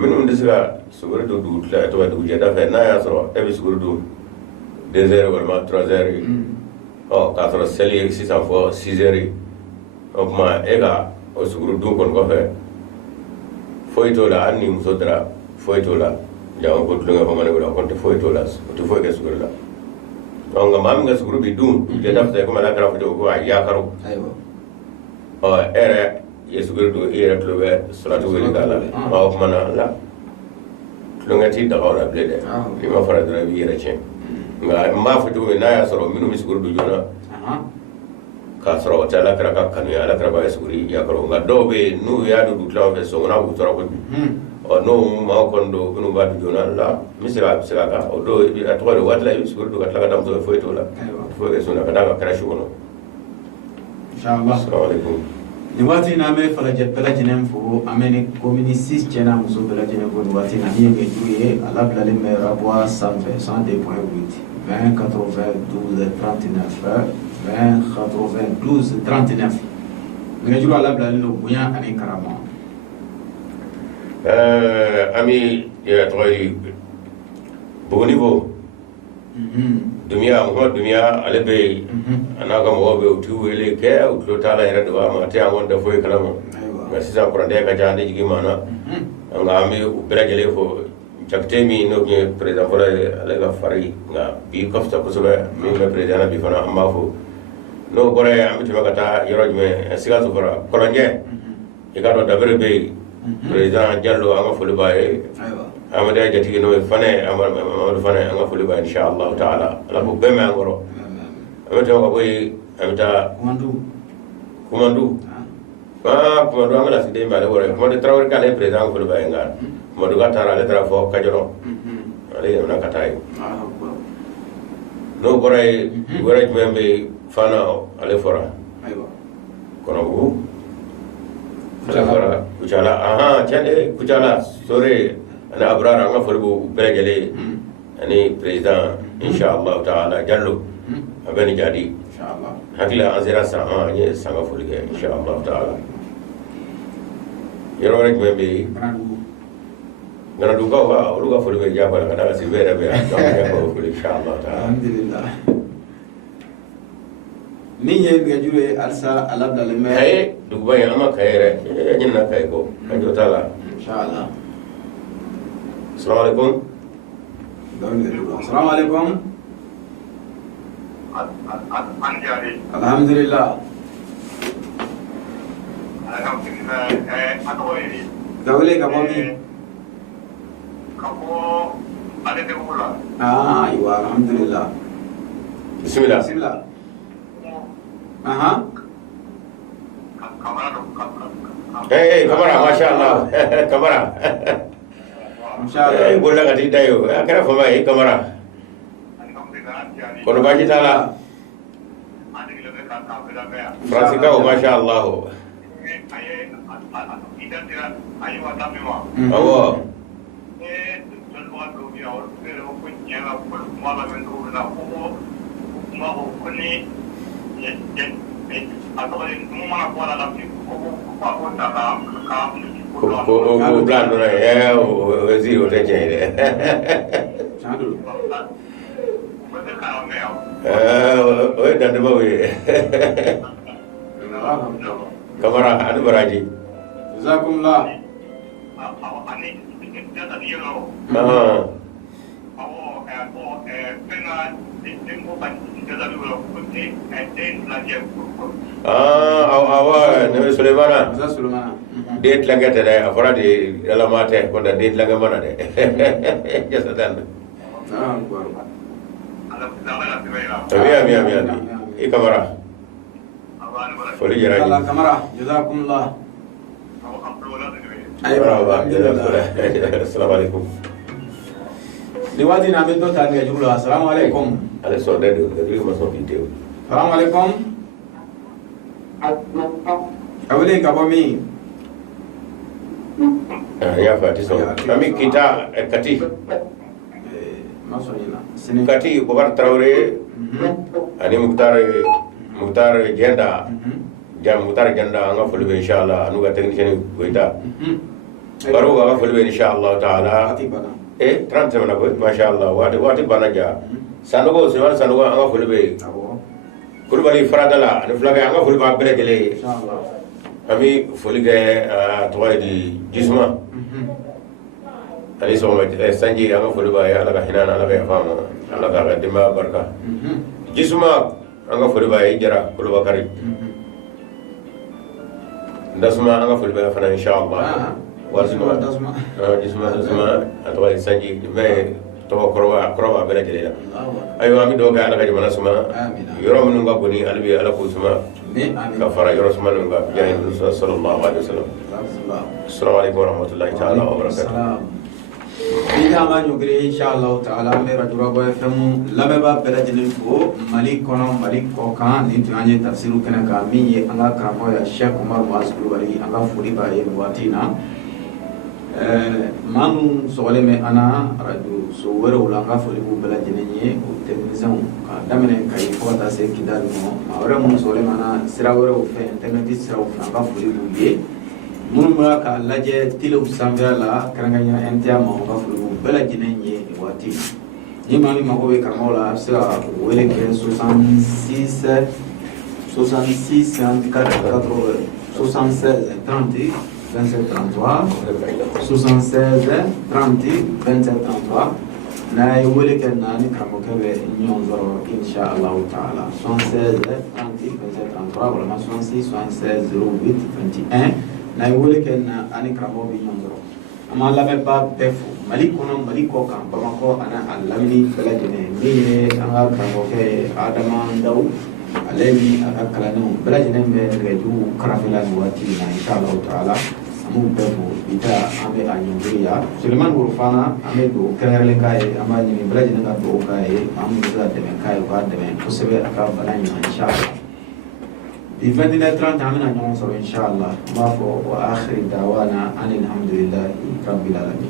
minum disga suguri do dutla to do jada fe na ya so ebi suguri do 2 heures wala 3 heures o 4 seli 6 fois 6 heures o ma ega o suguri do kon ko fe foito la anni musodra foito la jaw ko dunga ko mane ko te foito la to fo ke suguri la onga mam nga suguri bi dum jada fe ko mala grafo ko ya karo aywa ere yesugur do ere tlobe salatu wali kala ma of mana la tlongati da wala blede ni ma fara dra bi ere chen nga ma futu na ya soro minu misugur do jona ka soro ta la kra ka kanu ya la kra ba yesuguri ya karo nga dobe nu ya do tla fe so na bu soro ko o no ma kondo kunu ba do jona la misira ka o do atwa do watla yisugur do ka tla dam so fo to la fo ke so na ka da kra shi wono inshallah. Assalamu alaikum. Ni wati na me fala je pela jenen fo amene komini 6 chena muso pela jenen fo ni wati na hiye ke juye ala pela le me rabwa sanfe 102.8 20 92 39 20 92 39 ngi juro ala pela le no bunya ani karama ami ya toy bo niveau dunia Muhammad dunia alebe anaka mo be utu wele ke utu tala era do ma te amon da foi kalama ngasisa kurande ka jande jigi mana nga ami upera jele fo chaktemi no ke president fola alega fari nga bi kofta ko so mi me president bi fana amma fo no bore am tuma kata yoro me siga to fara kolonje e ka do dabere be president Jallo anga fuli baye aywa amade jati no fane amal fane anga fuli baye inshallah taala ala ko be me angoro amata ko boy amata kumandu kumandu anga la side mbale wore kumandu trawre kale president fuli baye ngar kumandu ka tara le tra fo kajoro ale na katai no bore membe fana ale fora aywa kono bu ale fora kucala aha chande kucala sore ana abrar anga forbu belegele ani president inshallah taala Jallo abeni jadi inshallah hakila azira sa anye sanga forge inshallah taala yoro rek membe ngana duka wa uluga forbe jabala kada sibere be donc inshallah taala alhamdulillah ni ye ngajure alsa alabdal me kay dugba ya ama kayre nyina kay ko kajo tala inshallah assalamu alaikum assalamu alaikum anjari alhamdulillah alhamdulillah atoi gawle ka mami kamu ada di bulan aywa alhamdulillah bismillah bismillah aha kamera mashallah kamera inshallah bola ka tidayo akara fama kamera kono baji tala Fransika mashallah awo ko plan do ya zero te jere chadu oy dan de bawe kamera adu baraji jazakumullah awa nabi Sulaimana Musa Sulaiman date lagi tadi apa di dalam mata pada date lagi mana deh jasa dan Amin ini kamera boleh jalan Allah kamera jazakumullah Assalamualaikum liwadi na bin dota ne jumla assalamu alaikum ada saudara dari masuk video assalamu alaikum awle ka bomi ya fati so kami kita kati masoyina sini kati Boubacar Traoré ani Mukhtar Jenda jam Mukhtar Jenda anga fulbe inshallah anu ga technicien goita baru ga fulbe inshallah taala 30 mana ko mashallah wati banaja sanugo siwan sanugo anga fulbe kulbali faradala ani flaga anga fulba bele gele inshallah kami fulige toydi jisma ali so ma sanji anga fulba ya ala hinana ala ya fama ala ga dimba barka jisma anga fulba ya jara kulba kari ndasma anga fulba fana inshallah wasma jisma atwa sanji me to korwa bele gele ayo ami do ga ala ga jama suma yoro mun nga boni albi ala ko suma ka fara yoro suma nga jahi sallallahu alaihi wasallam assalamu alaikum warahmatullahi ta'ala wabarakatuh ida ma nyugre inshallah ta'ala me rajura boy femu labeba bele jinin ko malik kono malik ko kan ni tuanye tafsiru kana ka mi ye anga kramo ya Sheikh Umar Muazkul wali anga furi ba ye watina manu sogole me ana radio so wero ulanga foli bu bela jenenye o technicien ka damene kay ko ta se kidal mo awre mun sogole mana sira wero fe internet sira o anga foli bu ye mun mura ka laje tilo sambira la karanganya entia mo anga foli bu bela jenenye wati ni mani mako be karmola sira wele ke 66 64 80 76 30 27 33 76 30 27 33 na yi wele kɛ na ni karamɔgɔkɛ bɛ ɲɔgɔn sɔrɔ inshallah taala 76 30 27 33 walima 66 76 08 21 na yi wele kɛ na ani karamɔgɔ bɛ ɲɔgɔn sɔrɔ an b'a lamɛnba bɛɛ fo Mali kɔnɔ Mali kɔ kan Bamakɔ ani a lamini bɛɛ lajɛlen min ye an ka karamɔgɔkɛ ye Adama Ndaw ale ni a ka kalandenw bɛɛ lajɛlen bɛ nɛgɛjuru karafela nin waati in na inshallah taala an b'u bɛɛ fo bi ta an bɛ a ɲɔngiri ya Sulemani Woro fana an bɛ dugawu kɛrɛnkɛrɛnlen k'a ye an b'a ɲini bɛɛ lajɛlen ka dugawu k'a ye an bɛ se ka dɛmɛ k'a ye u k'a dɛmɛ kosɛbɛ a ka bana in na inshallah bi 21h30 an bɛna ɲɔgɔn sɔrɔ inshallah an b'a fɔ wa akhiri da'wana anil hamdulillahi rabbil alamin